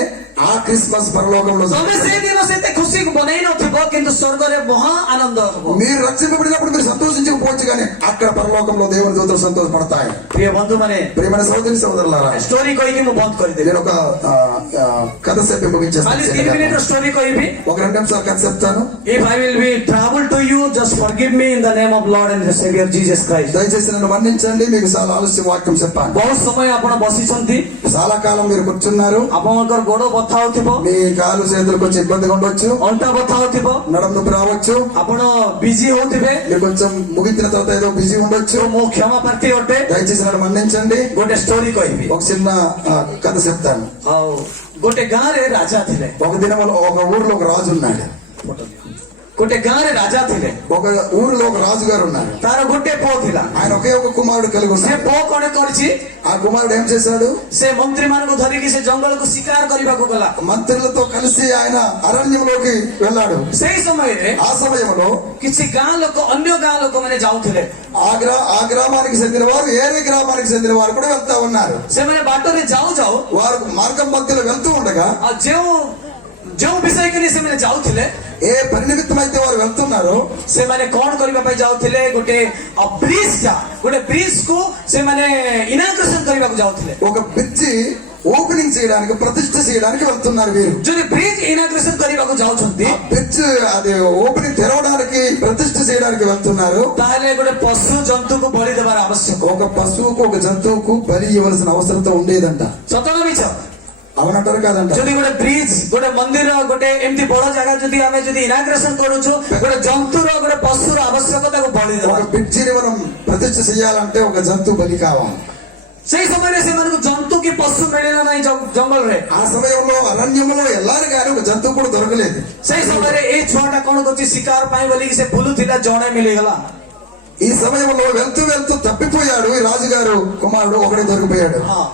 ఆ క్రిస్మస్ పరలోకంలో ତମେ జరుగుతుంది. ସେଇ ଦିନ ସେତେ ଖୁସି ବନେଇ ନଥିବ, କିନ୍ତୁ ସ୍ୱର୍ଗରେ ମହା ଆନନ୍ଦ ହବ। మీరు రక్షింపబడినప్పుడు మీరు సంతోషించకపోవచ్చు కానీ అక్కడ పరలోకంలో దేవుని దూతలు సంతోషపడతాయి. ପ୍ରିୟ ବନ୍ଧୁମାନେ, ప్రియమైన సోదరి సోదరులారా, ଷ୍ଟୋରି କହିକି ମୁଁ ବନ୍ଦ କରିଦେବି। నేను ఒక కథ చెప్పి ଖାଲି 3 ముగించేస్తాను. ମିନିଟର ଷ୍ଟୋରି କହିବି। ఒక 2 నిమిషాలు కథ చెప్తాను. If I will be trouble to you, just forgive me in the name of Lord and Savior Jesus Christ. దయచేసి నన్ను మన్నించండి. మీకు చాలా ఆలస్యం వాక్యం చెప్పాను. ବହୁତ ସମୟ ଆପଣ ବସିଛନ୍ତି, చాలా కాలం మీరు కూర్చున్నారు. ଆପଣଙ୍କର ଗୋଡ ବଥା ହଉଥିବ, మీ కాలు చేతులకు కొంచెం ఇబ్బందిగా ఉండొచ్చు, ଅଣ୍ଟା ବଥା ହଉଥିବ, నడుము నొప్పి రావచ్చు, ଆପଣ ବିଜି ହଉଥିବେ, మీరు కొంచెం ముగించిన తర్వాత ఏదో బిజీ ఉండొచ్చు. ମୁଁ କ୍ଷମା ପ୍ରାର୍ଥୀ ଅଟେ। దయచేసి నన్ను మన్నించండి. ଗୋଟେ ଷ୍ଟୋରି କହିବି। ఒక చిన్న కథ చెప్తాను. ଆଉ ଗୋଟେ ଗାଁରେ ରାଜା ଥିଲେ। ఒక దినం ఒక ఊర్లో ఒక రాజు ఉన్నాడు. ଗୋଟେ ଗାଁରେ ରାଜା ଥିଲେ, ఒక ఊరిలో ఒక రాజు గారు ఉన్నారు. ତାର ଗୋଟେ ପୁଅ ଥିଲା। ఆయన ఒకే ఒక కుమారుడు కలిగి ସେ ఉన్నాడు. ପୁଅ କଣ କରିଛି? ఆ కుమారుడు ఏం చేశాడు? ସେ ମନ୍ତ୍ରୀ ମାନଙ୍କୁ ଧରିକି ସେ ଜଙ୍ଗଲକୁ ଶିକାର କରିବାକୁ ଗଲା। మంత్రులతో కలిసి ఆయన అరణ్యంలోకి వెళ్ళాడు. ସେଇ ସମୟରେ ఆ సమయంలో କିଛି ଗାଁ ଲୋକ, ଅନ୍ୟ ଗାଁ ଲୋକମାନେ ଯାଉଥିଲେ। ఆ గ్రామానికి చెందిన వారు ఏరే గ్రామానికి చెందిన వారు కూడా వెళ్తా ఉన్నారు. ସେମାନେ ବାଟରେ ଯାଉ ଯାଉ వారు మార్గం మధ్యలో వెళ్తూ ఉండగా ଆଉ ଯେଉଁ ବିଷୟକୁ ନେଇ ସେମାନେ ଯାଉଥିଲେ, ఏ పని నిమిత్తం అయితే వారు వెళ్తున్నారో ସେମାନେ କଣ କରିବା ପାଇଁ ଯାଉଥିଲେ? ଗୋଟେ ବ୍ରିଜ କୁ ସେମାନେ ଇନାଗ୍ରେସନ କରିବାକୁ ଯାଉଥିଲେ। ఒక బ్రిడ్జి ఓపెనింగ్ చేయడానికి, ప్రతిష్ఠ చేయడానికి వెళ్తున్నారు వీరు. ଯଦି ବ୍ରିଜ ଇନାଗ୍ରେସନ କରିବାକୁ ଯାଉଛନ୍ତି ఆ బ్రిడ్జ్ అది ఓపెనింగ్ తెరవడానికి, ప్రతిష్ఠ చేయడానికి వెళ్తున్నారు. ତାହେଲେ ଗୋଟେ ପଶୁ ଜନ୍ତୁକୁ ବଳି ଦେବାର ଆବଶ୍ୟକ. ఒక పశువుకు, ఒక జంతువుకు బలి ఇవ్వాల్సిన అవసరత ఉండేదంట. ସତ ନା ମିଛ? అవునంటారు కాదంట? ଯଦି ଗୋଟେ ବ୍ରିଜ, ଗୋଟେ ମନ୍ଦିର, ଗୋଟେ ଏମିତି ବଡ ଜାଗା ଯଦି ଆମେ ଯଦି ଇନାଗ୍ରେସନ କରୁଛୁ, ଗୋଟେ ଜନ୍ତୁର, ଗୋଟେ ପଶୁର ଆବଶ୍ୟକ ତାକୁ ବଳି ଦେବା. ఒక బ్రిడ్జిని మనం ప్రతిష్ఠ చేయాలంటే ఒక జంతువు బలి కావాలి. ସେଇ ସମୟରେ ସେମାନଙ୍କୁ ଜନ୍ତୁ କି ପଶୁ ମିଳିଲା ନାହିଁ ଜଙ୍ଗଲରେ. ఆ సమయంలో అరణ్యంలో ఎల్లారు కానీ ఒక జంతువు కూడా దొరకలేదు. ସେଇ ସମୟରେ ଏଇ ଛୁଆଟା କଣ କରୁଛି, ଶିକାର ପାଇଁ ବୋଲିକି ସେ ବୁଲୁଥିଲା, ଜଣେ ମିଳିଗଲା. ఈ సమయంలో వెళ్తూ వెళ్తూ తప్పిపోయాడు ఈ రాజుగారు కుమారుడు, ఒకడే దొరికిపోయాడు. ହଁ,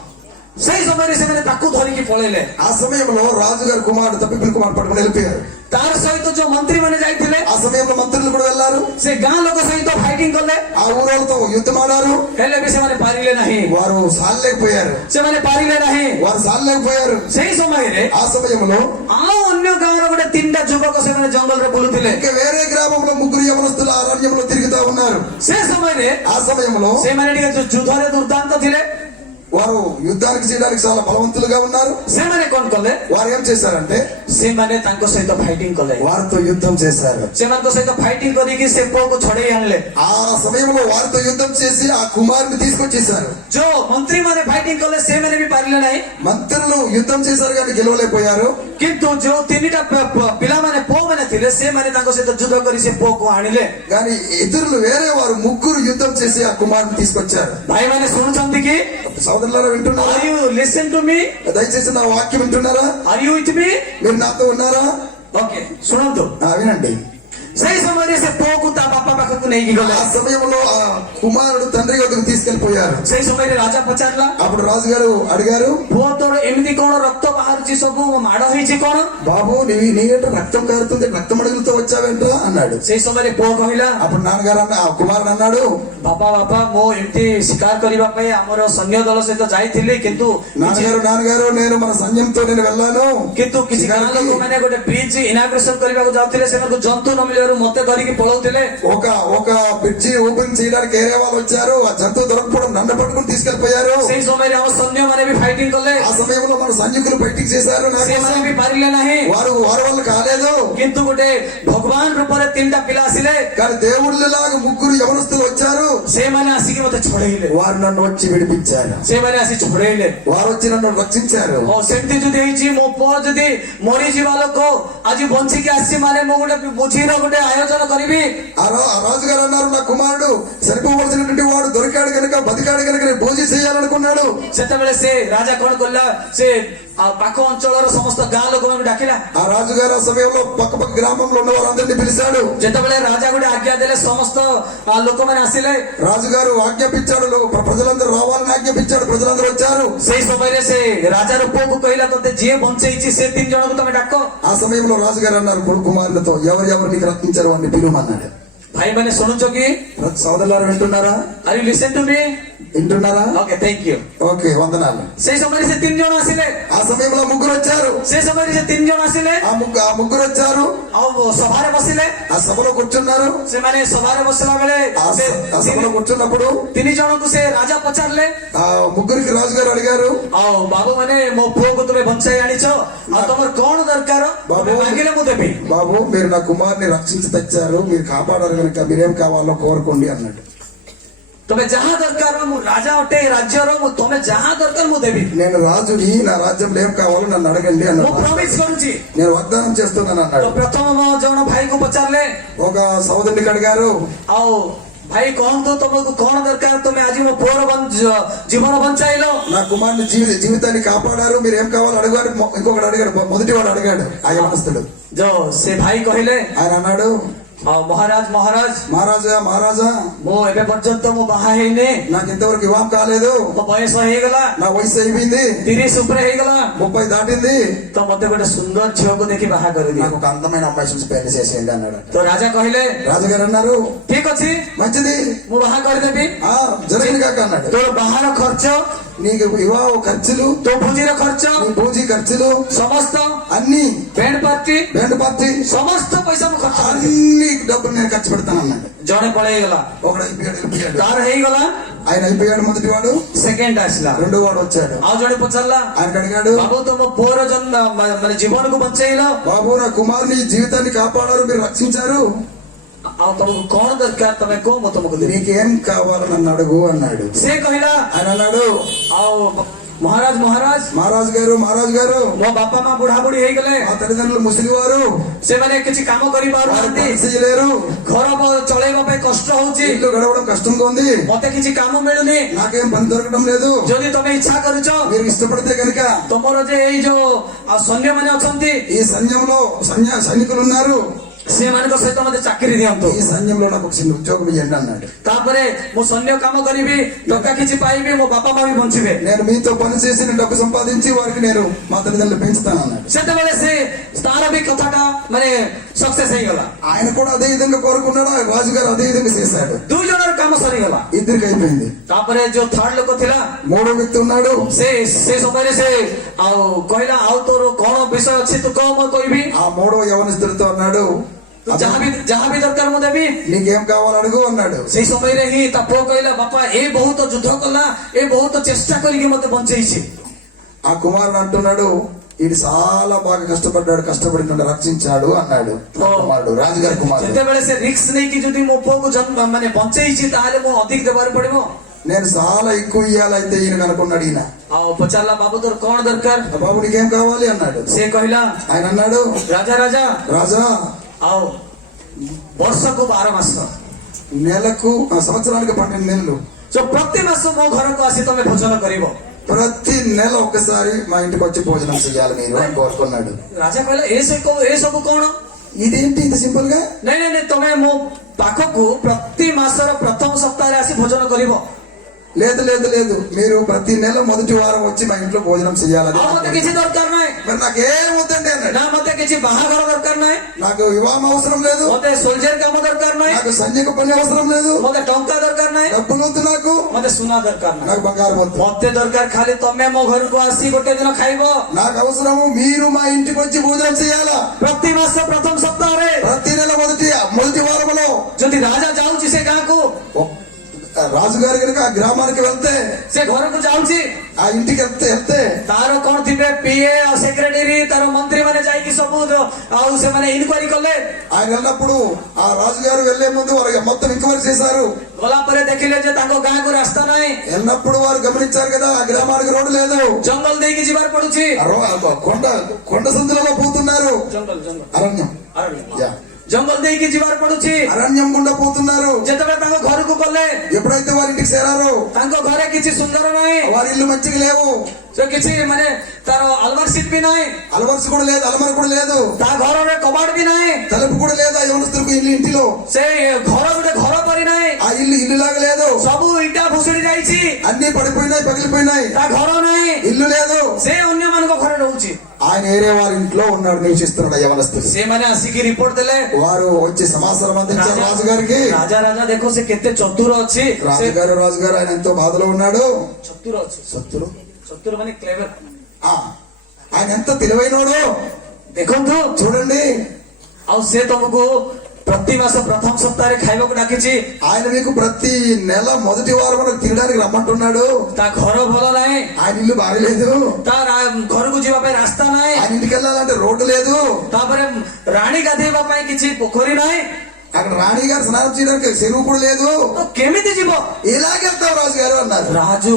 ସେଇ ସମୟରେ ସେମାନେ ତାକୁ ଧରିକି ପଳେଇଲେ. ఆ సమయంలో రాజుగారు కుమారుడు, తప్పిపోయిన కుమారుడు పట్టుకుని వెళ్ళిపోయారు. ତାର ସହିତ ଯୋଉ ମନ୍ତ୍ରୀ ମାନେ ଯାଇଥିଲେ, ఆ సమయంలో మంత్రులు కూడా వెళ్ళారు. ସେ ଗାଁ ଲୋକ ସହିତ ଫାଇଟିଂ କଲେ, ఆ ఊరోళ్ళతో యుద్ధం ఆడారు. ହେଲେ ବି ସେମାନେ ପାରିଲେ ନାହିଁ. వారు సాలేకపోయారు. ସେମାନେ ପାରିଲେ ନାହିଁ. వారు సాలేకపోయారు. ସେଇ ସମୟରେ ఆ సమయంలో ଆଉ ଅନ୍ୟ ଗାଁର ଗୋଟେ 3ଟା ଯୁବକ ସେମାନେ ଜଙ୍ଗଲରେ ବୁଲୁଥିଲେ. ఇంకా వేరే గ్రామంలో 3 యవనస్తులు అరణ్యంలో తిరుగుతా ఉన్నారు. ସେ ସମୟରେ ఆ సమయంలో ସେମାନେ ଟିକେ ଯୁଦ୍ଧରେ ଦୁର୍ଦାନ୍ତ ଥିଲେ. వారు యుద్ధానికి చేయడానికి చాలా బలవంతులుగా ఉన్నారు. ସେମାନେ କଣ କଲେ, వారు ఏం చేశారంటే ସେମାନେ ତାଙ୍କ ସହିତ ଫାଇଟିଂ କଲେ. వారితో యుద్ధం చేశారు. ସେମାନଙ୍କ ସହିତ ଫାଇଟିଂ କରିକି ସେ ପୁଅକୁ ଛଡେଇ ଆଣିଲେ. ఆ సమయంలో వారితో యుద్ధం చేసి ఆ కుమారుని తీసుకొచ్చేశారు. ଯୋଉ ମନ୍ତ୍ରୀ ମାନେ ଫାଇଟିଂ କଲେ ସେମାନେ ବି ପାରିଲେ ନାହିଁ. మంత్రులు యుద్ధం చేశారు కానీ గెలవలేకపోయారు. କିନ୍ତୁ ଯୋଉ 3ଟା ପିଲାମାନେ, ପୁଅମାନେ ଥିଲେ, ସେମାନେ ତାଙ୍କ ସହିତ ଯୁଦ୍ଧ କରି ସେ ପୁଅକୁ ଆଣିଲେ. కానీ ఎదురులు వేరే వారు 3 యుద్ధం చేసి ఆ కుమారుని తీసుకొచ్చారు. ଭାଇମାନେ ଶୁଣୁଛନ୍ତି କି? సోదరులారా వింటున్నారా? Are you listen to me? దయచేసి నా వాక్యం వింటున్నారా? Are you with me? మీరు నాతో ఉన్నారా? ఓకే, ଶୁଣନ୍ତୁ. వినండి. ସେଇ ସମୟରେ ସେ ପୁଅକୁ ତା ବାପା ପାଖକୁ ନେଇକି ଗଲେ. ఆ సమయంలో ఆ కుమారుడు తండ్రి వద్దకు తీసుకెళ్లిపోయారు. ସେଇ ସମୟରେ రాజా ପଚାରିଲା, అప్పుడు రాజుగారు అడిగారు, ପୁଅ ତୋର ଏମିତି କଣ రక్ତ ବାହାରୁଛି, ସବୁ ମାଡ ହେଇଛି కଣ? బాబు నీగంట రక్తం కారుతుంది, రక్తం అడుగులతో వచ్చావేంట్రా అన్నాడు. ସେଇ ସମୟରେ పుଅ କହିଲା, అప్పుడు నాన్నగారు ఆ కుమారుడు అన్నాడు, ବାପା ମୁଁ ଏମିତି ଶିକାର କରିବା ପାଇଁ ଆମର ସୈନ୍ୟ ଦଳ ସହିତ ଯାଇଥିଲି, କିନ୍ତୁ నాన్నగారు నేను మన సైన్యంతో నేను వెళ్ళాను. କିଛି ଗାଁ ଲୋକମାନେ ଗୋଟେ ବ୍ରିଜ ଇନାଗ୍ରେସନ କରିବାକୁ ଯାଉଥିଲେ, ସେମାନଙ୍କୁ ଜନ୍ତୁ ନ ମିଳିବାରୁ ମତେ ଧରିକି ପଳଉଥିଲେ. ఒక బ్రిడ్జి ఓపెన్ చేయడానికి ఏరే వాళ్ళు వచ్చారు. ఆ జంతువు దొరకపోవడం నన్ను పట్టుకుని తీసుకెళ్లిపోయారు. ସେଇ ସମୟରେ ଆମ ସୈନ୍ୟମାନେ ବି ଫାଇଟିଂ କଲେ. ఆ సమయంలో మన సైనికులు బయటికి చేశారు. ସେମାନେ ବି ପାରିଲେ ନାହିଁ. వారి వల్ల కాలేదు. କିନ୍ତୁ ଗୋଟେ ଭଗବାନ రూపରେ 3ଟା ପିଲା ଆସିଲେ. కానీ దేవుళ్ళలాగా 3 యవనస్తులు వచ్చారు. ସେମାନେ ଆସିକି ମତେ ଛଡେଇଲେ. వారు నన్ను వచ్చి విడిపించారు. ସେମାନେ ଆସି ଛଡେଇଲେ. వారు వచ్చి నన్ను రక్షించారు. ସେମିତି ଯଦି ହେଇଛି, ମୋ ପୁଅ ଯଦି ମରିଯିବା ଲୋକ ଆଜି ବଞ୍ଚିକି ଆସିଛି ମାନେ ମୁଁ ଗୋଟେ ବୁଝିର ଗୋଟେ ఆయోజన କରିବି. ఆ రాజుగారు అన్నారు, నా కుమారుడు సరిపోవలసినటువంటి వాడు దొరికాడు కనుక, బతికాడు కనుక నేను భోజనం చేయాలనుకున్నాడు. ସେତେବେଳେ ସେ ରାଜା କଣ କଲା, ସେ ପାଖ ଅଞ୍ଚଳର ସମସ୍ତ ଗାଁ ଲୋକମାନଙ୍କୁ ଡାକିଲା. ఆ రాజుగారు ఆ సమయంలో పక్క గ్రామంలో ఉన్న వారందరినీ పిలిచాడు. ଯେତେବେଳେ ରାଜା ଗୋଟେ ଆଜ୍ଞା ଦେଲେ, ସମସ୍ତ ଲୋକମାନେ ଆସିଲେ. రాజుగారు ఆజ్ఞాపించాడు, ప్రజలందరూ రావాలని ఆజ్ఞాపించాడు. ప్రజలందరూ వచ్చారు. ସେଇ ସମୟରେ ସେ రాଜାର ପୁଅକୁ କହିଲା, ତତେ ଯିଏ ବଞ୍ଚେଇଛି ସେ 3 ଜଣଙ୍କୁ ତମେ ଡାକ. ఆ సమయంలో రాజుగారు అన్నారు కొడుకు కుమారులతో, ఎవరు నీకు రక్షించారు అని పిలువమన్నాడు. ଭାଇମାନେ ଶୁଣୁଛ କି? సోదరులారా వింటున్నారా? Are you listen to me? వింటున్నారా? Okay, thank you. ఓకే, వందనాలు. ସେଇ ସମୟରେ ସେ 3 ଜଣ ଆସିଲେ. ఆ సమయంలో 3 వచ్చారు. ସେ ସମୟରେ ସେ 3 ଜଣ ଆସିଲେ. ఆ ముగ్గురు వచ్చారు. ଆଉ ସଭାରେ ବସିଲେ. ఆ సభలో కూర్చున్నారు. ସେମାନେ ସଭାରେ ବସିଲା ବେଳେ ఆ సభలో కూర్చున్నప్పుడు 3 ଜଣଙ୍କୁ ସେ ରାଜା ପଚାରିଲେ, ఆ ముగ్గురికి రాజుగారు అడిగారు, ଆଉ ବାବୁ ମାନେ ମୋ ପୁଅକୁ ତୁମେ ବଞ୍ଚାଇ ଆଣିଛ, ଆଉ ତମର କଣ ଦରକାର ବାବୁ ମାଗିଲେ ମୁଁ ଦେବି. బాబు మీరు నా కుమారుని రక్షించి తెచ్చారు, మీరు కాపాడారు కనుక మీరేం కావాలో కోరుకోండి అన్నాడు. ତମେ ଯାହା ଦରକାର, ମୁଁ ରାଜା ଅଟେ ଏ ରାଜ୍ୟର, ତମେ ଯାହା ଦରକାର ମୁଁ ଦେବି. నేను రాజుని, నా రాజ్యంలో ఏం కావాలో నన్ను అడగండి ମୁଁ అన్నాడు. ପ୍ରମିସ୍ କରୁଛି. నేను వాగ్దానం చేస్తున్నాను ତ అన్నాడు. ପ୍ରଥମ ଜଣ ଭାଇକୁ ପଚାରିଲେ, ఒక సోదరునికి అడిగారు, ଆଉ ଭାଇ କହନ୍ତୁ ତମକୁ କଣ ଦରକାର, ତମେ ଆଜି ମୋ ପୁଅର ଜୀବନ ବଞ୍ଚାଇଲ. నా కుమారుని జీవితాన్ని కాపాడారు, మీరు ఏం కావాలో అడిగారు. ఇంకొకటి అడిగాడు, మొదటి వాడు అడిగాడు, ఆ యవనస్తుడు. ସେ ଭାଇ କହିଲେ, ఆయన అన్నాడు, ଆଉ ମହାରାଜ మహారాజా ମୁଁ ଏବେ ପର୍ଯ୍ୟନ୍ତ ମୁଁ ବାହା ହେଇନି, నాకు ఇంతవరకు వివాహం కాలేదు. ମୋ ବୟସ ହେଇଗଲା, నా వయసు అయిపోయింది, 30 ଉପରେ ହେଇଗଲା, 30 దాటింది. ତ ମତେ ଗୋଟେ ସୁନ୍ଦର ଝିଅକୁ ଦେଖି ବାହା କରିଦିଅ. నాకు ఒక అందమైన అమ్మాయి చూసి పెళ్లి చేసేయండి అన్నాడు. ତ ରାଜା କହିଲେ, రాజుగారు అన్నారు, ଠିକ ଅଛି, మంచిది, ମୁଁ ବାହା କରିଦେବି. జరిగింది కాక అన్నాడు. ତୋର ବାହାର ଖର୍ଚ୍ଚ, నీకు వివాహ ఖర్చులు, ତୋ ଭୋଜିର ଖର୍ଚ୍ଚ, నీ భోజీ ఖర్చులు, ସମସ୍ତ అన్ని ବ୍ୟାଣ୍ଡ ପାର୍ଟି, బ్యాండ్ పార్టీ, ସମସ୍ତ పైସା ମୁଁ ଖର୍ଚ୍ଚ କରିଦେବି. అన్ని డబ్బులు నేను ఖర్చు పెడతాను అన్నాడు. ଜଣେ ପଳେଇଗଲା, ఒకడు అయిపోయాడు, వెళ్ళిపోయాడు. ତାର ହେଇଗଲା, ఆయన అయిపోయాడు మొదటివాడు, ସେକେଣ୍ଡ ଆସିଲା। రెండో వాడు వచ్చాడు। ଆଉ ଜଣେ ପଚାରିଲା, ఆయనకు అడిగాడు, ବାବୁ ତମ ପୁଅର ମାନେ ଜୀବନକୁ ବଞ୍ଚେଇଲ, బాబు నా కుమారుని జీవితాన్ని కాపాడారు, మీరు రక్షించారు, ଆଉ ତମକୁ କଣ ଦରକାର ତମେ କୁହ ମୁଁ ତମକୁ ଦେବି। నీకేం కావాలని నన్ను అడుగు అన్నాడు। ସେ କହିଲା, ఆయన అన్నాడు, ଆଉ ମହାରାଜ ମହାରାଜ మహారాజు గారు ମୋ ବାପା ମା ବୁଢା ବୁଢୀ ହେଇଗଲେ, మా తల్లిదండ్రులు ముసలివారు, ସେମାନେ କିଛି କାମ వారు କରିପାରୁନାହାନ୍ତି, పని చేయలేరు, ଘର ଚଳେଇବା ପାଇଁ କଷ୍ଟ ହଉଛି, ఇల్లు గడవడం కష్టంగా ఉంది, ମତେ କିଛି କାମ ମିଳୁନି। నాకేం పని దొరకడం లేదు, ଯଦି ତମେ ଇଚ୍ଛା କରୁଛ మీరు ఇష్టపడితే కనుక ତମର ଯେ ଏଇ ଯୋଉ ସୈନ୍ୟମାନେ ଅଛନ୍ତି ఈ సైన్యంలో సైనికులు ఉన్నారు, ସେମାନଙ୍କ ସହିତ ମତେ ଚାକିରି ଦିଅନ୍ତୁ। ఈ సైన్యంలో నాకు ఒక చిన్న ఉద్యోగం ఇవ్వండి అన్నాడు। ତାପରେ ମୁଁ ସୈନ୍ୟ କାମ କରିବି, ଟଙ୍କା କିଛି ପାଇବି, ମୋ ବାପା ମା ବି ବଞ୍ଚିବେ। నేను మీతో పని చేసి నేను డబ్బు సంపాదించి వారికి నేను మా తల్లిదండ్రులు పెంచుతాను అన్నాడు। ସେତେବେଳେ ସେ ତାର ବି କଥାଟା ମାନେ ସକ୍ସେସ୍ ହେଇଗଲା। ఆయన కూడా అదే విధంగా కోరుకున్నాడు, ఆ రాజుగారు అదే విధంగా చేశాడు, ଦୁଇ ଜଣର କାମ ସରିଗଲା। ఇద్దరికి అయిపోయింది। ତାପରେ ଯୋଉ ଥାର୍ଡ ଲୋକ ଥିଲା మూడో వ్యక్తి ఉన్నాడు, ସେ ସମୟରେ ସେ ଆଉ କହିଲା, ଆଉ ତୋର କଣ ବିଷୟ ଅଛି ତୁ କହ ମୁଁ କହିବି, ఆ మూడో యవనస్తుడితో అన్నాడు, ତୁ ଯାହା ବି ଦରକାର ମୁଁ ଦେବି। నీకేం కావాలో అడుగు అన్నాడు। ସେଇ ସମୟରେ ହିଁ ତା ପୁଅ କହିଲା, ବାପା ଏ ବହୁତ ଯୁଦ୍ଧ କଲା, ଏ ବହୁତ ଚେଷ୍ଟା କରିକି ମତେ ବଞ୍ଚେଇଛି। ఆ కుమారుడు అంటున్నాడు, ఇది చాలా బాగా కష్టపడి నన్ను రక్షించాడు అన్నాడు। ఆ కుమారుడు, రాజుగారి కుమారుడు, ଯେତେବେଳେ ସେ ରିକ୍ସ ନେଇକି ଯଦି ମୋ ପୁଅକୁ ମାନେ ବଞ୍ଚେଇଛି ତାହେଲେ ମୁଁ ଅଧିକ ଦେବାକୁ ପଡିବ। నేను చాలా ఎక్కువ ఇయ్యాలైతే ఈయన అనుకున్నాడు। ఈయన ଆଉ ପଚାରିଲା, ବାବୁ ତୋର କଣ ଦରକାର? బాబు నీకేం కావాలి అన్నాడు। ସେ କହିଲା, ఆయన అన్నాడు, ରାଜା ରାଜା రాజా ଆଉ ବର୍ଷକୁ 12 ମାସ, నెలకు సంవత్సరానికి 12 నెలలు, ପ୍ରତି ମାସ ମୋ ଘରକୁ ଆସି ତମେ ଭୋଜନ କରିବ। ప్రతి నెల ఒకసారి మా ఇంటికి వచ్చి భోజనం చేయాలి మీరు అని కోరుకున్నాడు। ରାଜା କହିଲା, ଏ ସବୁ କଣ? ఇదేంటి ఇంత సింపుల్ గా? ନାଇଁ ନାଇଁ ନାଇଁ, ତମେ ମୋ ପାଖକୁ ପ୍ରତି ମାସର ପ୍ରଥମ ସପ୍ତାହରେ ଆସି ଭୋଜନ କରିବ। లేదు లేదు లేదు, మీరు ప్రతి నెల మొదటి వారం వచ్చి మా ఇంట్లో భోజనం చేయాలని। ଆଉ ମତେ କିଛି ଦରକାର ନାହିଁ, మరి నాకేం వద్దండి అన్నాడు। ନା ମତେ କିଛି ବାହାଘର ଦରକାର ନାହିଁ, నాకు వివాహం అవసరం లేదు, ମତେ ସୋଲଜର କାମ ଦରକାର ନାହିଁ, నాకు సైనిక పని అవసరం లేదు, ମତେ ଟଙ୍କା ଦରକାର ନାହିଁ, డబ్బులు వద్దు, నాకు ମତେ ସୁନା ଦରକାର ନାହିଁ, నాకు బంగారం వద్దు, ମତେ ଦରକାର ଖାଲି ତମେ ମୋ ଘରକୁ ଆସି ଗୋଟେ ଦିନ ଖାଇବ। నాకు అవసరము మీరు మా ఇంటికి వచ్చి భోజనం చేయాలా ପ୍ରତି ମାସ ପ୍ରଥମ ସପ୍ତାହରେ ప్రతి నెల మొదటి వారంలో। ଯଦି ରାଜା ଯାଉଛି ସେ ଗାଁକୁ, రాజుగారి కనుక ఆ గ్రామానికి వెళ్తే, ସେ ଘରକୁ ଯାଉଛି, ఆ ఇంటికి వెళ్తే ତାର କଣ ଥିବେ ପିଏ ଆଉ ସେକ୍ରେଟାରୀ, ତାର ମନ୍ତ୍ରୀ ମାନେ ଯାଇକି ସବୁ ଆଉ ସେମାନେ ଇନକ୍ୱାରି କଲେ। ఆయన వెళ్ళినప్పుడు ఆ రాజుగారు వెళ్లే ముందు వారు మొత్తం ఎంక్వైరీ చేశారు। ଗଲା ପରେ ଦେଖିଲେ ଯେ ତାଙ୍କ ଗାଁକୁ ରାସ୍ତା ନାହିଁ, వెళ్ళినప్పుడు వారు గమనించారు కదా, ఆ గ్రామానికి రోడ్డు లేదు, ଜଙ୍ଗଲ ଦେଇକି ଯିବାକୁ పడుଛି, కొండ సందులలో పోతున్నారు, అరణ్యం యా, ଜଙ୍ଗଲ ଦେଇକି ଯିବାକୁ ପଡୁଛି। అరణ్యం గుండా పోతున్నారు। ଯେତେବେଳେ ତାଙ୍କ ଘରକୁ ଗଲେ, ఎప్పుడైతే వారి ఇంటికి చేరారో ତାଙ୍କ ଘରେ କିଛି ସୁନ୍ଦର ନାହିଁ, వారి ఇల్లు మంచిగా లేవు, ସେ କିଛି ମାନେ ତାର ଆଲମାର ସିଟ୍ ବି ନାହିଁ, అలవరుస కూడా లేదు, అలమర కూడా లేదు, ତା ଘରରେ କବାଟ ବି ନାହିଁ, తలుపు కూడా లేదు ఆ యవనస్తులకు ఇంటిలో। ସେ ଘର ଗୋଟେ ଘର କରି ନାହିଁ, ఆ ఇల్లు లాగా లేదు, ସବୁ ଇଟା ଭୁଷୁଡି ଯାଇଛି, అన్ని పడిపోయినాయి, పగిలిపోయినాయి, ତା ଘର ନାହିଁ, ఇల్లు లేదు। ସେ ଅନ୍ୟମାନଙ୍କ ଘରେ ରହୁଛି। ఆయన వేరే వారి ఇంట్లో ఉన్నాడు, నివసిస్తున్నాడు ఆ యవనస్తుడు। ସେମାନେ ଆସିକି ରିପୋର୍ଟ ଦେଲେ, వారు వచ్చి సమాచారం అందించారు రాజుగారికి। ରାଜା ଦେଖ ସେ କେତେ ଚତୁର ଅଛି, రాజుగారు ఆయన ఎంతో బాధలో ఉన్నాడు। ଚତୁର ଅଛି, ଚତୁର ମାନେ କ୍ଲେଭର। ఆయన ఎంత తెలివైనోడు ଦେଖନ୍ତୁ, చూడండి। ଆଉ ସେ ତମକୁ ପ୍ରତି ମାସ ପ୍ରଥମ ସପ୍ତାହରେ ଖାଇବାକୁ ଡାକିଛି, ఆయన మీకు ప్రతి నెల మొదటి వారం తినడానికి రమ్మంటున్నాడు। ତା ଘର ଭଲ ନାହିଁ, ఆయన ఇల్లు బాగలేదు, ତା ଘରକୁ ଯିବା ପାଇଁ ରାସ୍ତା ନାହିଁ, ఆయన ఇంటికి వెళ్ళాలంటే రోడ్డు లేదు, ତାପରେ ରାଣୀ ଗାଧେଇବା ପାଇଁ କିଛି ପୋଖରୀ ନାହିଁ, అక్కడ రాణి గారు స్నానం చేయడానికి చెరువు కూడా లేదు, ତ କେମିତି ଯିବ? ఎలాగెళ్తావు రాజుగారు అన్నారు। ରାଜା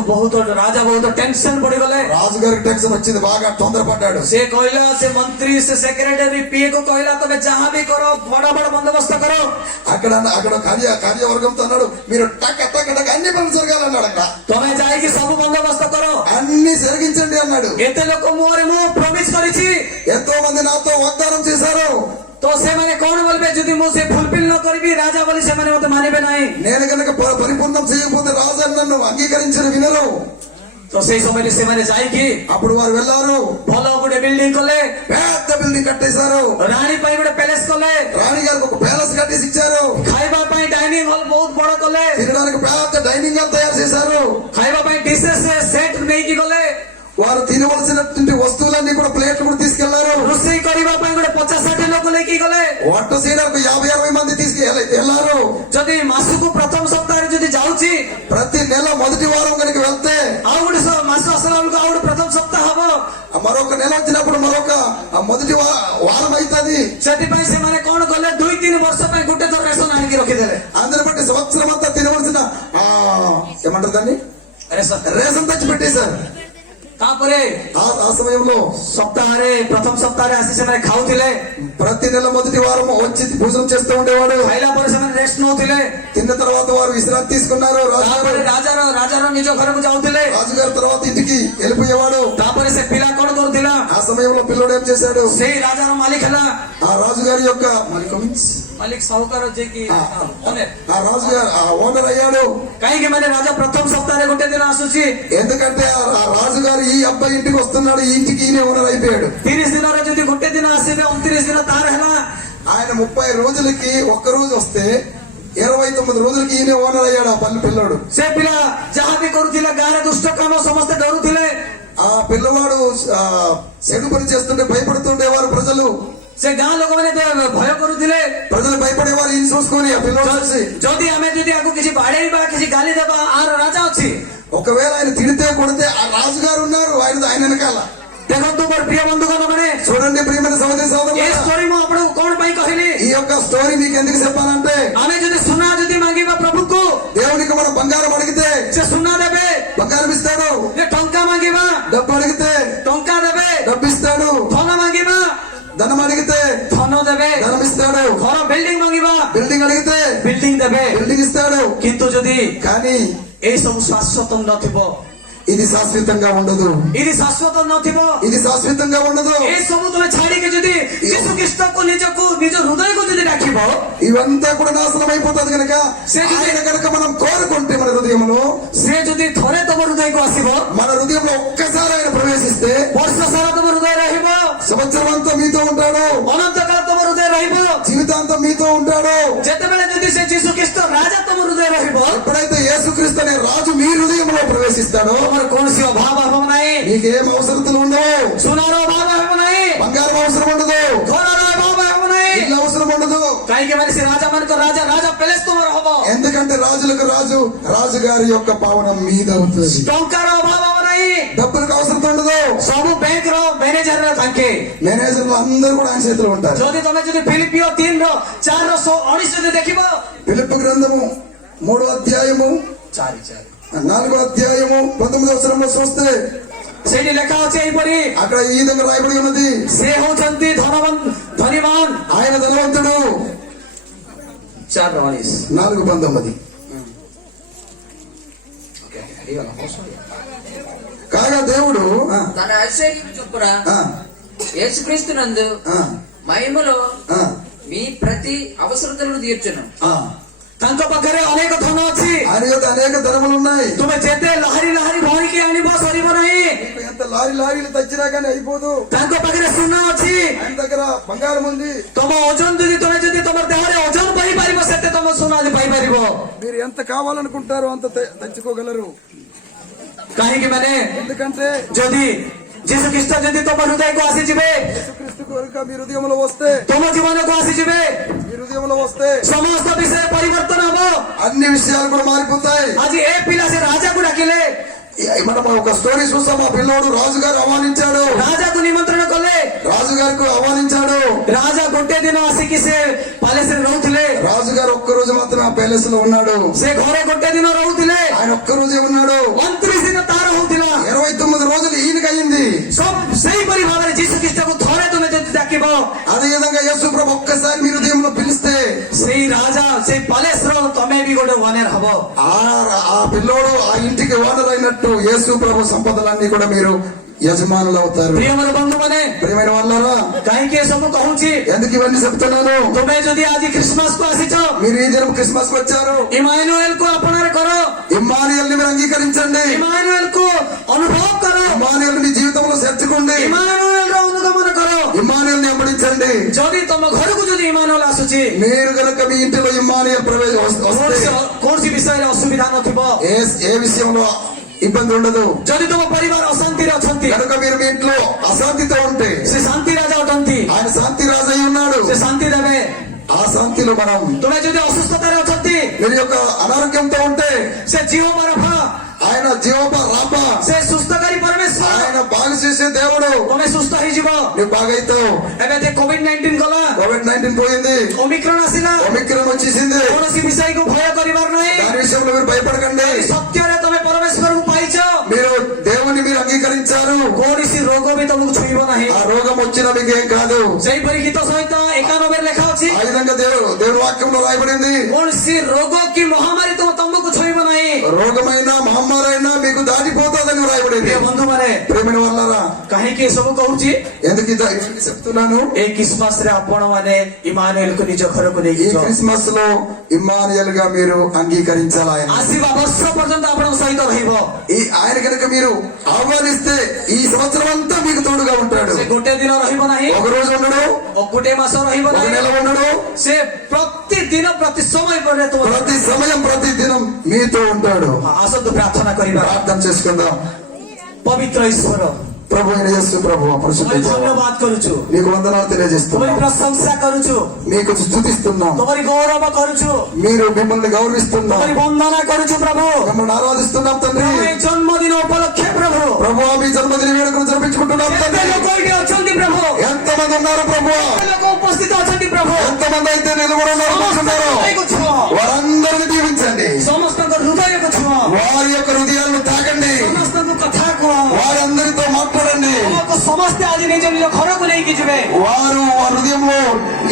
ବହୁତ ଟେନସନ ପଡିଗଲେ। రాజుగారికి టెన్షన్ వచ్చింది, బాగా తొందరపడ్డాడు। ସେ କହିଲା, ସେ ମନ୍ତ୍ରୀ ସେ ସେକ୍ରେଟାରୀ ପିଏ କୁ କହିଲା, ତମେ ଯାହା ବି କର ବଡ ବନ୍ଦୋବସ୍ତ କର। అక్కడ కార్యవర్గంతో అన్నాడు, మీరు టక్ అన్ని పనులు జరగాలన్నాడు। అక్కడ ତମେ ଯାଇକି ସବୁ ବନ୍ଦୋବସ୍ତ କର, అన్ని జరిగించండి అన్నాడు। ଏତେ ଲୋକ ମୁହଁରେ ମୁଁ ପ୍ରମିସ କରିଛି, ఎంతో మంది నాతో వాగ్దానం చేశారు, ତ ସେମାନେ କଣ ବୋଲବେ ଯଦି ମୁଁ ସେ ଫୁଲଫିଲ ନ କରିବି ରାଜା ବୋଲି ସେମାନେ ମତେ ମାନିବେ ନାହିଁ। నేను కనుక పరిపూర్ణం చేయకపోతే రాజు నన్ను అంగీకరించిన వినరు। ତ ସେଇ ସମୟରେ ସେମାନେ ଯାଇକି అప్పుడు వారు వెళ్ళారు, ଭଲ ଗୋଟେ ବିଲ୍ଡିଂ କଲେ, పెద్ద బిల్డింగ్ కట్టేశారు, ରାଣୀ ପାଇଁ ଗୋଟେ ପ୍ୟାଲେସ କଲେ, రాణి గారికి ఒక ప్యాలెస్ కట్టేసి ఇచ్చారు, ଖାଇବା ପାଇଁ ଡାଇନିଂ ହଲ ବହୁତ ବଡ କଲେ, తినడానికి పెద్ద డైనింగ్ హాల్ తయారు చేశారు, ଖାଇବା ପାଇଁ ଡିସେସ୍ ସେଟ୍ ନେଇକି ଗଲେ, వారు తినవలసినటువంటి వస్తువులన్నీ కూడా ప్లేట్లు కూడా తీసుకెళ్లారు, ରୋଷେଇ କରିବା ପାଇଁ ଗୋଟେ 50-60 ଲୋକ ନେଇକି ଗଲେ, వంట చేయడానికి 50-60 మంది తీసుకెళ్లారు। ଯଦି ମାସକୁ ପ୍ରଥମ ସପ୍ତାହରେ ଯଦି ଯାଉଛି ప్రతి నెల మొదటి మొదటి వారం కనుక వెళ్తే ଆଉଗୋଟେ ମାସ ଆସିଲା ବେଳକୁ ଆଉ ଗୋଟେ ପ୍ରଥମ ସପ୍ତାହ ହବ। మరొక నెల వచ్చినప్పుడు మరొక ఆ మొదటి వారం అవుతుంది. ସେଥିପାଇଁ ସେମାନେ କଣ କଲେ 2-3 ବର୍ଷ ପାଇଁ ଗୋଟେ ଥର ରେସନ ଆଣିକି రଖିଦେଲେ। అందరి బట్టి సంవత్సరం అంతా తినవలసిన ఏమంటారు దాన్ని రేషన్ తెచ్చి పెట్టేశారు. ତାପରେ ఆ సమయంలో ସପ୍ତାହରେ ପ୍ରଥମ ସପ୍ତାହରେ ଆସି ସେମାନେ ଖାଉଥିଲେ। ప్రతి నెల మొదటి వారం వచ్చి భోజనం చేస్తూ ఉండేవాడు. ଖାଇଲା ପରେ ସେମାନେ ରେଷ୍ଟ ନଉଥିଲେ। తిన్న తర్వాత వారు విశ్రాంతి తీసుకున్నారు. ତାପରେ ରାଜାର ନିଜ ଘରକୁ ଯାଉଥିଲେ। రాజుగారి తర్వాత ఇంటికి వెళ్ళిపోయేవాడు. ତାପରେ ସେ ପିଲା କଣ କରୁଥିଲା? ఆ సమయంలో పిల్లోడు ఏం చేశాడు? ସେଇ ରାଜାର ମାଲିକ ହେଲା। ఆ రాజుగారి యొక్క ମାଲିକ ସାହୁକାର ଯିଏକି ఆ రాజుగారు ఆ ఓనర్ అయ్యాడు. କାହିଁକି ମାନେ ରାଜା ପ୍ରଥମ ସପ୍ତାହରେ ଗୋଟେ ଦିନ ଆସୁଛି। ఎందుకంటే ఆ రాజుగారు ఈ అబ్బాయి ఇంటికి వస్తున్నాడు. ఈ ఇంటికి ఈయన ఓనర్ అయిపోయాడు. 30 ଦିନରେ ଯଦି ଗୋଟେ ଦିନ ଆସିବେ 29 ଦିନ ତାର ହେଲା। ఆయన 30 రోజులకి ఒక్క రోజు వస్తే 29 రోజులకి ఈయన ఓనర్ అయ్యాడు. ఆ పల్లె పిల్లోడు ସେ ପିଲା ଯାହା ବି କରୁଥିଲା ଗାଁରେ ଦୁଷ୍ଟ କାମ ସମସ୍ତେ ଡରୁଥିଲେ। ఆ పిల్లవాడు చెడు పని చేస్తుంటే భయపడుతుండేవారు ప్రజలు. ସେ ଗାଁ ଲୋକମାନେ ଭୟ କରୁଥିଲେ। ప్రజలు భయపడేవారు ఈయన చూసుకొని ఆ పిల్లవాడు చూసి. ଯଦି ଆମେ ଯଦି ଆକୁ କିଛି ବାଡେଇବା କିଛି ଗାଲି ଦେବା ଆର ରାଜା ଅଛି। ఒకవేళ ఆయన తిడితే కొడితే ఆ రాజుగారు ఉన్నారు ఆయన వెనకాల. ଦେଖନ୍ତୁ ମୋର ପ୍ରିୟ ବନ୍ଧୁଗଣ ମାନେ చూడండి ప్రియమైన సహోదరి ଏ సహోదరులారా, ଷ୍ଟୋରି ମୁଁ ଆପଣଙ୍କୁ କଣ ପାଇଁ କହିଲି? ఈ యొక్క స్టోరీ మీకు ఎందుకు చెప్పాలంటే ଆମେ ଯଦି ସୁନା ଯଦି ମାଗିବା ପ୍ରଭୁକୁ దేవునికి మనం బంగారం అడిగితే ସେ ସୁନା ଦେବେ। బంగారం ఇస్తాడు. ଯେ ଟଙ୍କା ମାଗିବା డబ్బు అడిగితే ଟଙ୍କା ଦେବେ। డబ్బు ఇస్తాడు. ଧନ ମାଗିବା ధనం అడిగితే ଧନ ଦେବେ। ధనం ఇస్తాడు. ଘର ବିଲ୍ଡିଂ ମାଗିବା బిల్డింగ్ అడిగితే ବିଲ୍ଡିଂ ଦେବେ। బిల్డింగ్ ఇస్తాడు. କିନ୍ତୁ ଯଦି కానీ ଏଇ ସବୁ ଶାଶ୍ୱତ ନଥିବ, ఇది శాశ్వతంగా ఉండదు. ఇది ଶାଶ୍ୱତ ନଥିବ, ఇది శాశ్వతంగా ఉండదు. ଏ ସବୁ ତୁମେ ଛାଡିକି ଯଦି ଯୀଶୁ ଖ୍ରୀଷ୍ଟକୁ ନିଜକୁ ନିଜ ହୃଦୟକୁ ଯଦି ଡାକିବ, ఇవంతా కూడా నాశనం అయిపోతుంది కనుక ఆయన కనుక మనం కోరుకుంటే మన హృదయంలో ସେ ଯଦି ଥରେ ତମ ହୃଦୟକୁ ଆସିବ, మన హృదయంలో ఒక్కసారి ఆయన ప్రవేశిస్తే ବର୍ଷ ସାରା ତମ హృదୟ ରହିବ, సంవత్సరం అంతా మీతో ఉంటాడు. ଅନନ୍ତ କାଳ ତମ ହୃଦୟ ରହିବ। జీవితాంతం మీతో ఉంటాడు. ଯେତେବେଳେ ଯଦି ସେ ଯୀଶୁ ଖ୍ରୀଷ୍ଟ ରାଜା ତମ ହୃଦୟ ରହିବ, ఎప్పుడైతే యేసుక్రీస్తు అనే రాజు మీ హృదయంలో ప్రవేశిస్తాడో ତମର କୌଣସି ଅଭାବ ହେବ ନାହିଁ। మీకేం అవసరతలు ఉండవు. ସୁନାର ଅଭାବ ହେବ ନାହିଁ, బంగారం అవసరం ఉండదు. ଘରର ଅଭାବ ହେବ ନାହିଁ। ఇల్లు అవసరం ఉండదు. କାହିଁକି ମାନେ ସେ ରାଜା ମାନଙ୍କ ରାଜା ପ୍ୟାଲେସ ତମର ହବ। ఎందుకంటే రాజులకు రాజు రాజుగారి యొక్క పావనం మీద అవుతుంది. ଟଙ୍କାର ଅଭାବ ହେବ ନାହିଁ, డబ్బులకు అవసరం ఉండదు. ସବୁ ବ୍ୟାଙ୍କ ର ମ୍ୟାନେଜର ତାଙ୍କେ। మేనేజర్లు అందరూ కూడా ఆయన చేతిలో ఉంటారు. ଯଦି ତମେ ଯଦି ଫିଲିପିଓ 3:4-19 ଯଦି ଦେଖିବ, ఫిలిప్పీ గ్రంథము 3వ అధ్యాయము 4వ అధ్యాయము 19వ వచనంలో చూస్తే ସେଇଠି ଲେଖା ଅଛି ଏହିପରି, అక్కడ ఈ విధంగా రాయబడి ఉన్నది. ସେ ହଉଛନ୍ତି ଧନବାନ। ఆయన ధనవంతుడు. 4:19 4:19 కాగా దేవుడు తన ఐశ్వర్యం చొప్పున ఆ, యేసుక్రీస్తునందు ఆ, మహిమలో ఆ, మీ ప్రతి అవసరతలను తీర్చును. ఆ. ତାଙ୍କ ପାଖରେ ଅନେକ ଧନ ଅଛି। ఆయన యొక్క అనేక ధనములు ఉన్నాయి. ତୁମେ ଯେତେ ଲହାରି ଭରିକି ଆଣିବ ସରିବ ନାହିଁ। మీకు ఎంత లారీలు తెచ్చినా కానీ అయిపోదు. ତାଙ୍କ ପାଖରେ ସୁନା ଅଛି। ఆయన దగ్గర బంగారం ఉంది. ତମ ଓଜନ ତମେ ଯଦି ତମ ଦେହରେ ଓଜନ ପାଇପାରିବ, ସେତେ ତମ ସୁନା ପାଇପାରିବ। మీరు ఎంత కావాలనుకుంటారో అంత తెచ్చుకోగలరు. କାହିଁକି ମାନେ ఎందుకంటే ଯଦି ଯୀଶୁ ଖ୍ରୀଷ୍ଟ ଯଦି ତମ ହୃଦୟକୁ ଆସିଯିବେ, యేసుక్రీస్తు కనుక మీ హృదయంలో వస్తే ତମ ଜୀବନକୁ ଆସିଯିବେ, మీ హృదయంలో వస్తే ସମସ୍ତ ବିଷୟ ପରିବର୍ତ୍ତନ ହବ। అన్ని విషయాలు కూడా మారిపోతాయి. ଆଜି ଏ ପିଲା ସେ ରାଜାକୁ ଡାକିଲେ, మనం ఒక స్టోరీ చూస్తాం. ఆ పిల్లోడు రాజుగారు ఆహ్వానించాడు. ରାଜାକୁ ନିମନ୍ତ୍ରଣ କଲେ। రాజుగారికి ఆహ్వానించాడు. ରାଜା ଗୋଟେ ଦିନ ଆସିକି ସେ ପ୍ୟାଲେସରେ రହୁଥିଲେ। రాజుగారు ఒక్క రోజు మాత్రమే ఆ ప్యాలెస్ లో ఉన్నాడు. ସେ ଘରେ ଗୋଟେ ଦିନ రହୁଥିଲେ। ఆయన ఒక్క రోజే ఉన్నాడు. 29 ଦିନ ତାର ହଉଥିଲା। 29 రోజులు ఈయనకి అయ్యింది. ସେହିପରି ଭାବରେ ଯୀଶୁ ଖ୍ରୀଷ୍ଟକୁ ଥରେ ତୁମେ ଯଦି ଡାକିବ, అదే విధంగా యేసు ప్రభు ఒక్కసారి మీ హృదయంలో పిలిస్తే ସେଇ ରାଜା ସେଇ ପ୍ୟାଲେସର ତମେ ବି ଗୋଟେ ଓନର ହବ। ఆ పిల్లోడు ఆ ఇంటికి ఓనర్ అయినట్టు యేసు ప్రభు సంపదలన్నీ కూడా మీరు యజమానులు అవుతారు. ପ୍ରିୟର ବନ୍ଧୁମାନେ, ప్రియమైన వాళ్ళారా, କାହିଁକି ଏସବୁ କହୁଛି? ఎందుకు ఇవన్నీ చెప్తున్నాను? ତୁମେ ଯଦି ଆଜି ଖ୍ରୀଷ୍ଟମାସ କୁ ଆସିଛ, మీరు ఈ దినం క్రిస్మస్ కు వచ్చారు. ଇମାନୁଏଲ କୁ ଆପଣାର କର। ఇమ్మానుయేల్ ని మీరు అంగీకరించండి. ଇମାନୁଏଲ କୁ ଅନୁଭବ କର। ఇమ్మానుయేల్ మీ జీవితంలో చేర్చుకోండి. ଇମାନୁଏଲ ର ଅନୁଗମନ କର। ఇమ్మానుయేల్ ని వెంబడించండి. ଯଦି ତମ ଘରକୁ ଯଦି ଇମାନୁଏଲ ଆସୁଛି, మీరు కనుక మీ ఇంటిలో ఇమ్మానుయేల్ వస్తే କୌଣସି ବିଷୟରେ ଅସୁବିଧା ନଥିବ, ఏ విషయంలో ఇబ్బంది ఉండదు. ଯଦି ତୁମ ପରିବାର ଅଶାନ୍ତିରେ ଅଛନ୍ତି, కనుక మీరు మీ ఇంట్లో అశాంతితో ఉంటే ସେ ଶାନ୍ତି ରାଜା ଅଟନ୍ତି। ఆయన శాంతి రాజు అయి ఉన్నాడు. ସେ ଶାନ୍ତି ଦେବେ। ఆ శాంతిలో మనం ତୁମେ ଯଦି ଅସୁସ୍ଥତାରେ ଅଛନ୍ତି, మీరు యొక్క అనారోగ్యంతో ఉంటే ସେ ଜିହୋବା ରଫା, ఆయన జీవప రాప, ସେ ସୁସ୍ଥକାରୀ ପରମେଶ୍ୱର ఆయన బాగు చేసే దేవుడు. ତମେ ସୁସ୍ଥ ହେଇଯିବ। నువ్వు బాగైతావు. ଏବେ ଯେ କୋଭିଡ-19 ଗଲା, కోవిడ్-19 పోయింది, ଓମିକ୍ରନ୍ ଆସିଲା, ఒమిక్రాన్ వచ్చేసింది. କୌଣସି ବିଷୟକୁ ଭୟ କରିବାର ନାହିଁ। దాని విషయంలో మీరు భయపడకండి. ସତ୍ୟରେ ତମେ ପରମେଶ୍ୱରକୁ ପାଇଛ, మీరు దేవుని మీరు అంగీకరించారు. କୌଣସି ରୋଗ ବି ତମକୁ ଛୁଇଁବ ନାହିଁ। ఆ రోగం వచ్చినా మీకు ఏం కాదు. ସେହିପରି ଗୀତ ସହିତ 91 ଲେଖା ଅଛି, ఆ విధంగా దేవుని వాక్యంలో రాయబడింది. କୌଣସି ରୋଗ କି ମହାମାରୀ ତମକୁ ଛୁଇଁବ ନାହିଁ। రోగమైన మహమ్మారైనా మీకు దాటిపోతుందని రాయబడింది. ପ୍ରିୟ ବନ୍ଧୁମାନେ, ప్రేమిన వాళ్ళరా, କାହିଁକି ଏସବୁ କହୁଛି? ఎందుకు ఇవన్నీ చెప్తున్నాను? ଏଇ ଖ୍ରୀଷ୍ଟମାସ ରେ ଆପଣ ମାନେ ଇମାନୁଏଲକୁ ନିଜ ଘରକୁ ఈ ନେଇକି ଯାଅ। క్రిస్మస్ లో ఇమ్మానుయేల్ గా మీరు అంగీకరించాలి. ఆయన ଆସିବା ବର୍ଷ ପର୍ଯ୍ୟନ୍ତ ଆପଣଙ୍କ ସହିତ ରହିବ। ఆయన కనుక మీరు ఆహ్వానిస్తే ఈ సంవత్సరం అంతా మీకు తోడుగా ఉంటాడు. ସେ ଗୋଟେ ଦିନ ରହିବ ନାହିଁ, ఒక రోజు ఉండడు, ଗୋଟେ ମାସ ରହିବ ఒక ନାହିଁ, నెల ఉండడు, ସେ ପ୍ରତିଦିନ ପ୍ରତି ସମୟ ପରେ ତୁମ ప్రతి సమయం ప్రతి దినం మీతో ఉంటాడు. ଆସନ୍ତୁ ପ୍ରାର୍ଥନା କରିବା। ప్రార్థన చేసుకుందాం. ପବିତ୍ର ଈଶ୍ୱର, ప్రభు అయిన యేసు ప్రభు, పరిశుద్ధ ତୁମରି దేవా, ଧନ୍ୟବାଦ କରୁଛୁ, నీకు వందనాలు ତୁମରି తెలియజేస్తున్నాం, ପ୍ରଶଂସା କରୁଛୁ, మీకు స్తుతిస్తున్నాం, ତୁମରି ଗୌରବ କରୁଛୁ, మీరు మిమ్మల్ని గౌరవిస్తున్నాం, ତୁମరి ବନ୍ଦନା କରୁଛୁ ପ୍ରଭୁ। మిమ్మల్ని ఆరాధిస్తున్నాం తండ్రి. ପ୍ରଭୁ, ଏ ଜନ୍ମଦିନ ଉପଲକ୍ଷେ ପ୍ରଭୁ ప్రభు మీ జన్మదిన వేడుకలు జరిపించుకుంటున్నాం କେତେ తండ్రి. ଲୋକ ଏଠି ଅଛନ୍ତି ପ୍ରଭୁ, ఎంతమంది ఉన్నారు ప్రభు? କେତେ ଲୋକ ଉପସ୍ଥିତ ଅଛନ୍ତି ପ୍ରଭୁ, ఎంతమంది అయితే నిలబడి ఉన్నారు కూర్చున్నారో ସମସ୍ତଙ୍କୁ ଛୁଅ, వారందరిని దీవించండి. ସମସ୍ତଙ୍କ ହୃଦୟକୁ ଛୁଅ, వారి యొక్క హృదయాలను తాకండి. ସମସ୍ତଙ୍କୁ କଥା କୁହ, వారందరితో మాట్లాడండి. ଆମକୁ ସମସ୍ତେ ଆଜି ନିଜ ନିଜ ଘରକୁ ନେଇକି ଯିବେ, వారు వారి హృదయంలో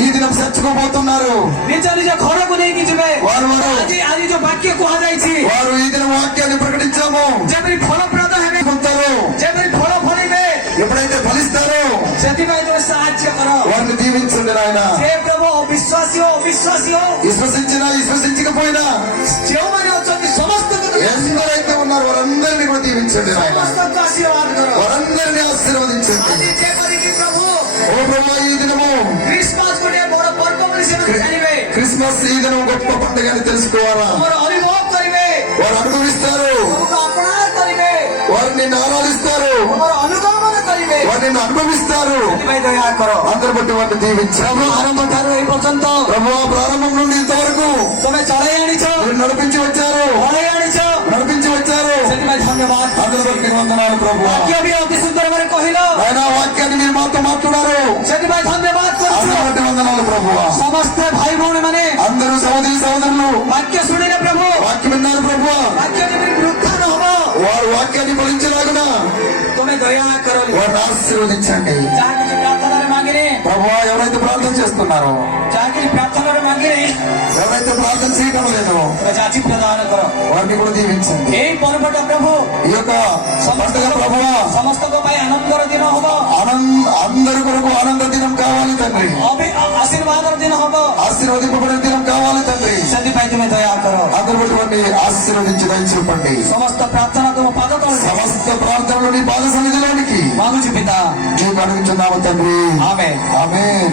ఈ దినం చర్చకోబోతున్నారు. ନିଜ నిଜ ଘରକୁ ନେଇକି ଯିବେ। వారు వారు ଆଜି ଯୋଉ ବାକ୍ୟ କୁହାଯାଇଛି, వారు ఈ దిన వాక్యాన్ని ప్రకటించాము. ଯେପରି ଫଳପ୍ରଦ ହେବେ, పొందుతారు. ଯେପରି ଫଳ ଫଳିବେ, ఎప్పుడైతే ఫలిస్తారో ସେଥିପାଇଁ ତୁମେ ସାହାଯ୍ୟ କର। వారిని దీవించండి నాయన. ଯେ ପ୍ରଭୁ ଅବିଶ୍ୱାସୀ ହଉ, విశ్వసించినా విశ్వసించకపోయినా ଯେଉଁମାନେ ଅଛନ୍ତି ସମସ୍ତଙ୍କୁ ତୁମେ ఎందరైతే ఉన్నారు వారందరినీ కూడా దీవించండి నాయన. ସମସ୍ତଙ୍କୁ ଆଶୀର୍ବାଦ କର। వారందరినీ ఆశీర్వదించండి. ଆଜି ଯେପରିକି ପ୍ରଭୁ ఓ ప్రభు, ఈ దినము ଖ୍ରୀଷ୍ଟମାସ ଗୋଟେ ବଡ ପର୍ବ ବୋଲି ସେମାନେ ଜାଣିବେ, క్రిస్మస్ ఈ దినం గొప్ప పండుగ అని తెలుసుకోవాలా? ତୁମର ଅନୁଭବ କରିବେ, వారు అనుభవిస్తారు, ତୁମକୁ ଆପଣାର କରିବେ, వారు నిన్ను ఆరాధిస్తారు, ତୁମର ଅନୁଗମନ କରିବେ। వారు నిన్ను అనుభవిస్తారు. ସେଥିପାଇଁ ଦୟା କର అందరు బట్టి వారిని దీవించారు. ପ୍ରଭୁ, ଆରମ୍ଭ ଠାରୁ ଏଇ ପର୍ଯ୍ୟନ୍ତ ప్రభు ప్రారంభం నుండి ఇంతవరకు ତୁମେ ଚଳେଇ ଆଣିଛ, మీరు నడిపించి వచ్చారు, ଚଳେଇ ଆଣିଛ, నడిపించి వచ్చారు. ସେଥିପାଇଁ ଧନ୍ୟବାଦ। అందరు బట్టి వందనాలు ప్రభు. ବାକ୍ୟ ବି ଅତି ସୁନ୍ଦର ଭାବରେ କହିଲ, ఆయన వాక్యాన్ని మీరు మాతో మాట్లాడారు. ସେଥିପାଇଁ ଧନ୍ୟବାଦ କରୁଛୁ। అందరు బట్టి వందనాలు ప్రభు. ସମସ୍ତେ ଭାଇ ଭଉଣୀ ମାନେ అందరూ సహోదరి సహోదరులు ବାକ୍ୟ ଶୁଣିଲେ ପ୍ରଭୁ, వాక్యం విన్నారు ప్రభు. ବାକ୍ୟ ଯେପରି ବୃଥା ନ ହବ, వారు వాక్యాన్ని ఫలించలాగున ତୁମେ ଦୟା କର। వారిని ఆశీర్వదించండి. ଯାହା କିଛି ପ୍ରାର୍ଥନାରେ ମାଗିନେ, ప్రభు ఎవరైతే ప్రార్థన చేస్తున్నారో, ଯାହା କିଛି ପ୍ରାର୍ଥନାରେ ମାଗିନେ, ఎవరైతే ప్రార్థన చేయడం లేదో ତୁମେ ଯାଚି ପ୍ରଦାନ କର। వారిని కూడా దీవించండి. ଏଇ ପର୍ବଟା ପ୍ରଭୁ ఈ యొక్క పండుగ ప్రభువ ସମସ୍ତଙ୍କ ପାଇଁ ଆନନ୍ଦର ଦିନ ହବ, అందరి కొరకు ఆనంద దినం కావాలి తండ్రి. ଆଶୀର୍ବାଦର ଦିନ ହବ, ఆశీర్వదింపబడిన దినం కావాలి తండ్రి. ସେଥିପାଇଁ ତୁମେ ଦୟା କର। అందరి బట్టి వారిని ఆశీర్వదించి దయచూపండి. ସମସ୍ତ ପ୍ରାର୍ଥନା ତୁମ ପାଦ ତଳେ సమస్త ప్రార్థనలు నీ పాద సన్నిధిలోనికి ମାଗୁଛୁ ପିତା, నీకు అడుగుతున్నాము తండ్రి. ఆమేన్। ఆమేన్.